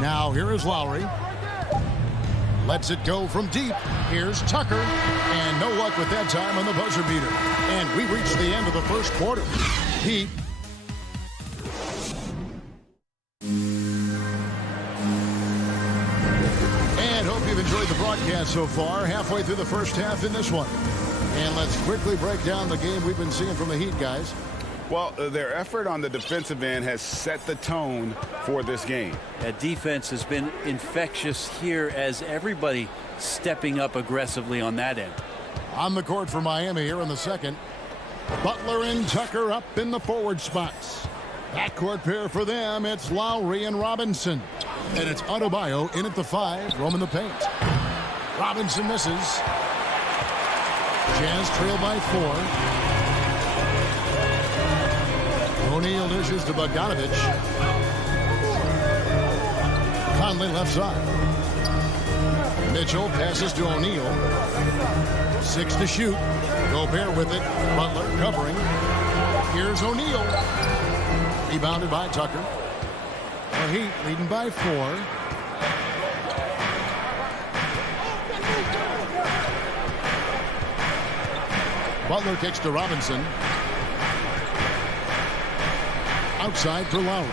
Now here is Lowry. Lets it go from deep. Here's Tucker. And no luck with that time on the buzzer beater. And we reach the end of the first quarter. Heat. And hope you've enjoyed the broadcast so far. Halfway through the first half in this one. And let's quickly break down the game we've been seeing from the Heat, guys. Well, their effort on the defensive end has set the tone for this game. That defense has been infectious here as everybody stepping up aggressively on that end. On the court for Miami here in the second. Butler and Tucker up in the forward spots. Backcourt pair for them. It's Lowry and Robinson. And it's Adebayo in at the 5, roaming the paint. Robinson misses. Jazz trail by 4. O'Neal dishes to Bogdanovich. Conley left side. Mitchell passes to O'Neal. 6 to shoot. Gobert with it. Butler covering. Here's O'Neal. Rebounded by Tucker. The Heat leading by 4. Butler kicks to Robinson. Outside for Lowry.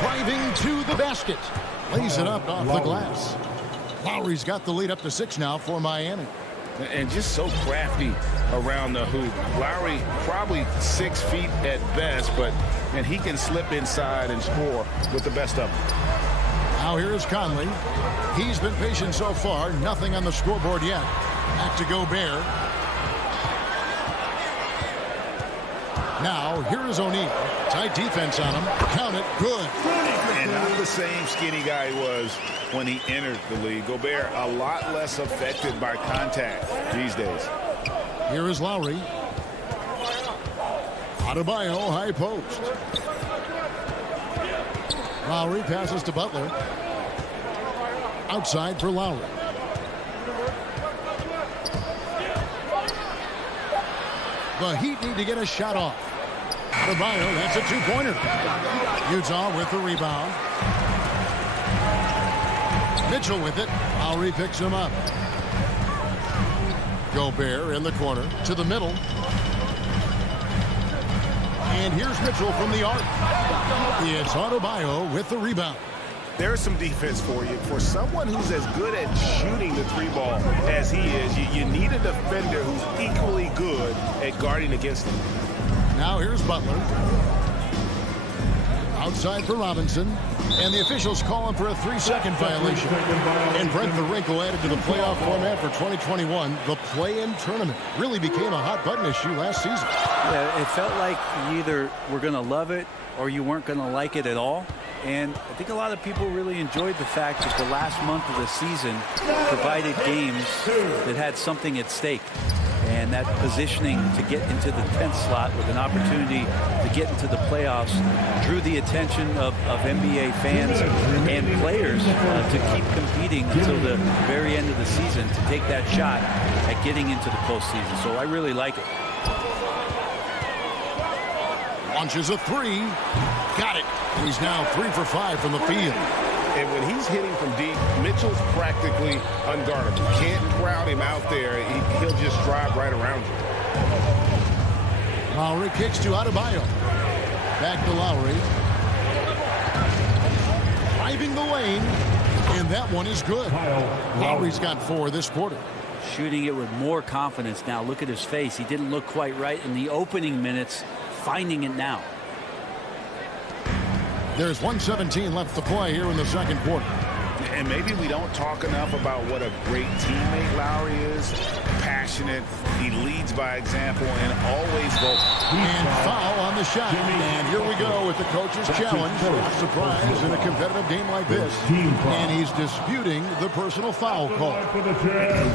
Driving to the basket. Lays it up off the glass. Lowry's got the lead up to 6 now for Miami. And just so crafty around the hoop. Lowry probably 6 feet at best, and he can slip inside and score with the best of them. Now here's Conley. He's been patient so far. Nothing on the scoreboard yet. Back to Gobert. Now, here is O'Neal. Tight defense on him. Count it. Good. And not the same skinny guy he was when he entered the league. Gobert a lot less affected by contact these days. Here is Lowry. Adebayo, high post. Lowry passes to Butler. Outside for Lowry. The Heat need to get a shot off. Adebayo, that's a two-pointer. Utah with the rebound. Mitchell with it. Lowry picks him up. Gobert in the corner to the middle. And here's Mitchell from the arc. It's Adebayo with the rebound. There's some defense for you. For someone who's as good at shooting the three ball as he is, you need a defender who's equally good at guarding against him. Now here's Butler. Outside for Robinson. And the officials calling for a 3-second violation. And Brent, the wrinkle added to the playoff format for 2021, the play-in tournament really became a hot button issue last season. Yeah, it felt like you either were going to love it or you weren't going to like it at all. And I think a lot of people really enjoyed the fact that the last month of the season provided games that had something at stake. And that positioning to get into the 10th slot with an opportunity to get into the playoffs drew the attention of NBA fans and players to keep competing until the very end of the season to take that shot at getting into the postseason. So I really like it. Launches a three. Got it. And he's now 3 for 5 from the field. And when he's hitting from deep, Mitchell's practically unguardable. Can't crowd him out there. He'll just drive right around you. Lowry kicks to Adebayo. Back to Lowry. Driving the lane. And that one is good. Lowry's got 4 this quarter. Shooting it with more confidence now. Look at his face. He didn't look quite right in the opening minutes. Finding it now. There's 1:17 left to play here in the second quarter. And maybe we don't talk enough about what a great teammate Lowry is. Passionate. He leads by example and always vocal. And foul on the shot. And here we go with the coach's challenge. Surprise in a competitive game like this. And he's disputing the personal foul call.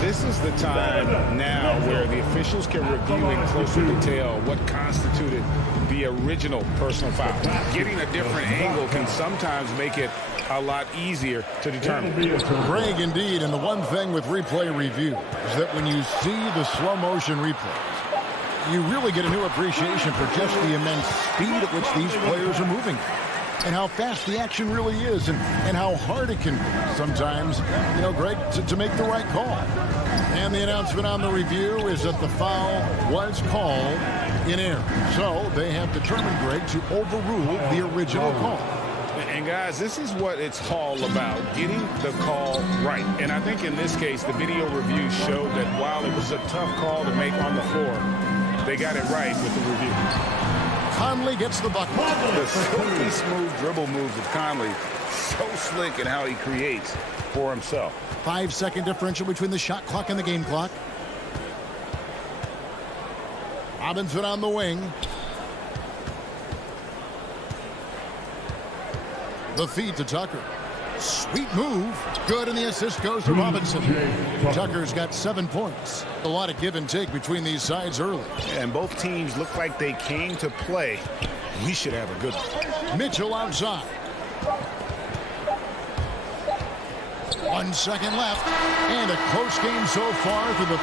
This is the time now where the officials can review in closer detail what constituted the original personal foul. Getting a different angle can sometimes make it a lot easier to determine. Greg, indeed, and the one thing with replay review is that when you see the slow motion replays, you really get a new appreciation for just the immense speed at which these players are moving and how fast the action really is and how hard it can be sometimes, Greg, to make the right call. And the announcement on the review is that the foul was called in error. So they have determined, Greg, to overrule the original call. And guys, this is what it's all about, getting the call right. And I think in this case, the video review showed that while it was a tough call to make on the floor, they got it right with the review. Conley gets the bucket. The silky smooth dribble moves of Conley, so slick in how he creates for himself. 5-second differential between the shot clock and the game clock. Robinson on the wing. The feed to Tucker. Sweet move. Good, and the assist goes to Robinson. Tucker's got 7 points. A lot of give and take between these sides early. And both teams look like they came to play. We should have a good one. Mitchell outside. 1 second left. And a close game so far through the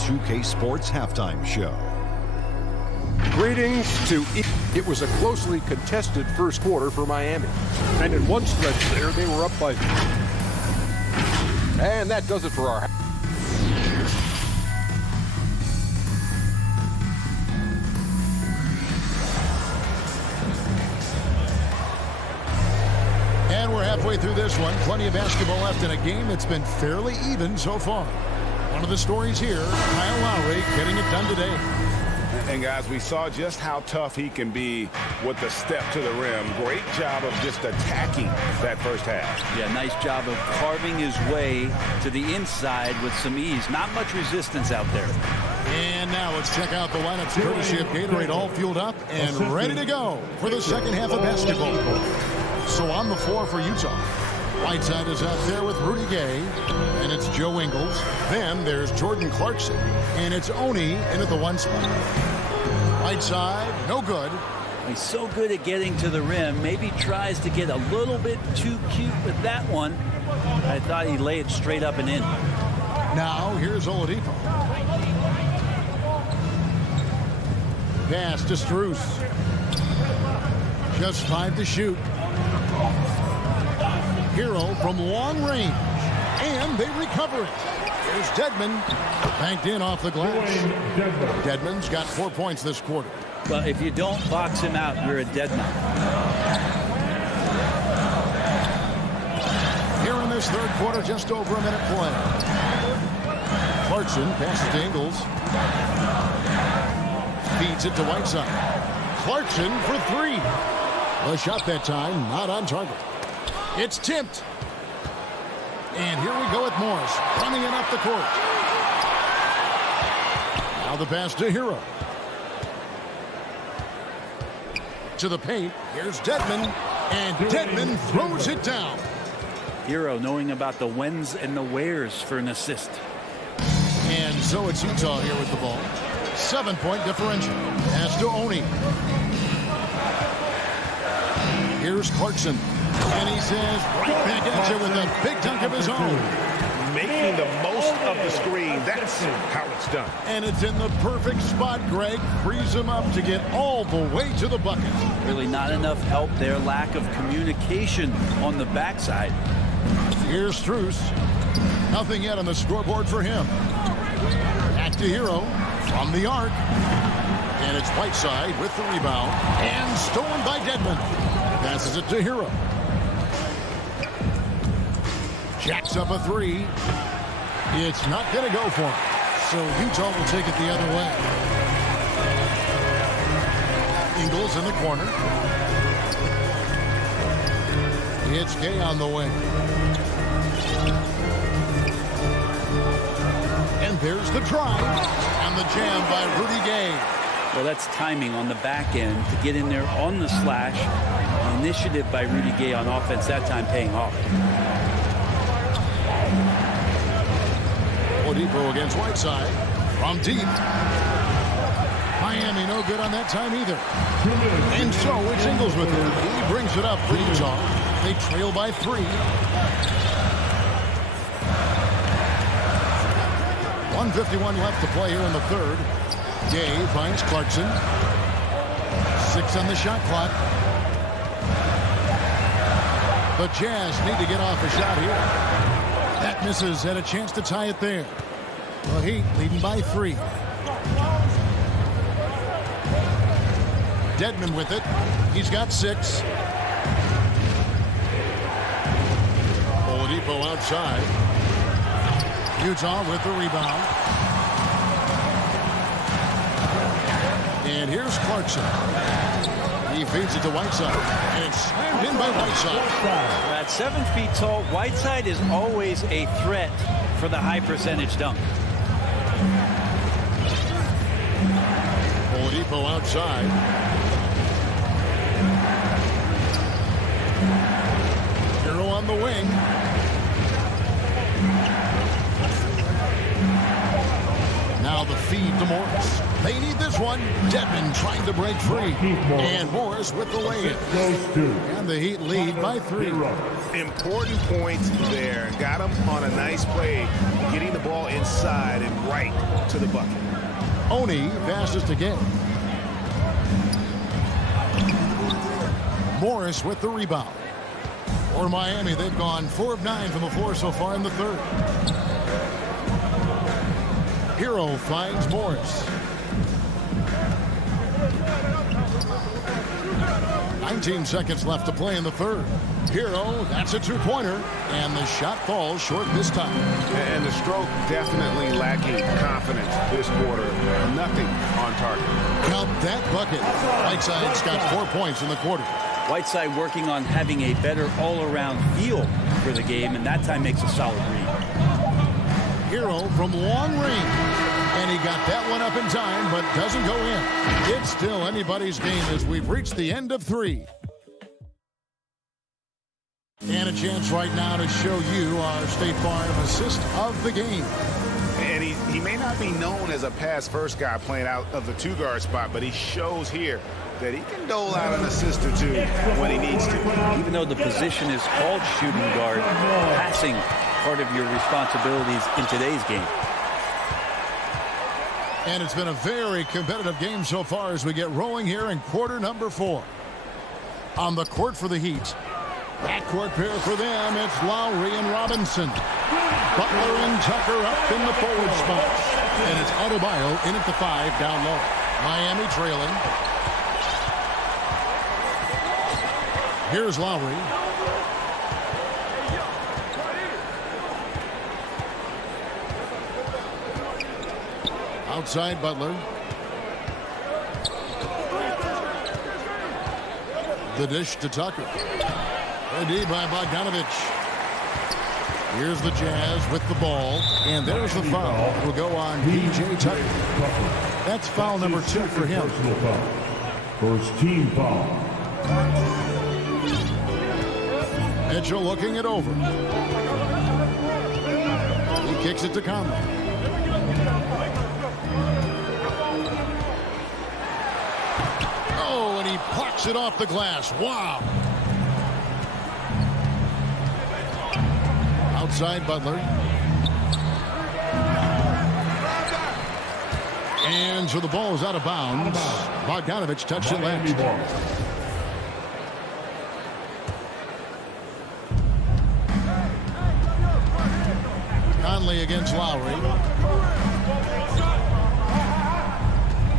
2K Sports Halftime Show. Greetings to it was a closely contested first quarter for Miami. And in one stretch there, they were up by. And that does it for our. And we're halfway through this one. Plenty of basketball left in a game that's been fairly even so far. One of the stories here, Kyle Lowry getting it done today. And guys, we saw just how tough he can be with the step to the rim. Great job of just attacking that first half. Yeah, nice job of carving his way to the inside with some ease. Not much resistance out there. And now let's check out the lineups courtesy of Gatorade, all fueled up and ready to go for the second half of basketball. So on the floor for Utah, Whiteside is out there with Rudy Gay, and it's Joe Ingles. Then there's Jordan Clarkson, and it's Oni in at the 1 spot. Right side, no good. He's so good at getting to the rim. Maybe tries to get a little bit too cute with that one. I thought he'd lay it straight up and in. Now, here's Oladipo. Pass to Strus. Just 5 to shoot. Hero from long range. And they recover it. Here's Dedmon. Banked in off the glass. Dedmon's got 4 points this quarter. Well, if you don't box him out, you're a dead man. Here in this third quarter, just over a minute play. Clarkson passes to Ingles. Feeds it to Whiteside. Clarkson for 3. The shot that time, not on target. It's tipped. And here we go with Morris, running it up the court. Now the pass to Hero. To the paint, here's Dedmon, and Dedmon throws it down. Hero knowing about the whens and the wheres for an assist. And so it's Utah here with the ball. 7-point differential. Pass to Oni. Here's Clarkson. And he says, right back at you with a big dunk of his own. Making the most of the screen. That's how it's done. And it's in the perfect spot, Greg. Frees him up to get all the way to the bucket. Really not enough help there. Lack of communication on the backside. Here's Strus. Nothing yet on the scoreboard for him. Back to Hero from the arc. And it's Whiteside with the rebound. And stolen by Dedmon. Passes it to Hero. Jacks up a 3. It's not going to go for him. So Utah will take it the other way. Ingles in the corner. It's Gay on the wing. And there's the drive. And the jam by Rudy Gay. Well, that's timing on the back end to get in there on the slash. The initiative by Rudy Gay on offense that time paying off. Oladipo against Whiteside from deep. Miami no good on that time either. And so it's Ingles with it. He brings it up for Utah. They trail by 3. 1:51 left to play here in the third. Gay finds Clarkson. 6 on the shot clock. The Jazz need to get off a shot here. That misses. Had a chance to tie it there. The Heat leading by 3. Dedmon with it. He's got 6. Oladipo outside. Utah with the rebound. And here's Clarkson. He feeds it to Whiteside. And it's slammed in by Whiteside. At 7 feet tall, Whiteside is always a threat for the high percentage dunk. Oladipo outside. Hero on the wing. Now the feed to Morris. They need this one. Dedmon trying to break free. And Morris with the lay-in. And the Heat lead by 3. Important points there. Got him on a nice play. Getting the ball inside and right to the bucket. Oni passes to Gay. Morris with the rebound. For Miami, they've gone 4 of 9 from the floor so far in the third. Hero finds Morris. 19 seconds left to play in the third. Hero, that's a 2-pointer. And the shot falls short this time. And the stroke definitely lacking confidence this quarter. Nothing on target. Count that bucket. Whiteside's got 4 points in the quarter. Whiteside working on having a better all-around feel for the game, and that time makes a solid read. Hero from long range. And he got that one up in time, but doesn't go in. It's still anybody's game as we've reached the end of 3. And a chance right now to show you our State Farm assist of the game. And And he may not be known as a pass-first guy playing out of the two-guard spot, but he shows here that he can dole out an assist or two when he needs to. Even though the position is called shooting guard, passing part of your responsibilities in today's game. And it's been a very competitive game so far as we get rolling here in quarter number 4. On the court for the Heat. Backcourt pair for them. It's Lowry and Robinson. Butler and Tucker up in the forward spots. And it's Adebayo in at the 5 down low. Miami trailing. Here's Lowry. Outside Butler. The dish to Tucker. Ready by Bogdanovich. Here's the Jazz with the ball. And there's the foul. Will go on DJ Tucker. That's foul number 2 for him. First team foul. Mitchell looking it over. He kicks it to Conley. Oh, and he plucks it off the glass. Wow. Outside Butler. And so the ball is out of bounds. Bogdanovich touched it last. Conley against Lowry.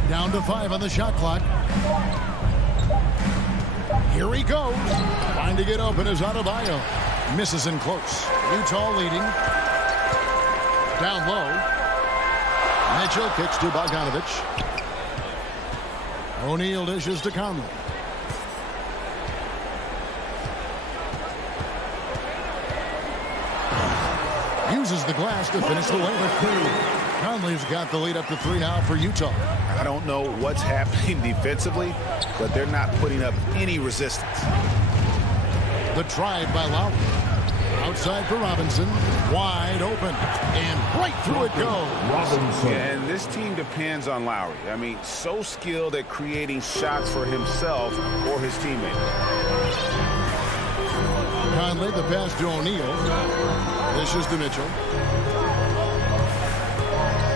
Down to 5 on the shot clock. Here he goes. Trying to get open is Adebayo. Misses in close. Utah leading. Down low. Mitchell kicks to Bogdanovich. O'Neal dishes to Conley. Uses the glass to finish the layup. Conley's got the lead up to 3 now for Utah. I don't know what's happening defensively, but they're not putting up any resistance. The drive by Lowry. Outside for Robinson. Wide open. And right through it goes. Robinson. And this team depends on Lowry. I mean, so skilled at creating shots for himself or his teammates. Conley, the pass to O'Neal. Dishes to Mitchell.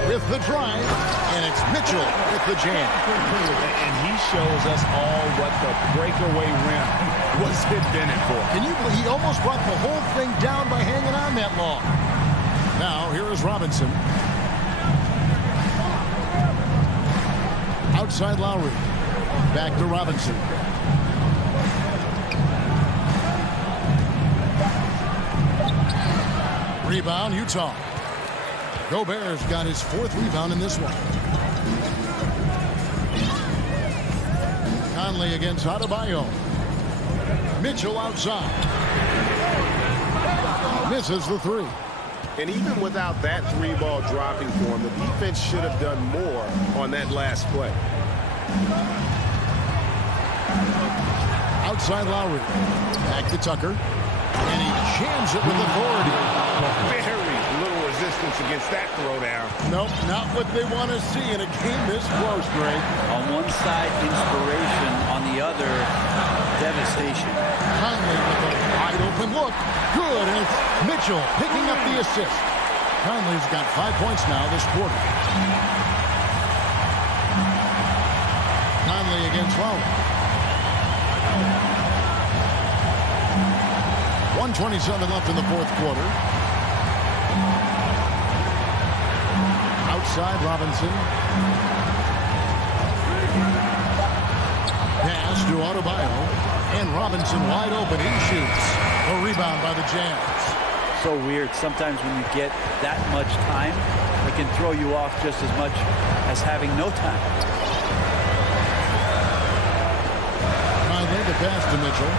With the drive. And it's Mitchell with the jam. And he shows us all what the breakaway rim was invented for. Can you believe he almost brought the whole thing down by hanging on that long? Now, here is Robinson. Outside Lowry. Back to Robinson. Rebound, Utah. Gobert's got his 4th rebound in this one. Conley against Adebayo. Mitchell outside. Misses the 3. And even without that 3-ball dropping for him, the defense should have done more on that last play. Outside Lowry. Back to Tucker. And he jams it with authority. Very little resistance against that throwdown. Nope, not what they want to see in a game this close, Greg. On one side, inspiration. On the other, devastation. Conley with a wide open look. Good, and it's Mitchell picking up the assist. Conley's got 5 points now this quarter. Conley against Lowry. 1:27 left in the 4th quarter. Outside Robinson. Pass to Adebayo. And Robinson wide open. He shoots. A rebound by the Jazz. So weird. Sometimes when you get that much time, it can throw you off just as much as having no time. Conley, the pass to Mitchell.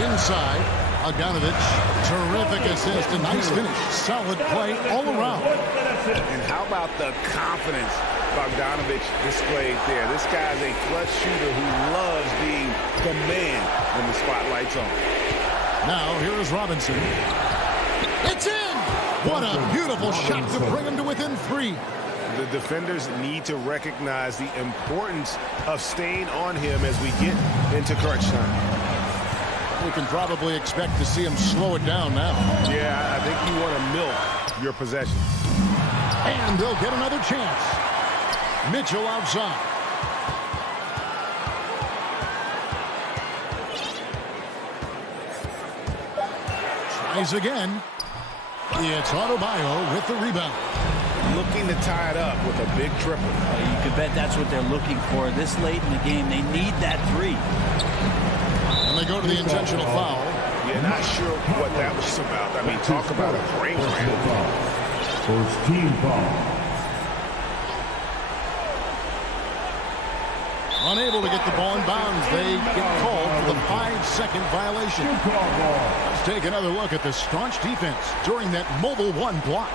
Inside, Bogdanovich. Terrific assist. A nice finish. Solid play all around. And how about the confidence Bogdanovich displayed there? This guy's a clutch shooter who loves being the man when the spotlight's on. Now, here is Robinson. It's in! What a beautiful shot to bring him to within 3. The defenders need to recognize the importance of staying on him as we get into crunch time. We can probably expect to see him slow it down now. Yeah, I think you want to milk your possessions. And they'll get another chance. Mitchell outside. Tries again. It's Adebayo with the rebound. Looking to tie it up with a big triple. You can bet that's what they're looking for. This late in the game, they need that 3. And they go to the intentional foul. Yeah, not sure what that was about. I mean, talk about a brain cramp. First team foul. Unable to get the ball in bounds. They get called for the 5-second violation. Let's take another look at the staunch defense during that mobile 1 block.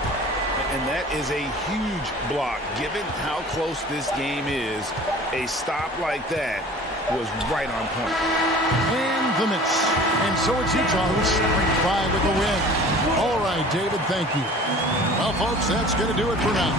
And that is a huge block. Given how close this game is, a stop like that was right on point. And the miss. And so it's Utah who's starting 5 with the win. All right, David, thank you. Well, folks, that's going to do it for now.